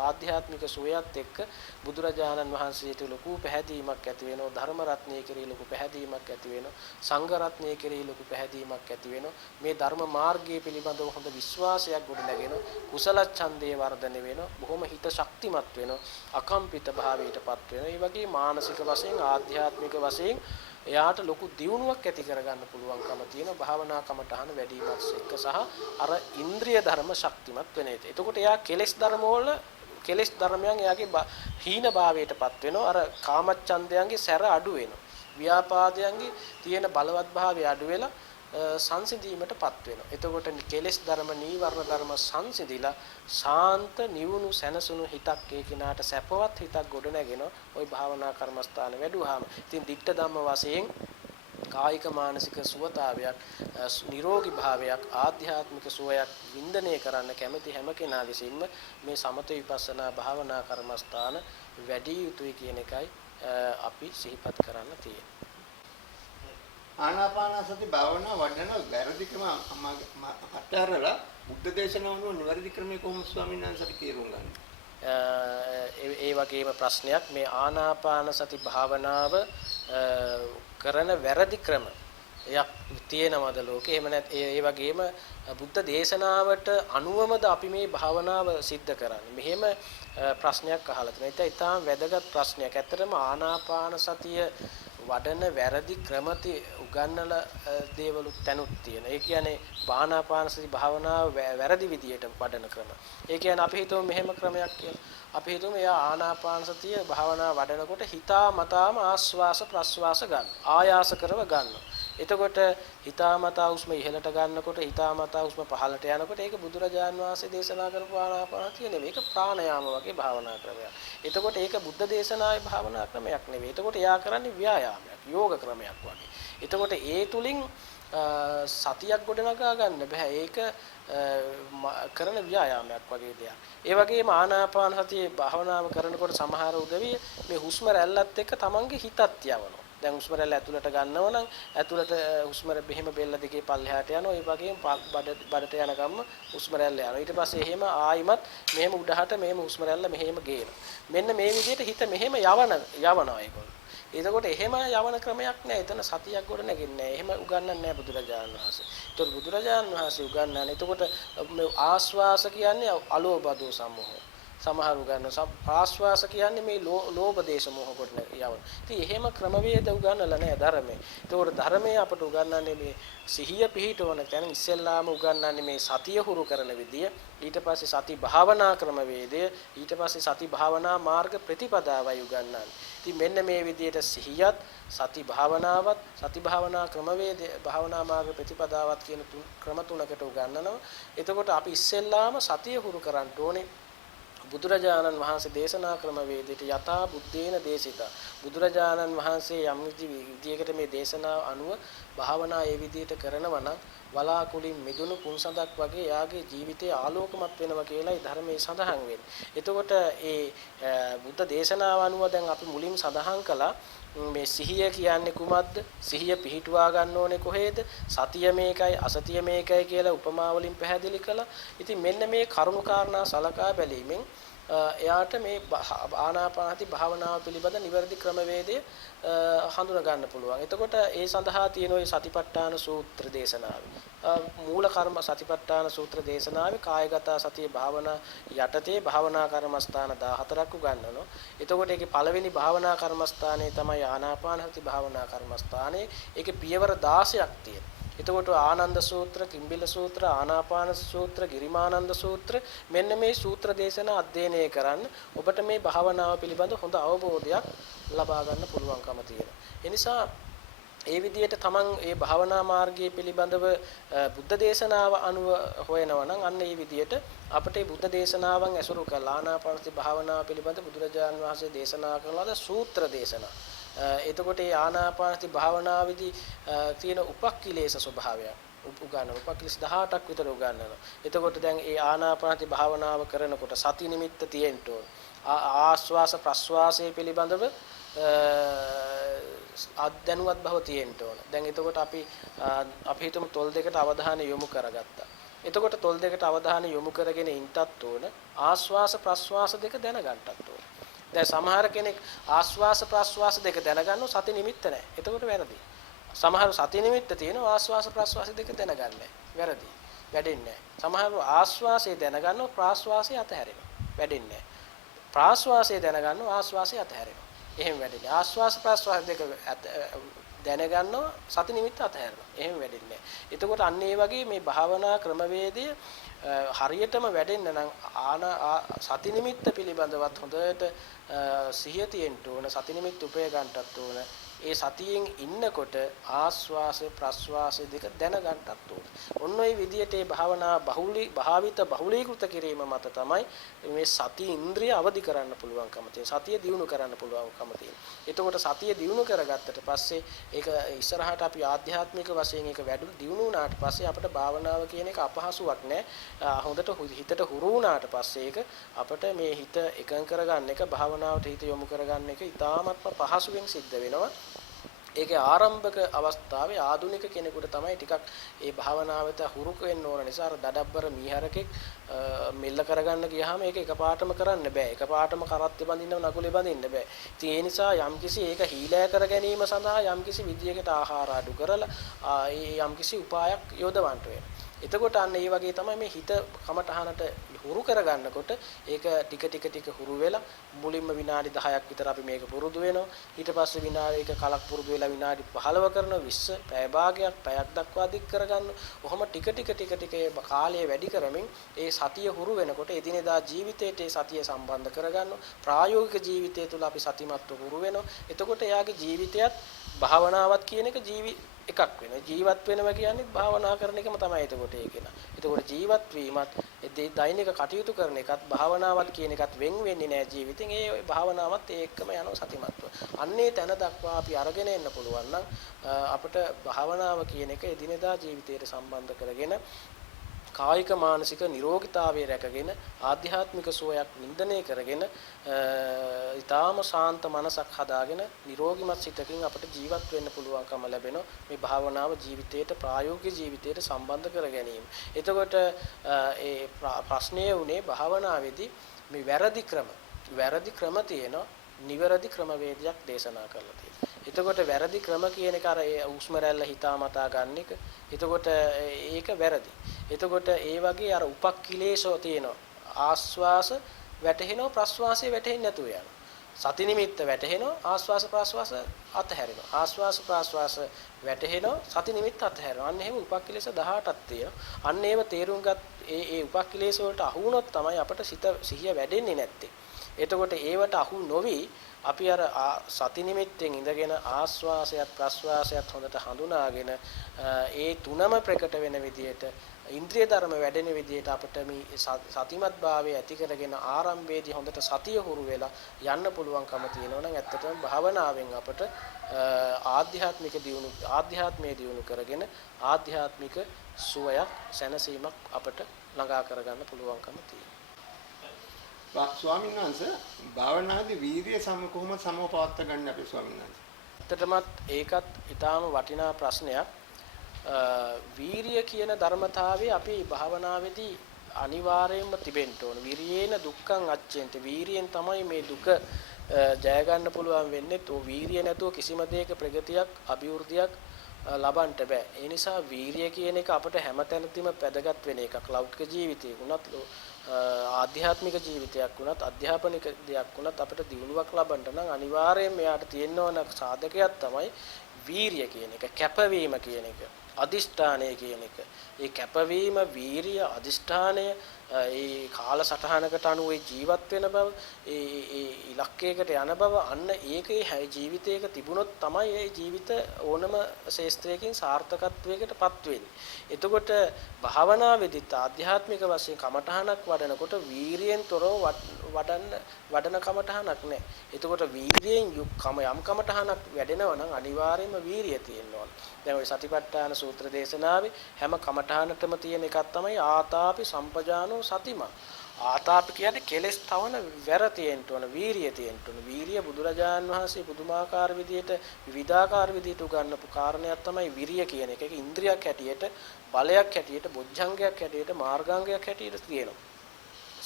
ආධ්‍යාත්මික සුවයත් එක්ක බුදුරජාණන් වහන්සේට ලොකු පැහැදීමක් ඇති වෙනවා. ධර්ම රත්නයේ කෙරෙහි ලොකු පැහැදීමක් ඇති වෙනවා. සංඝ රත්නයේ කෙරෙහි ලොකු පැහැදීමක් ඇති වෙනවා. මේ ධර්ම මාර්ගයේ පිළිබඳව හොඳ විශ්වාසයක් ගොඩනගෙනවා. කුසල ඡන්දේ වර්ධනය වෙනවා. බොහොම හිත ශක්තිමත් වෙනවා. අකම්පිත භාවයටපත් වෙනවා. ඒ වගේ මානසික වශයෙන් ආධ්‍යාත්මික වශයෙන් එයාට ලොකු දියුණුවක් ඇති කරගන්න පුළුවන්කම තියෙන භාවනා කමටහන වැඩිමත් එක්ක සහ අර ඉන්ද්‍රිය ධර්ම ශක්තිමත් වෙන එක. එතකොට එයා කෙලෙස් ධර්මයන් එයාගේ හීන භාවයටපත් වෙනවා. අර කාමච්ඡන්දයන්ගේ සැර අඩු වෙනවා. ව්‍යාපාදයන්ගේ තියෙන බලවත් භාවය අඩු වෙලා සංසිඳීමටපත් වෙනවා. එතකොට කෙලෙස් ධර්ම නීවරණ ධර්ම සංසිඳිලා ශාන්ත නිවුණු සැනසුණු හිතක් ඒ කිනාට සැපවත් හිතක් ගොඩ නැගෙනවා. ওই භාවනා කර්මස්ථාන වැඩුවාම. ඉතින් ditta ධම්ම වශයෙන් කායික මානසික සුවතාවයක් නිරෝගී භාවයක් ආධ්‍යාත්මික සුවයක් වින්දනය කරන්න කැමති හැම කෙනා විසින්ම මේ සමත විපස්සනා භාවනා කර්මස්ථාන වැඩි යුතුයි කියන එකයි අපි සිහිපත් කරන්න තියෙන්නේ. ආනාපාන සති භාවනා වඩන වැරදි ක්‍රම අත්හැරලා බුද්ධ දේශනාවන නිවැරදි ක්‍රමයේ කොහොමද ස්වාමීන් වහන්සේ තේරුම් ගන්නේ? ඒ වගේම ප්‍රශ්නයක් මේ ආනාපාන සති භාවනාව කරන වැරදි ක්‍රම එයක් තියෙනවද ලෝකේ? එහෙම නැත් ඒ වගේම බුද්ධ දේශනාවට අනුවමද අපි මේ භාවනාව සිද්ධ කරන්නේ? මෙහෙම ප්‍රශ්නයක් අහලා තියෙනවා. ඒක ඉතාම වැදගත් ප්‍රශ්නයක්. ඇත්තටම ආනාපාන සතිය වඩන වැරදි ක්‍රමති උගන්නල දේවලුත් තැනුත් තියෙන. ඒ කියන්නේ ආනාපාන සති භාවනාව වැරදි විදියට වඩන ක්‍රම. ඒ කියන්නේ අපි හිතමු මෙහෙම ක්‍රමයක් කියලා. අපි හිතමු එයා ආනාපාන සතිය භාවනාව වඩනකොට හිතාමතාම ආස්වාස ප්‍රස්වාස ගන්න. ආයාස කරව ගන්නවා. එතකොට හිතාමතා උස්ම ඉහළට ගන්නකොට හිතාමතා උස්ම පහළට යනකොට ඒක බුදුරජාන් වහන්සේ දේශනා කරපු ආනාපාන සතිය නෙවෙයි. ඒක ප්‍රාණයාම වගේ භාවනා ක්‍රමයක්. එතකොට ඒක බුද්ධ දේශනාවේ භාවනා ක්‍රමයක් නෙවෙයි. එතකොට එයා කරන්නේ ව්‍යායාමයක්, යෝග ක්‍රමයක් වගේ. එතකොට ඒ තුලින් සතියක් ගොඩනගා ගන්න බෑ. ඒක කරන ව්‍යායාමයක් වගේ දෙයක්. ඒ වගේම ආනාපාන සතියේ භාවනාව කරනකොට සමහර උදවිය මේ හුස්ම රැල්ලත් එක්ක තමන්ගේ හිතත් යවනවා. දැන් හුස්ම රැල්ල ඇතුළට ගන්නවා නම් ඇතුළට හුස්ම බෙහෙම බෙල්ල දෙකේ පල්ලෙහාට යනවා. ඒ වගේම බඩට යන ගම්ම හුස්ම රැල්ල යනවා. ඊට පස්සේ එහෙම ආයිමත් මෙහෙම උඩහට මෙහෙම හුස්ම රැල්ල මෙහෙම ගේනවා. මෙන්න මේ විදිහට හිත මෙහෙම යවනවා ඒගොල්ලෝ. එතකොට එහෙම යවන ක්‍රමයක් නෑ. එතන සතියක් ගොඩ නැගෙන්නේ නෑ. එහෙම උගන්වන්නේ නෑ බුදුරජාණන් වහන්සේ. ඒතකොට බුදුරජාණන් වහන්සේ උගන්වන්නේ එතකොට ආස්වාස කියන්නේ අලෝභ දෝස සම්මෝහ. සමහරු ගන්න ආස්වාස කියන්නේ මේ ලෝභ දේශ මොහ කොට යවන. ඉතින් එහෙම ක්‍රමවේද උගන්වලා නැහැ ධර්මයේ. ඒතකොට ධර්මයේ අපට උගන්වන්නේ මේ සිහිය පිහිටවන තැන ඉස්සෙල්ලාම උගන්වන්නේ මේ සතිය හුරු කරන විදිය. ඊට පස්සේ සති භාවනා ක්‍රමවේදය, ඊට පස්සේ සති භාවනා මාර්ග ප්‍රතිපදාවයි උගන්වන්නේ. ඉතින් මෙන්න මේ විදියට සිහියත් සති භාවනාවත් සති භාවනා ක්‍රමවේදය භාවනා මාර්ග ප්‍රතිපදාවත් කියන ක්‍රම තුනකට උගන්වනවා. එතකොට අපි ඉස්සෙල්ලාම සතිය හුරු කරන්න ඕනේ. බුදුරජාණන් වහන්සේ දේශනා ක්‍රමවේදයට යථා බුද්ධේන දේශිතා. බුදුරජාණන් වහන්සේ යම් විදියකට මේ දේශනාව අනුව භාවනා ඒ විදියට කරනවා නම් වලාකුලින් මිදුණු කුණසඳක් වගේ යාගේ ජීවිතය ආලෝකමත් වෙනවා කියලා ඒ ධර්මයේ සඳහන් වෙන්නේ. එතකොට ඒ බුද්ධ දේශනාව අනුව දැන් අපි මුලින් සඳහන් කළා මේ සිහිය කියන්නේ කුමක්ද? සිහිය පිහිටුවා ගන්න ඕනේ කොහේද? සතිය මේකයි අසතිය මේකයි කියලා උපමා වලින් පැහැදිලි කළා. ඉතින් මෙන්න මේ කරුණු කාරණා සලකා බැලීමෙන් එයාට මේ ආනාපානසති භාවනාව පිළිබඳ නිවැරදි ක්‍රමවේදය හඳුනා ගන්න පුළුවන්. එතකොට ඒ සඳහා තියෙන ওই සතිපට්ඨාන සූත්‍ර දේශනාවේ මූල කර්ම සතිපට්ඨාන සූත්‍ර දේශනාවේ කායගත සතිය භාවනා යටතේ භාවනා කර්මස්ථාන 14ක් උගන්වනවා. එතකොට ඒකේ පළවෙනි භාවනා කර්මස්ථානයේ තමයි ආනාපානසති භාවනා කර්මස්ථානයේ. ඒකේ පියවර 16ක් තියෙනවා. එතකොට ආනන්ද සූත්‍ර, කිම්බිල සූත්‍ර, ආනාපාන සූත්‍ර, ගිරිමානන්ද සූත්‍ර මෙන්න මේ සූත්‍ර දේශනා අධ්‍යයනය කරන්න ඔබට මේ භාවනාව පිළිබඳ හොඳ අවබෝධයක් ලබා ගන්න පුළුවන්කම තියෙනවා. ඒ නිසා ඒ විදිහට තමන් මේ භාවනා මාර්ගයේ පිළිබඳව බුද්ධ දේශනාව අනුව හොයනවා නම් අන්න ඒ විදිහට අපට මේ බුද්ධ දේශනාවන් ඇසුරු කරලා ආනාපානසති භාවනාව පිළිබඳ බුදුරජාන් වහන්සේ දේශනා කරන ලද සූත්‍ර දේශනා. එතකොට මේ ආනාපානසති භාවනාවේදී තියෙන උපක්ඛිලේශ ස්වභාවය උගන්වන උපක්ඛිලේශ 18ක් විතර උගන්වනවා. එතකොට දැන් මේ ආනාපානසති භාවනාව කරනකොට සති නිමිත්ත තියෙන්න ඕන. ආස්වාස ප්‍රස්වාසයේ පිළිබඳව අධ්‍යනුවත් භව තියෙන්න ඕන. දැන් එතකොට අපි හිතමු තොල් දෙකට අවධානය යොමු කරගත්තා. එතකොට තොල් දෙකට අවධානය යොමු කරගෙන ඉන්නත් ඕන ආස්වාස ප්‍රස්වාස දෙක දැනගන්නත් ඕන. දැන් සමහර කෙනෙක් ආස්වාස ප්‍රස්වාස දෙක දැනගන්නව සති නිමිත්ත නැහැ. එතකොට වැරදි. සමහර සති නිමිත්ත තියෙනවා ආස්වාස ප්‍රස්වාස දෙක දනගන්නේ නැහැ. වැරදි. වැඩෙන්නේ නැහැ. සමහර ආස්වාසය දැනගන්නව ප්‍රාස්වාසය අතහැරෙනවා. වැඩෙන්නේ නැහැ. ප්‍රාස්වාසය දැනගන්නව ආස්වාසය අතහැරෙනවා. එහෙම වැඩෙන්නේ. ආස්වාස ප්‍රාස්වාස දෙක දැනගන්නව සති නිමිත්ත අතහැරෙනවා. එහෙම වැඩෙන්නේ නැහැ. එතකොට අන්න ඒ වගේ මේ භාවනා ක්‍රමවේදය හරියටම වැඩෙන්න නම් සති නිමිත්ත පිළිබඳවත් හොඳට සිහිය තියෙන්න ඕන. සති නිමිත්ත උපය ගන්නටත් ඕන. ඒ සතියෙන් ඉන්නකොට ආස්වාස ප්‍රස්වාස දෙක දැනගන්නත් ඕන. ඔන්න ඔය විදිහට මේ භාවනා බහුලීකృత කිරීම මත තමයි මේ සති ඉන්ද්‍රිය අවදි කරන්න පුළුවන්කම තියෙන. සතිය දියුණු කරන්න පුළුවන්කම තියෙන. එතකොට සතිය දියුණු කරගත්තට පස්සේ ඒක ඉස්සරහට අපි ආධ්‍යාත්මික වශයෙන් ඒක දියුණු වුණාට පස්සේ අපිට භාවනාව කියන එක අපහසුයක් නෑ. හොඳට හිතට හුරු වුණාට පස්සේ ඒක අපිට මේ හිත එකඟ කරගන්න එක භාවනාවට හිත යොමු කරගන්න එක ඉතාමත්ම පහසුවෙන් සිද්ධ වෙනවා. ඒකේ ආරම්භක අවස්ථාවේ ආධුනික කෙනෙකුට තමයි ටිකක් ඒ භාවනාවට හුරු වෙන්න ඕන නිසා අර දඩබ්බර මීහරකෙක් මෙල්ල කරගන්න ගියාම ඒක එකපාරටම කරන්න බෑ. එකපාරටම කරත්තේ බඳින්න නකුලේ බඳින්න බෑ. ඉතින් ඒ නිසා යම්කිසි ඒක හීලෑ කර ගැනීම සඳහා යම්කිසි විදියකට ආහාර අඩු කරලා ඒ යම්කිසි උපායක් යොදවන්න වෙනවා. එතකොට අන්න ඒ වගේ තමයි මේ හිත කමටහනට හුරු කරගන්නකොට ඒක ටික හුරු වෙලා මුලින්ම විනාඩි 10ක් විතර අපි මේක පුරුදු වෙනවා. ඊට පස්සේ විනාඩි එක කලක් පුරුදු වෙලා විනාඩි 15 කරනවා 20 පැය භාගයක් පැයක් දක්වා දික් කරගන්න. ඔහොම ටික ඒ කාලය වැඩි කරමින් ඒ සතිය හුරු වෙනකොට එදිනෙදා ජීවිතයට ඒ සතිය සම්බන්ධ කරගන්න. ප්‍රායෝගික ජීවිතය තුළ අපි සතිමත්ව හුරු වෙනවා. එතකොට එයාගේ ජීවිතයත් භාවනාවත් කියන එක එකක් වෙනවා. ජීවත් වෙනවා කියන්නේ භාවනා කරන එකම තමයි එතකොට ඒකේන. එතකොට ජීවත් වීමත් දෛනික කටයුතු කරන එකත් භාවනාවත් කියන එකත් වෙන් වෙන්නේ නැහැ ජීවිතෙන්. ඒ භාවනාවත් ඒකම යනවා සතිමත්ව. අන්නේ තැන දක්වා අපි අරගෙන එන්න පුළුවන් නම් අපිට භාවනාව කියන එක එදිනෙදා ජීවිතයට සම්බන්ධ කරගෙන කායික මානසික නිරෝගීතාවය රැකගෙන ආධ්‍යාත්මික සුවයක් වින්දනය කරගෙන ඊටාම ශාන්ත මනසක් හදාගෙන නිරෝගීමත් සිතකින් අපිට ජීවත් වෙන්න පුළුවන්කම ලැබෙනවා මේ භාවනාව ජීවිතයට ප්‍රායෝගික ජීවිතයට සම්බන්ධ කර ගැනීම. එතකොට ඒ ප්‍රශ්නය උනේ භාවනාවේදී මේ වැරදි ක්‍රම තියෙනවා නිවැරදි ක්‍රමවේදයක් දේශනා කරලා තියෙනවා. එතකොට වැරදි ක්‍රම කියන එක අර ඒ උස්ම රැල්ල හිතාමතා ගන්න එක. එතකොට ඒක වැරදි. එතකොට ඒ වගේ අර උපක්ඛිලේශෝ තියෙනවා. ආස්වාස වැටෙනවා ප්‍රස්වාසය වැටෙන්නේ නැතුව යනවා. සති නිමිත්ත වැටෙනවා ආස්වාස ප්‍රස්වාස අතහැරෙනවා. ආස්වාස ප්‍රස්වාස වැටෙනවා සති නිමිත්ත අතහැරෙනවා. අන්න එහෙම උපක්ඛිලේශ 18ක් තියෙනවා. අන්න ඒව තේරුම් ගත් ඒ උපක්ඛිලේශ වලට අහු වුණොත් තමයි අපට සිහිය වැඩෙන්නේ නැත්තේ. එතකොට ඒවට අහු නොවි අපි අර සති නිමිත්තෙන් ඉඳගෙන ආස්වාසයත් ප්‍රස්වාසයත් හොඳට හඳුනාගෙන ඒ තුනම ප්‍රකට වෙන විදිහට ඉන්ද්‍රිය ධර්ම වැඩෙන විදිහට අපිට මේ සතිමත් භාවය ඇති කරගෙන ආරම්භයේදී හොඳට සතිය හුරු වෙලා යන්න පුළුවන්කම තියෙනවා නම් ඇත්තටම භාවනාවෙන් අපිට ආධ්‍යාත්මයේ දියුණු කරගෙන ආධ්‍යාත්මික සුවයක් සැනසීමක් අපිට ළඟා කරගන්න පුළුවන්කම තියෙනවා. ස්වාමීන් වහන්සේ භාවනාදී වීර්ය කොහොමද සමවපවත්ත ගන්න අපේ ස්වාමීන් වහන්සේ? ඇත්තටමත් ඒකත් ඊටාම වටිනා ප්‍රශ්නයක්. වීර්ය කියන ධර්මතාවය අපි භාවනාවේදී අනිවාර්යයෙන්ම තිබෙන්න ඕන. විරියේන දුක්ඛං අච්චෙන්ත. වීරියෙන් තමයි මේ දුක ජය ගන්න පුළුවන් වෙන්නේ. તો වීරිය නැතුව කිසිම දෙයක ප්‍රගතියක් අභිවෘද්ධියක් ලබන්න බෑ. ඒ නිසා වීරිය කියන එක අපිට හැමතැනදීම වැදගත් වෙන එකක්. ලෞකික ජීවිතේ වුණත් ආධ්‍යාත්මික ජීවිතයක් වුණත් අධ්‍යාපනික දෙයක් වුණත් අපිට දියුණුවක් ලබන්න නම් අනිවාර්යයෙන් මෙයාට තියෙන්න ඕන සාධකයක් තමයි වීරිය කියන එක, කැපවීම කියන එක, අදිෂ්ඨානය කියන එක. ඒ කැපවීම, වීරිය, අදිෂ්ඨානය ඒ කාලසටහනකට අනුව ජීවත් වෙන බව, ඒ ඉලක්කයකට යන බව, අන්න ඒකේ ජීවිතයක තිබුණොත් තමයි ඒ ජීවිත ඕනම ශේස්ත්‍රයකින් සාර්ථකත්වයකටපත් වෙන්නේ. එතකොට භාවනාවේදීත් ආධ්‍යාත්මික වශයෙන් කමඨහනක් වඩනකොට වීරියෙන් තොරව වඩන කමඨහනක් නැහැ. එතකොට වීරියෙන් යම් කමඨහනක් වැඩෙනවා නම් අනිවාර්යයෙන්ම වීරිය තියෙන්න ඕන. දැන් ওই සතිපට්ඨාන සූත්‍ර දේශනාවේ හැම කමඨහනටම තියෙන එකක් තමයි ආතාපි සම්පජානෝ සතිම. ආතාපි කියන්නේ කෙලස් තවන වැර තියෙන්න ඕන, වීරිය තියෙන්න ඕන. වීරිය බුදුරජාන් වහන්සේ පුදුමාකාර විදියට විවිධාකාර විදියට උගන්වපු කාරණයක් තමයි විරිය කියන එක. ඒක ඉන්ද්‍රියක් හැටියට, බලයක් හැටියට, බොජ්ජංගයක් හැටියට, මාර්ගාංගයක් හැටියට තියෙනවා.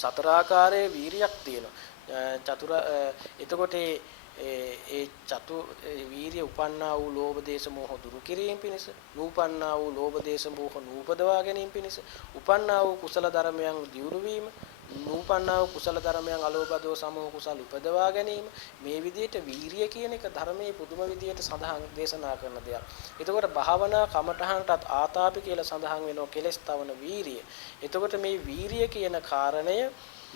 සතර ආකාරයේ වීරියක් තියෙනවා. එතකොට ඒ චතු වීරිය උපන්නා වූ ලෝභ දේශ මොහ දුරු කිරීම පිණිස, නූපන්නා වූ ලෝභ දේශ මොහ නූපදවා ගැනීම පිණිස, උපන්නා වූ කුසල ධර්මයන් දියුණු වීම, නූපන්නා වූ කුසල ධර්මයන් අලෝභ දෝස සමෝහ කුසල උපදවා ගැනීම, මේ විදිහට වීරිය කියන එක ධර්මයේ පුදුම විදිහට සඳහන් දේශනා කරන දෙයක්. එතකොට භාවනා කමඨහන්ටත් ආතාපි කියලා සඳහන් වෙනවා කෙලස් තවන වීරිය. එතකොට මේ වීරිය කියන කාරණය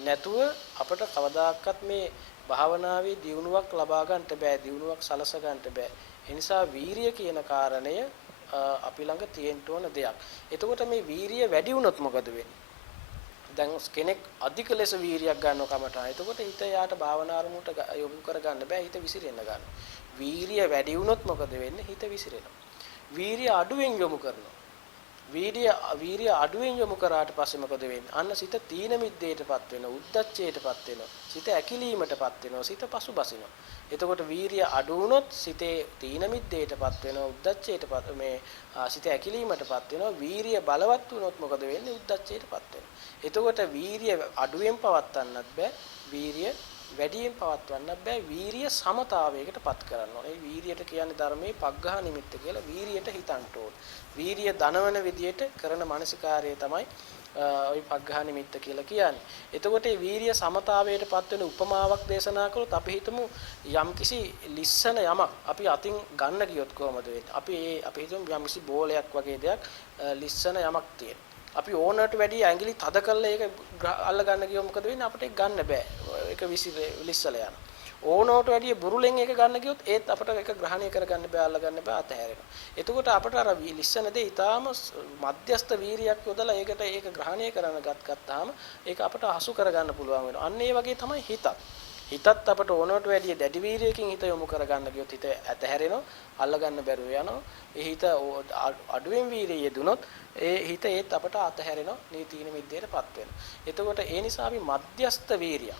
නැතුව අපට කවදාකවත් මේ භාවනාවේ දියුණුවක් ලබා ගන්නට බෑ, දියුණුවක් සලස ගන්නට බෑ. ඒ නිසා වීරිය කියන කාරණය අපි ළඟ තියෙන්න ඕන දෙයක්. එතකොට මේ වීරිය වැඩි වුණොත් මොකද වෙන්නේ? දැන් කෙනෙක් අධික ලෙස වීරියක් ගන්නව කමට. එතකොට හිත යාට භාවනා අරමුණට යොමු කර ගන්න බෑ, හිත විසිරෙන්න ගන්නවා. වීරිය වැඩි වුණොත් මොකද වෙන්නේ? හිත විසිරෙනවා. වීරිය අඩුවෙන් යොමු කරනවා. වීරිය අඩුවෙන් යොමු කරාට පස්සේ මොකද වෙන්නේ? අන්න සිත තීන මිද්දේටපත් වෙනවා, උද්දච්චයටපත් වෙනවා, සිත ඇකිලීමටපත් වෙනවා, සිත පසුබසිනවා. එතකොට වීරිය අඩු වුණොත් සිතේ තීන මිද්දේටපත් වෙනවා, උද්දච්චයටපත් සිත ඇකිලීමටපත් වෙනවා. වීරිය බලවත් වුණොත් මොකද වෙන්නේ? උද්දච්චයටපත් වෙනවා. එතකොට වීරිය අඩුවෙන් පවත්වන්නත් බෑ, වීරිය වැඩියෙන් පවත්වන්නත් බෑ. වීරිය සමතාවයකටපත් කරන්න ඕනේ. ඒ වීරියට කියන්නේ ධර්මයේ පග්ඝහ නිමිත්ත කියලා. වීරියට හිතන්න ඕන. වීරිය දනවන විදියට කරන මානසිකාර්යය තමයි ওই පග්ඝහ නිමිත්ත කියලා කියන්නේ. එතකොට මේ වීරිය සමතාවයටපත් වෙන උපමාවක් දේශනා කළොත් අපි හිතමු යම්කිසි ලිස්සන යමක් අපි අතින් ගන්න ගියොත් කොහොමද වෙන්නේ? අපි හිතමු යම්කිසි බෝලයක් වගේ දෙයක් ලිස්සන යමක් තියෙනවා. අපි ඕනට වැඩි ඇඟිලි තද කරලා ඒක අල්ල ගන්න ගියොත් මොකද වෙන්නේ? අපිට ඒක ගන්න බෑ. ඒක ලිස්සලා යනවා. ඕනට වැඩි බුරුලෙන් ඒක ගන්න ගියොත් ඒත් අපිට ඒක ග්‍රහණය කරගන්න බෑ, අල්ල ගන්න බෑ, අතහැරෙනවා. එතකොට අපිට අර ලිස්සන දේ ඊටාම මධ්‍යස්ථ වීරියක් යොදලා ඒක ග්‍රහණය කරන්න ගත්තාම ඒක අපිට හසු කරගන්න පුළුවන් වෙනවා. අන්න ඒ වගේ තමයි හිතත්. හිතත් අපට ඕනට වැඩි දැඩි වීරියකින් හිත යොමු කරගන්න ගියොත් හිත ඇතහැරෙනවා, අල්ල ගන්න බැරුව යනවා. ඒ හිත අඩුවෙන් වීරිය යෙදුනොත් ඒ හිත ඒත් අපට අතහැරෙනවා, නීතින මිද්දේටපත් වෙනවා. එතකොට ඒ නිසා අපි මධ්‍යස්ථ වීරිය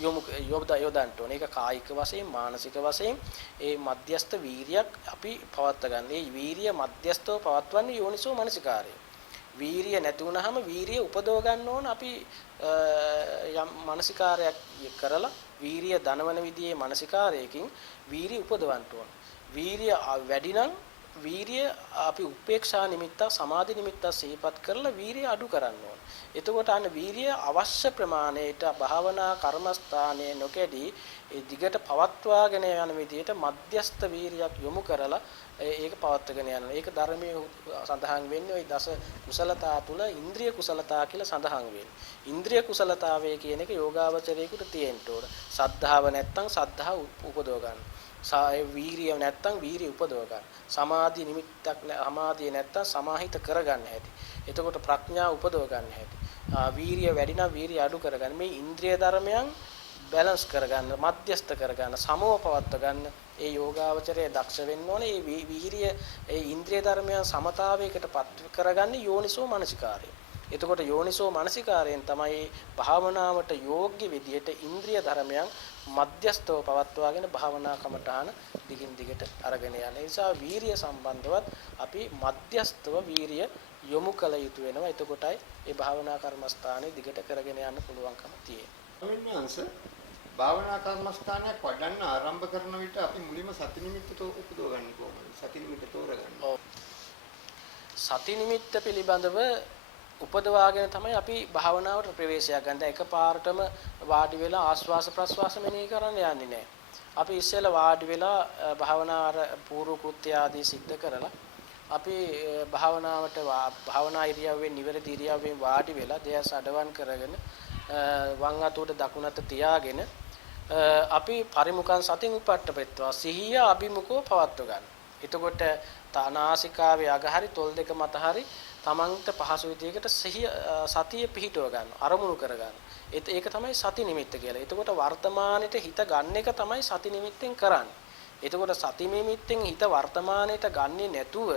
යොදන්න ඕනේ. ඒක කායික වශයෙන්, මානසික වශයෙන් ඒ මධ්‍යස්ථ වීරියක් අපි පවත්වා ගන්න. ඒ වීරිය මධ්‍යස්ථව පවත්වන්නේ යෝනිසෝ මනසිකාරය. වීරිය නැති වුනහම වීරිය උපදව ගන්න ඕන අපි යම් මනසිකාරයක් කරලා වීරිය දනවන විදිහේ මනසිකාරයකින් වීරිය උපදවන්න ඕන. වීරිය වැඩි නම් වීරිය අපි උපේක්ෂා නිමිත්ත, සමාධි නිමිත්ත සිහිපත් කරලා වීරිය අඩු කරන්න ඕන. එතකොට අන්න වීරිය අවශ්‍ය ප්‍රමාණයට භාවනා කර්මස්ථානයේ නොකැඩී ඒ දිගට පවත්වාගෙන යන විදිහට මධ්‍යස්ථ වීරියක් යොමු කරලා ඒක පවත්වාගෙන යනවා. ඒක ධර්මයේ සඳහන් වෙන්නේ ওই දස කුසලතා තුල ඉන්ද්‍රිය කුසලතා කියලා සඳහන් වෙන්නේ. ඉන්ද්‍රිය කුසලතාවය කියන එක යෝගාවචරයේකට තියෙන්න ඕන. සද්ධාව නැත්තම් සද්ධා උපදව ගන්න. වීරිය නැත්තම් වීරිය උපදව ගන්න. සමාධි නිමිත්තක් සමාධිය නැත්තම් සමාහිත කරගන්න හැටි. එතකොට ප්‍රඥා උපදව ගන්න හැටි. වීරිය වැඩි නම් වීරිය අඩු කරගන්න. මේ ඉන්ද්‍රිය ධර්මයන් බැලන්ස් කරගන්න, මධ්‍යස්ථ කරගන්න, සමව පවත්ව ගන්න ඒ යෝගාවචරයේ දක්ෂ වෙන්න ඕනේ. මේ වීරිය ඒ ඉන්ද්‍රිය ධර්මයන් සමතාවයකටපත් කරගන්න යෝනිසෝ මනසිකාරය. එතකොට යෝනිසෝ මනසිකාරයෙන් තමයි භාවනාවට යෝග්‍ය විදියට ඉන්ද්‍රිය ධර්මයන් මධ්‍යස්තව පවත්වාගෙන භාවනා කමඨාන දිගින් දිගට අරගෙන යන නිසා වීරිය සම්බන්ධවත් අපි මධ්‍යස්තව වීරිය යොමු කළ යුතු වෙනවා. එතකොටයි මේ භාවනා කර්මස්ථානයේ දිගට කරගෙන යන්න පුළුවන්කම තියෙන්නේ. භාවනා කර්මස්ථානයක් වඩන්න ආරම්භ කරන විට අපි මුලින්ම සති නිමිත්ත උපදව ගන්න කොහොමද? සති නිමිත්ත තෝරගන්න. සති නිමිත්ත පිළිබඳව උපදවාගෙන තමයි අපි භාවනාවට ප්‍රවේශයක් ගන්න. එකපාරටම වාඩි වෙලා ආස්වාස ප්‍රස්වාස මෙනෙහි කරන්න යන්නේ නැහැ. අපි ඉස්සෙල්ලා වාඩි වෙලා භාවනාර පූර්ව කෘත්‍ය ආදී සිද්ධ කරලා අපි භාවනා ඉරියව්වෙන් නිවැරදි ඉරියව්වෙන් වාඩි වෙලා දෙයස් අඩවන් කරගෙන වම් අතට දකුණු අත තියාගෙන අපි පරිමුඛං සතින් උපට්ඨපෙත්වා සිහිය අභිමුඛව පවත්ව ගන්න. එතකොට නාසිකාවේ අග හරි තොල් දෙක මත හරි තමන්ට පහසු විදියකට සතිය පිහිටව ගන්න අරමුණු කර ගන්න. ඒක තමයි සති නිමිත්ත කියලා. එතකොට වර්තමානෙට හිත ගන්න එක තමයි සති නිමිත්තෙන් කරන්නේ. එතකොට සති නිමිත්තෙන් හිත වර්තමානෙට ගන්නේ නැතුව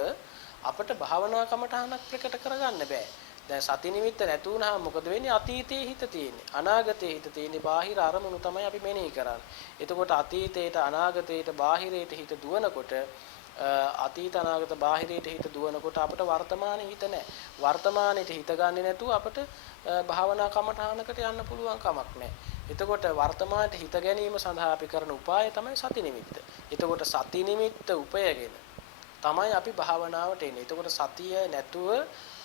අපිට භාවනා කමටහනක් ප්‍රකට කරගන්න බෑ. දැන් සති නිමිත්ත නැතු වුනහම මොකද වෙන්නේ? අතීතයේ හිත තියෙන්නේ. අනාගතයේ හිත තියෙන්නේ. බාහිර අරමුණු තමයි අපි මෙනෙහි කරන්නේ. එතකොට අතීතයට අනාගතයට බාහිරයට හිත දුවනකොට අතීත අනාගත බාහිරයට හිත දුවනකොට අපිට වර්තමානයේ හිත නැහැ. වර්තමානයේ හිත ගන්නෙ නැතුව අපිට භාවනා කමඨානකට යන්න පුළුවන් කමක් නැහැ. එතකොට වර්තමානයේ හිත ගැනීම සඳහා අපි කරන උපාය තමයි සති නිමිත්ත. එතකොට සති නිමිත්ත උපයගෙන තමයි අපි භාවනාවට එන්නේ. එතකොට සතිය නැතුව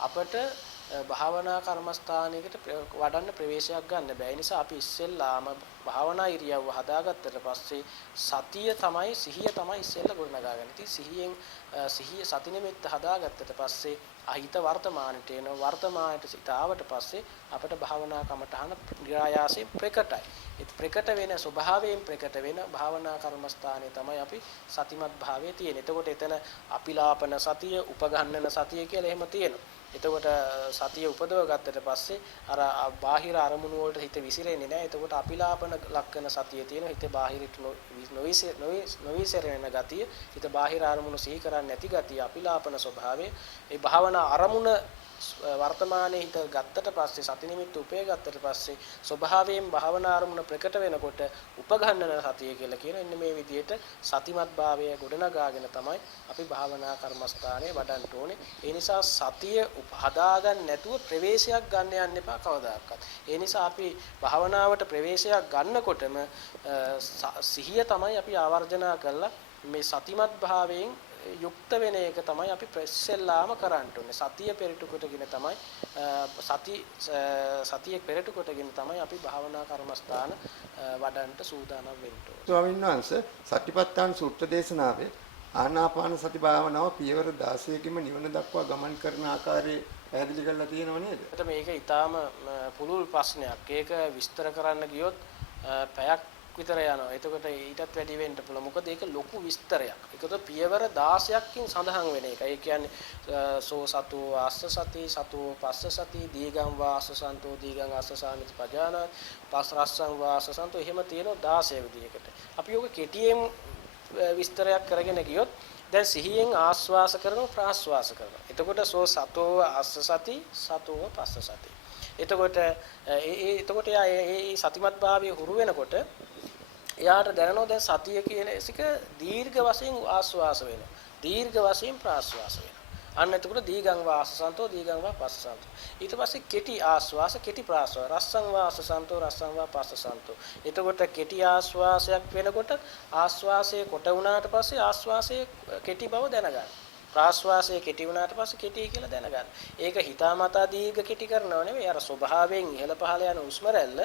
අපිට භාවනා කර්මස්ථානයකට වඩන්න ප්‍රවේශයක් ගන්න බෑ. ඒ නිසා අපි ඉස්සෙල්ලාම භාවනා ඉරියව්ව හදාගත්තට පස්සේ සතිය තමයි සිහිය තමයි ඉස්සෙල්ලා ගොඩනගාගන්නේ. ඉතින් සිහිය සති නිමිත්ත හදාගත්තට පස්සේ අහිත වර්තමානට එන වර්තමානට සිත ආවට පස්සේ අපිට භාවනා කමඨහන නිරායාසයෙන් ප්‍රකටයි. ඒ ප්‍රකට වෙන ස්වභාවයෙන් ප්‍රකට වෙන භාවනා කර්මස්ථානයේ තමයි අපි සතිමත් භාවයේ තියෙන්නේ. එතකොට එතන අපිලාපන සතිය, උපගන්නන සතිය කියලා එහෙම තියෙනවා. එතකොට සතිය උපදව ගත්තට පස්සේ අර බාහිර අරමුණු වලට හිත විසිරෙන්නේ නැහැ. එතකොට අපිලාපන ලක්කන සතිය තියෙනවා. හිත බාහිරට නොවිසිරෙන ගතිය, හිත බාහිර අරමුණු සිහි කරන්නේ නැති ගතිය, අපිලාපන ස්වභාවය. ඒ භාවනා අරමුණ වර්තමානයේ හිත ගත්තට පස්සේ සති නිමිත්ත උපය ගත්තට පස්සේ ස්වභාවයෙන් භාවනා අරමුණ ප්‍රකට වෙනකොට උපගන්නන සතිය කියලා කියන එන්න මේ විදිහට සතිමත් භාවය ගොඩනගාගෙන තමයි අපි භාවනා කර්මස්ථානයේ වඩන්න ඕනේ. ඒ නිසා සතිය හදාගන්න නැතුව ප්‍රවේශයක් ගන්න යන්න එපා කවදාකවත්. ඒ නිසා අපි භාවනාවට ප්‍රවේශයක් ගන්නකොටම සිහිය තමයි අපි ආවර්ජනා කරලා මේ සතිමත් භාවයෙන් යුක්ත වෙන එක තමයි අපි ප්‍රෙස්සෙල්ලාම කරන්න ඕනේ. සතිය පෙරටු කොටගෙන තමයි සතිය පෙරටු කොටගෙන තමයි අපි භාවනා කර්මස්ථාන වඩන්නට සූදානම් වෙන්න ඕනේ. ස්වාමීන් වහන්සේ සතිපට්ඨාන සූත්‍ර දේශනාවේ ආනාපාන සති භාවනාව පියවර 16කින්ම නිවන දක්වා ගමන් කරන ආකාරය පැහැදිලි කරලා තියෙනව නේද? මේක ඊටාම පුළුල් ප්‍රශ්නයක්. ඒක විස්තර කරන්න ගියොත් පැයක් විතර යනවා. එතකොට ඊටත් වැඩි වෙන්න පුළුවන්. මොකද ඒක ලොකු විස්තරයක්. ඒකද පියවර 16කින් සඳහන් වෙන එක. ඒ කියන්නේ සෝ සතු ආස්ස සති සතු පස්ස සති දීගං වාස සන්තෝ දීගං ආස්ස සාමිති පජාන පස් රස්සං වාස සන්තෝ එහෙම තියෙනවා 16 විදිහකට. අපි යෝග කෙටියෙන් විස්තරයක් කරගෙන ගියොත් දැන් සිහියෙන් ආස්වාස කරනවා ප්‍රාස්වාස කරනවා. එතකොට සෝ සතෝ ආස්ස සති සතෝ පස්ස සති. එතකොට එතකොට ඒ සතිමත් භාවයේ හුරු වෙනකොට එයාට දැනනවා දැන් සතිය කියන එක දීර්ඝ වශයෙන් ආස්වාස වෙනවා. දීර්ඝ වශයෙන් ප්‍රාස්වාස වෙනවා. අන්න එතකොට දීගං වාසසන්තෝ දීගං වා පස්සසන්තෝ. ඊට පස්සේ කෙටි ආස්වාස කෙටි ප්‍රාස්වාස රස්සං වාසසන්තෝ රස්සං වා පස්සසන්තෝ. එතකොට කෙටි ආස්වාසයක් වෙනකොට ආස්වාසයේ කොට වුණාට පස්සේ ආස්වාසයේ කෙටි බව දැනගන්න. ප්‍රාස්වාසයේ කෙටි වුණාට පස්සේ කෙටි කියලා දැනගන්න. ඒක හිතාමතා දීර්ඝ කෙටි කරනව නෙවෙයි. අර ස්වභාවයෙන් ඉහළ පහළ යන උස්ම රැල්ල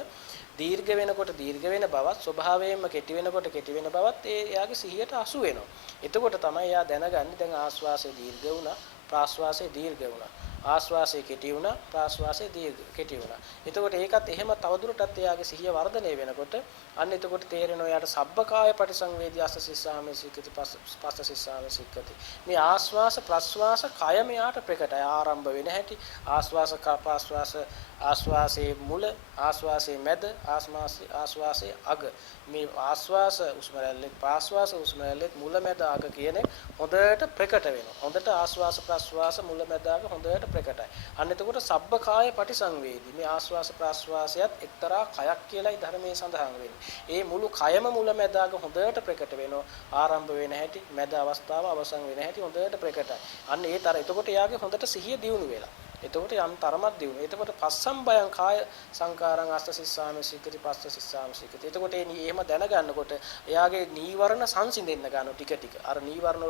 දීර්ඝ වෙනකොට දීර්ඝ වෙන බවත් ස්වභාවයෙන්ම කෙටි වෙනකොට කෙටි වෙන බවත් එයාගේ සිහියට අසු වෙනවා. එතකොට තමයි එයා දැනගන්නේ දැන් ආස්වාසයේ දීර්ඝ වුණා ප්‍රාස්වාසයේ දීර්ඝ වුණා. ආස්වාසයේ කෙටි වුණා ප්‍රාස්වාසයේ දීර්ඝ කෙටි වුණා. එතකොට ඒකත් එහෙම තවදුරටත් එයාගේ සිහිය වර්ධනය වෙනකොට අන්න එතකොට තේරෙනවා එයාට සබ්බකාය පටිසංවේදී අස්ස සිස්සාමේ සික්කති පස්ස සිස්සාමේ සික්කති. මේ ආස්වාස ප්‍රාස්වාස කයම යාට ප්‍රකටයි ආරම්භ වෙන හැටි ආස්වාස ප්‍රාස්වාස ආස්වාසයේ මුල ආස්වාසයේ මැද ආස්වාසයේ අග මේ ආස්වාස උස්මරල්ලේ ප්‍රාස්වාස උස්මරල්ලේ මුල මැද අග කියන හොඳට ප්‍රකට වෙනවා. හොඳට ආස්වාස ප්‍රාස්වාස මුල මැද අග හොඳට ප්‍රකටයි. අන්න එතකොට සබ්බකාය පටිසංවේදී මේ ආස්වාස ප්‍රාස්වාසයත් එක්තරා කයක් කියලායි ධර්මයේ සඳහන් වෙන්නේ. ඒ මුළු කයම මුලැමැදාග හොඳට ප්‍රකට වෙනවා. ආරම්භ වෙන හැටි, මැද අවස්ථාව, අවසන් වෙන හැටි හොඳට ප්‍රකටයි. අන්න එතකොට එයාගේ හොඳට සිහිය දියුණු වෙලා. එතකොට යම් තරමක් දියුණු. එතකොට පස්සම්බයං කාය සංකාරං අස්ස සිස්සාම සීකති පස්ස සිස්සාම සීකති. එතකොට එහෙම දැනගන්නකොට එයාගේ නීවරණ සංසිඳෙන්න ගන්නවා ටික ටික. අර නීවරණ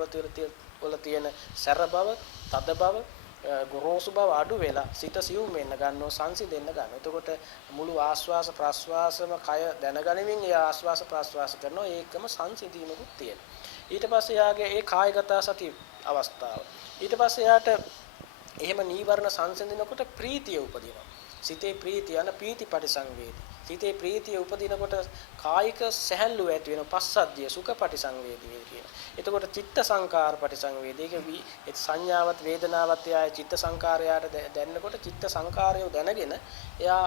වල තියෙන සැර බව, තද බව, ගොරෝසු බව අඩු වෙලා සිත සියුම් වෙන්න ගන්නවා, සංසිඳෙන්න ගන්නවා. එතකොට මුළු ආස්වාස ප්‍රාස්වාසම කය දැනගැනීමෙන් ඒ ආස්වාස ප්‍රාස්වාස කරනවා. ඒකම සංසිඳීමකුත් තියෙනවා. ඊට පස්සේ යාගේ ඒ කායගත සති අවස්ථාව. ඊට පස්සේ යාට එහෙම නීවරණ සංසිඳනකොට ප්‍රීතිය උපදිනවා. සිතේ ප්‍රීතිය යන පීති පටිසංවේදී. සිතේ ප්‍රීතිය උපදිනකොට කායික සැහැල්ලුව ඇති වෙන පස්සද්ධිය සුඛ පටිසංවේදී කියන. එතකොට චිත්ත සංකාර පටිසංවේදී ඒ සංඥාවත් වේදනාවත් යාය චිත්ත සංකාරයට දැනනකොට චිත්ත සංකාරය දැනගෙන එයා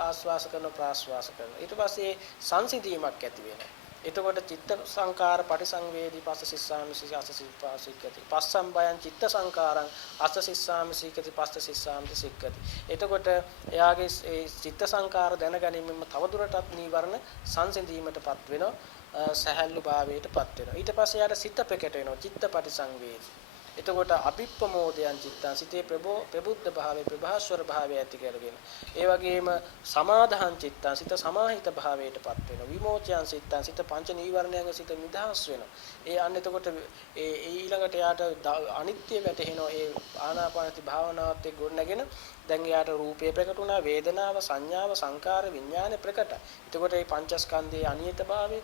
ආස්වාස කරන ප්‍රාස්වාස කරනවා. ඊට පස්සේ සංසිඳීමක් ඇති වෙනවා. එතකොට චිත්ත සංකාර පටිසංවේදී පස්ස සිස්සාමි සික්කති පස්සම් බයං චිත්ත සංකාරං අස්ස සිස්සාමි සික්කති පස්ස සිස්සාමි සික්කති. එතකොට එයාගේ ඒ චිත්ත සංකාර දැනගැනීමෙන් තවදුරටත් නීවරණ සංසිඳීමටපත් වෙනවා, සහැල්ලු භාවයටපත් වෙනවා. ඊට පස්සේ යාට සිත ප්‍රකට වෙනවා චිත්ත පටිසංවේදී. එතකොට අභිප්පමෝදයන් චිත්තං සිතේ ප්‍රබුද්ධ භාවයේ ප්‍රභාස්වර භාවය ඇති කරගෙන ඒ වගේම සමාධං චිත්තං සිත සමාහිත භාවයටපත් වෙනවා. විමෝචයන් සිත්තං සිත පංච නීවරණයන්ගේ සිත නිදහස් වෙනවා. ඒ අන්න එතකොට ඒ ඊළඟට යාට අනිත්‍ය වැටහෙනවා. ඒ ආනාපානසති භාවනාවත් එක්ක ගොඩනගෙන දැන් යාට රූපේ ප්‍රකට වුණා, වේදනාව, සංඥාව, සංකාර, විඥානේ ප්‍රකටයි. එතකොට මේ පංචස්කන්ධයේ අනියත භාවයේ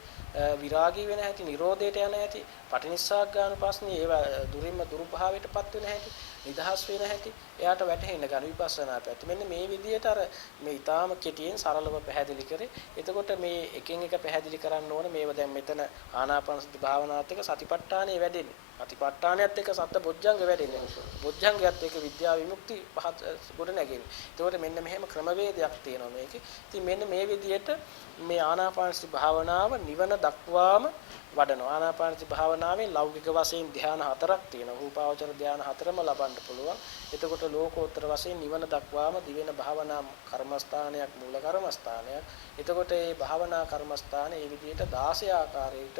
විරාගී වෙන හැටි, නිරෝධයට යන හැටි, පටිනිස්සග්ගානුපස්සී ඒවා දුරින්ම දුරුභාවයටපත් වෙන හැටි, නිදහස් වෙන හැටි එයාට වැටහෙන්න ගන්න විපස්සනා පැත්ත. මෙන්න මේ විදිහට අර මේ ඊටාම කෙටියෙන් සරලව පැහැදිලි කරේ. එතකොට මේ එකින් එක පැහැදිලි කරන්න ඕනේ. මේව දැන් මෙතන ආනාපානසති භාවනාවත් එක්ක සතිපට්ඨානෙ වැඩෙන්නේ. සතිපට්ඨානයත් එක්ක සත්ත බොජ්ජංග වැඩෙන්නේ. බොජ්ජංගයත් එක්ක විද්‍යා විමුක්ති පහත් ගොඩ නැගෙන්නේ. එතකොට මෙන්න මෙහෙම ක්‍රමවේදයක් තියෙනවා මේකේ. ඉතින් මෙන්න මේ විදිහට මේ ආනාපානසති භාවනාව නිවන දක්වාම වඩනවා. ආනාපානසති භාවනාවේ ලෞකික වශයෙන් ධ්‍යාන හතරක් තියෙනවා. රූපාවචර ධ්‍යාන හතරම ලබන්න පුළුවන්. එතකොට ලෝකෝත්තර වශයෙන් නිවන දක්වාම දිවෙන භාවනා කර්මස්ථානයක් මූල කර්මස්ථානයක්. එතකොට මේ භාවනා කර්මස්ථාන මේ විදිහට 16 ආකාරයකට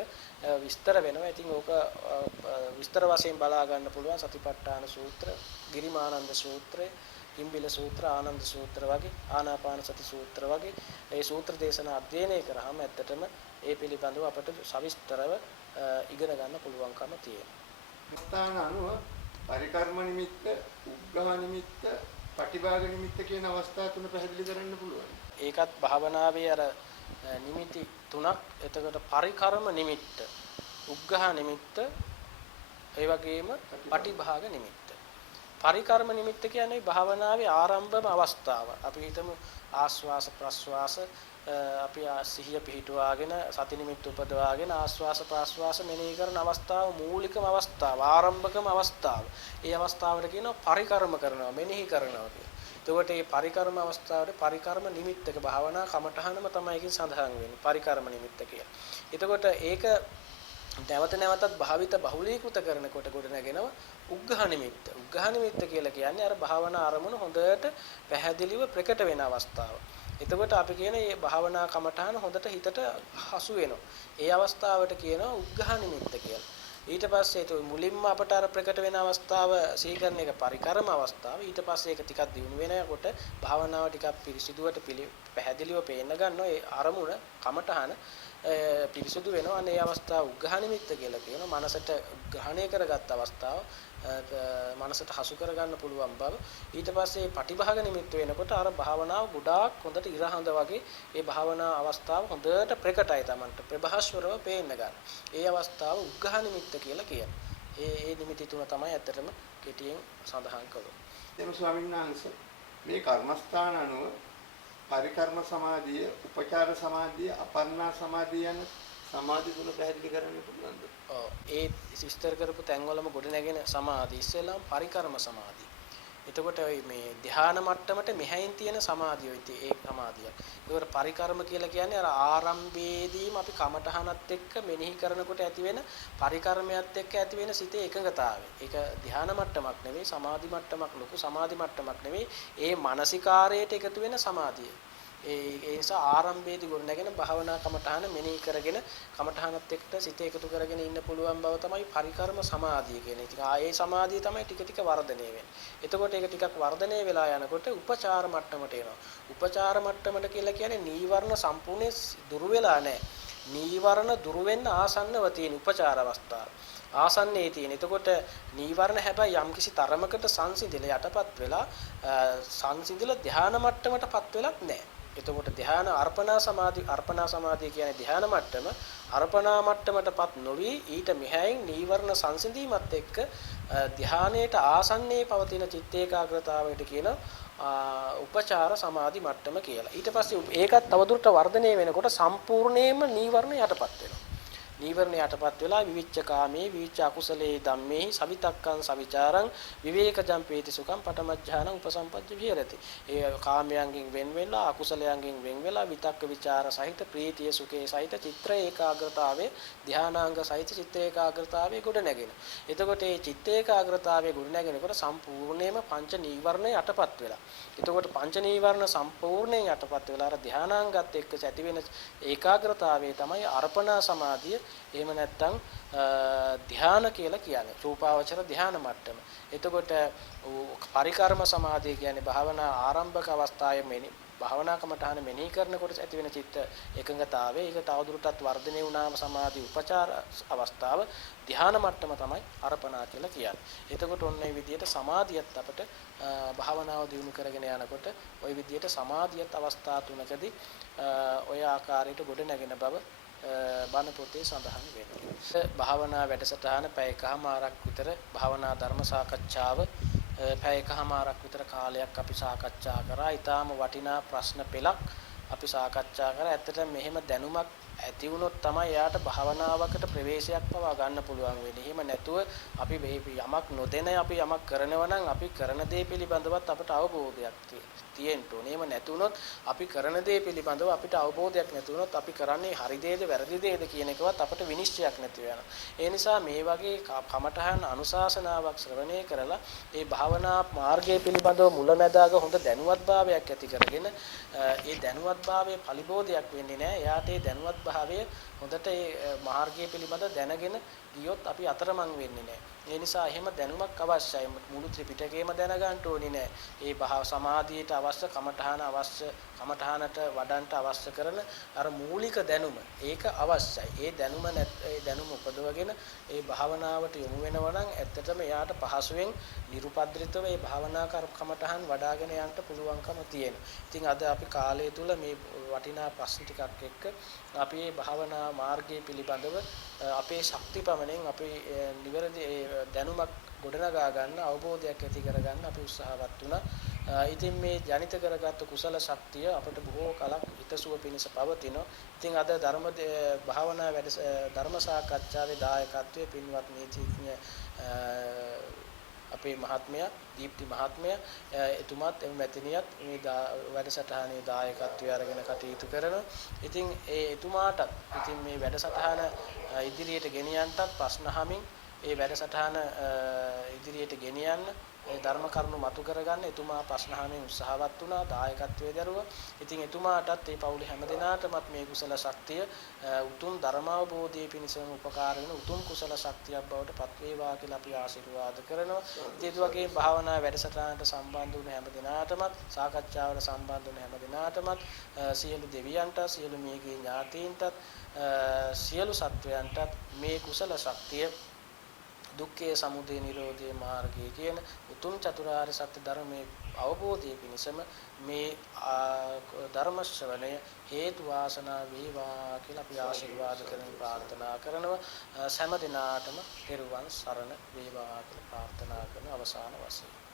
විස්තර වෙනවා. ඉතින් ඕක විස්තර වශයෙන් බලා ගන්න පුළුවන් සතිපට්ඨාන සූත්‍ර, ගිරිමානන්ද සූත්‍රය, කිම්බිල සූත්‍ර, ආනන්ද සූත්‍ර වගේ, ආනාපාන සති සූත්‍ර වගේ ඒ සූත්‍ර දේශනා අධ්‍යයනය කරාම ඇත්තටම ඒ පිළිබඳව අපට සවිස්තරව ඉගෙන ගන්න පුළුවන්කම තියෙනවා. ස්ථාන අනුව පරිකර්ම නිමිත්ත, උග්ඝහ නිමිත්ත, පටිභාග නිමිත්ත කියන අවස්ථා තුන පැහැදිලි කරන්න පුළුවන්. ඒකත් භාවනාවේ අර නිමිති තුනක්. එතකොට පරිකර්ම නිමිත්ත, උග්ඝහ නිමිත්ත, ඒ වගේම පටිභාග නිමිත්ත. පරිකර්ම නිමිත්ත කියන්නේ භාවනාවේ ආරම්භම අවස්ථාව. අපි හිතමු ආස්වාස ප්‍රස්වාස අපි සිහිය පිහිටුවාගෙන සති නිමිත්ත උපදවාගෙන ආස්වාස ප්‍රාස්වාස මෙනෙහි කරන අවස්ථාව මූලිකම අවස්ථාව, ආරම්භකම අවස්ථාව. ඒ අවස්ථාවට කියනවා පරිකර්ම කරනවා, මෙනෙහි කරනවා කියලා. එතකොට මේ පරිකර්ම අවස්ථාවේ පරිකර්ම නිමිත්තක භාවනා කමඨහනම තමයි ඒකෙන් සඳහන් වෙන්නේ, පරිකර්ම නිමිත්ත කියලා. එතකොට ඒක නැවත නැවතත් භාවිත බහුලීකృత කරනකොට ගොඩ නැගෙනව උග්ඝහ නිමිත්ත. උග්ඝහ නිමිත්ත කියලා කියන්නේ අර භාවනා අරමුණ හොඳට පැහැදිලිව ප්‍රකට වෙන අවස්ථාව. එතකොට අපි කියන මේ භාවනා කමඨහන හොඳට හිතට හසු වෙනවා. ඒ අවස්ථාවට කියනවා උග්ඝහ නිමිත්ත කියලා. ඊට පස්සේ ඒ මුලින්ම අපට අර ප්‍රකට වෙන අවස්ථාව සීකරණ එක පරිකර්ම අවස්ථාව. ඊට පස්සේ ඒක ටිකක් දියුණු වෙනකොට භාවනාව ටිකක් පිරිසිදුවට පැහැදිලිව පේන්න ගන්නවා. ඒ අරමුණ කමඨහන පිරිසුදු වෙනවා. අනේ අවස්ථාව උග්ඝහ නිමිත්ත කියලා කියනවා. මනසට ග්‍රහණය කරගත් අවස්ථාව, මනසට හසු කරගන්න පුළුවන් බව. ඊට පස්සේ පටිභාග නිමිත්ත වෙනකොට අර භාවනාව ගොඩාක් හොඳට ඉරහඳ වගේ ඒ භාවනා අවස්ථාව හොඳට ප්‍රකටයි Tamanට. ප්‍රභාස්වරව පේන්න ගන්න. ඒ අවස්ථාව උග්ඝහ නිමිත්ත කියලා කියනවා. ඒ නිමිති තුන තමයි ඇත්තටම කෙටියෙන් සඳහන් කළේ. එතන ස්වාමීන් වහන්සේ මේ කර්මස්ථාන අනුව පරිකර්ම සමාධිය, උපචාර සමාධිය, අපර්ණා සමාධිය යන සමාධි තුන පැහැදිලි කරන්න පුළුවන්ද? ඔව්. ඒ විස්තර කරපු තැන්වලම ගොඩ නැගෙන සමාධි ඉස්සෙල්ලාම පරිකර්ම සමාධිය. එතකොට මේ ධ්‍යාන මට්ටමට මෙහයින් තියෙන සමාධිය ඒ සමාධිය. ඒකට පරිකර්ම කියලා කියන්නේ අර ආරම්භයේදීම අපි කමඨහනත් එක්ක මෙනෙහි කරනකොට ඇති වෙන පරිකර්මයක් එක්ක ඇති වෙන සිතේ එකඟතාවය. ඒක ධ්‍යාන මට්ටමක් නෙවෙයි සමාධි මට්ටමක් ලොකු සමාධි මට්ටමක් නෙවෙයි. ඒ මානසිකාරයට එකතු වෙන සමාධිය. ඒ නිසා ආරම්භයේදී ගොඩ නැගෙන භාවනා කමඨහන මෙනෙහි කරගෙන කමඨහනත් එක්ක සිත එකතු කරගෙන ඉන්න පුළුවන් බව තමයි පරිකර්ම සමාධිය කියන්නේ. ඉතින් ඒ සමාධිය තමයි ටික ටික වර්ධනය වෙන්නේ. එතකොට ඒක ටිකක් වර්ධනය වෙලා යනකොට උපචාර මට්ටමට එනවා. උපචාර මට්ටමට කියලා කියන්නේ නීවරණ සම්පූර්ණයෙන් දුරු වෙලා නැහැ. නීවරණ දුරු වෙන්න ආසන්නව තියෙන උපචාර අවස්ථාව. ආසන්නයේ තියෙන. එතකොට නීවරණ හැබැයි යම්කිසි තරමකට සංසිඳිලා යටපත් වෙලා සංසිඳිලා ධ්‍යාන මට්ටමටපත් වෙලත් නැහැ. එතකොට ධ්‍යාන අර්පණා සමාධිය කියන්නේ ධ්‍යාන මට්ටම අර්පණා මට්ටමටපත් නොවි ඊට මෙහායින් නීවරණ සංසිඳීමත් එක්ක ධ්‍යානයේට ආසන්නයේ පවතින චිත්ත ඒකාග්‍රතාවයට කියන උපචාර සමාධි මට්ටම කියලා. ඊට පස්සේ ඒකත් තවදුරට වර්ධනය වෙනකොට සම්පූර්ණයෙන්ම නීවරණ යටපත් වෙනවා. නීවරණ යටපත් වෙලා විවිච්ඡ කාමේ විවිච්ඡ අකුසලේ ධම්මේ සවිතක්කං සවිචාරං විවේකජම් පීති සුඛං පඨමඥාන උපසම්පජ්ජ විහෙරති. ඒ කාමයන්ගෙන් වෙන් වෙලා අකුසලයන්ගෙන් වෙන් වෙලා විතක්ක විචාර සහිත ප්‍රීතිය සුඛේ සහිත චිත්‍ර ඒකාග්‍රතාවේ ධානාංග සහිත චිත්ත ඒකාග්‍රතාවේ ගොඩ නැගෙන. එතකොට මේ චිත්ත ඒකාග්‍රතාවේ ගොඩ නැගෙනකොට සම්පූර්ණයෙන්ම පංච නීවරණ යටපත් වෙලා. එතකොට පංච නීවරණ සම්පූර්ණයෙන් යටපත් වෙලා අර ධානාංගත් එක්ක ඇති වෙන ඒකාග්‍රතාවේ තමයි අර්පණා සමාධිය. එහෙම නැත්නම් ධ්‍යාන කියලා කියන්නේ රූපාවචර ධ්‍යාන මට්ටම. එතකොට පරිකර්ම සමාධිය කියන්නේ භාවනා ආරම්භක අවස්ථාවේ මෙනි භාවනා කමඨහන මෙනෙහි කරනකොට ඇති වෙන චිත්ත එකඟතාවය. ඒක තවදුරටත් වර්ධනය වුණාම සමාධි උපචාර අවස්ථාව ධ්‍යාන මට්ටම තමයි අර්පණා කියලා කියන්නේ. එතකොට ඔන්න ඒ විදිහට සමාධියත් අපිට භාවනාව දියුණු කරගෙන යනකොට ওই විදිහට සමාධියත් අවස්ථා තුනකදී ඔය ආකාරයට ගොඩ නැගෙන බව බණ පොතේ සඳහන් වෙනවා. භාවනා වැඩසටහන පැයකමාරක් විතර භාවනා ධර්ම සාකච්ඡාව පැයකමාරක් විතර කාලයක් අපි සාකච්ඡා කරා. ඊටාම වටිනා ප්‍රශ්න පෙළක් අපි සාකච්ඡා කරා. ඇත්තටම මෙහෙම දැනුමක් ඇති වුණොත් තමයි යාට භාවනාවකට ප්‍රවේශයක් පවා ගන්න පුළුවන් වෙන්නේ. එහෙම නැතුව අපි යමක් නොදැන අපි යමක් කරනවා නම් අපි කරන දේ පිළිබඳවත් අපට අවබෝධයක් තියෙන්න ඕනේ. එහෙම නැතුනොත් අපි කරන දේ පිළිබඳව අපිට අවබෝධයක් නැතුනොත් අපි කරන්නේ හරි දේද වැරදි දේද කියන එකවත් අපට විනිශ්චයක් නැති වෙනවා. ඒ නිසා මේ වගේ කමඨහන් අනුශාසනාවක් ශ්‍රවණය කරලා ඒ භාවනා මාර්ගය පිළිබඳව මුලැමැදාග හොඳ දැනුවත්භාවයක් ඇති කරගෙන ඒ දැනුවත්භාවයේ පරිබෝධයක් වෙන්නේ නැහැ. එයාට ඒ දැනුවත්භාවය හොඳට ඒ මාර්ගය පිළිබඳව දැනගෙන ගියොත් අපි අතරමං වෙන්නේ නැහැ. ඒ නිසා එහෙම දැනුමක් අවශ්‍යයි. මුළු ත්‍රිපිටකයම දැනගන්න ඕනේ නෑ. ඒ භාව සමාධියට අවශ්‍ය කමඨහනට වඩන්ට අවශ්‍ය කරන අර මූලික දැනුම ඒක අවශ්‍යයි. ඒ දැනුම උපදවගෙන ඒ භාවනාවට යොමු වෙනවා නම් ඇත්තටම එයාට පහසුවෙන් නිරුපද්‍රිතව ඒ භාවනා කමඨහන් වඩ아가ගෙන යන්න පුළුවන්කම තියෙනවා. ඉතින් අද අපි කාලය තුල මේ වටිනා ප්‍රශ්න ටිකක් එක්ක අපි මේ භාවනා මාර්ගය පිළිබඳව අපේ ශක්ති පමණෙන් අපේ නිවැරදි දැනුමක් ගොඩනගා ගන්න අවබෝධයක් ඇති කරගන්න අපි උත්සාහවත් වුණා. ඉතින් මේ ජනිත කරගත්තු කුසල ශක්තිය අපට බොහෝ කලක් හිතසුව පිණිස පවතිනවා. ඉතින් අද භාවනා ධර්ම සාකච්ඡාවේ දායකත්වයේ පින්වත් නීතිඥ අපේ මහත්මයා දීප්ති මහත්මයා එතුමාත් එමෙතනියත් මේ වැඩසටහනේ දායකත්වය අරගෙන කටයුතු කරනවා. ඉතින් ඒ එතුමාට ඉතින් මේ වැඩසටහන ඉදිරියට ගෙනියන්නත් ප්‍රශ්න අහමින් ඒ වැඩසටහන ඉදිරියට ගෙනියන්න ධර්ම කරුණු මතු කරගන්න එතුමා ප්‍රශ්න අහමින් උත්සාහවත් වුණා. දායකත්වයේ දරුවා. ඉතින් එතුමාටත් මේ පවුලේ හැමදෙනාටමත් මේ කුසල ශක්තිය උතුම් ධර්මාවබෝධයේ පිණිසම උපකාර වෙන උතුම් කුසල ශක්තියක් බවට පත් වේවා කියලා අපි ආශිර්වාද කරනවා. ඒ වගේම භාවනා වැඩසටහනට සම්බන්ධ වුණ හැමදෙනාටමත් සාකච්ඡාවට සම්බන්ධ වුණ හැමදෙනාටමත් සියලු දෙවියන්ට සියලු මේගේ ඥාතීන්ටත් සියලු සත්වයන්ටත් මේ කුසල ශක්තිය දුක්ඛේ සමුදය නිරෝධේ මාර්ගය කියන උතුම් චතුරාර්ය සත්‍ය ධර්මයේ අවබෝධයේ පිණිසම මේ ධර්ම ශ්‍රවණය හේතු වාසනා වේවා කියලා අපි ආශිර්වාද කරමින් ප්‍රාර්ථනා කරනවා. සෑම දිනාටම තෙරුවන් සරණ වේවා කියලා ප්‍රාර්ථනා කරන අවසාන වශයෙන්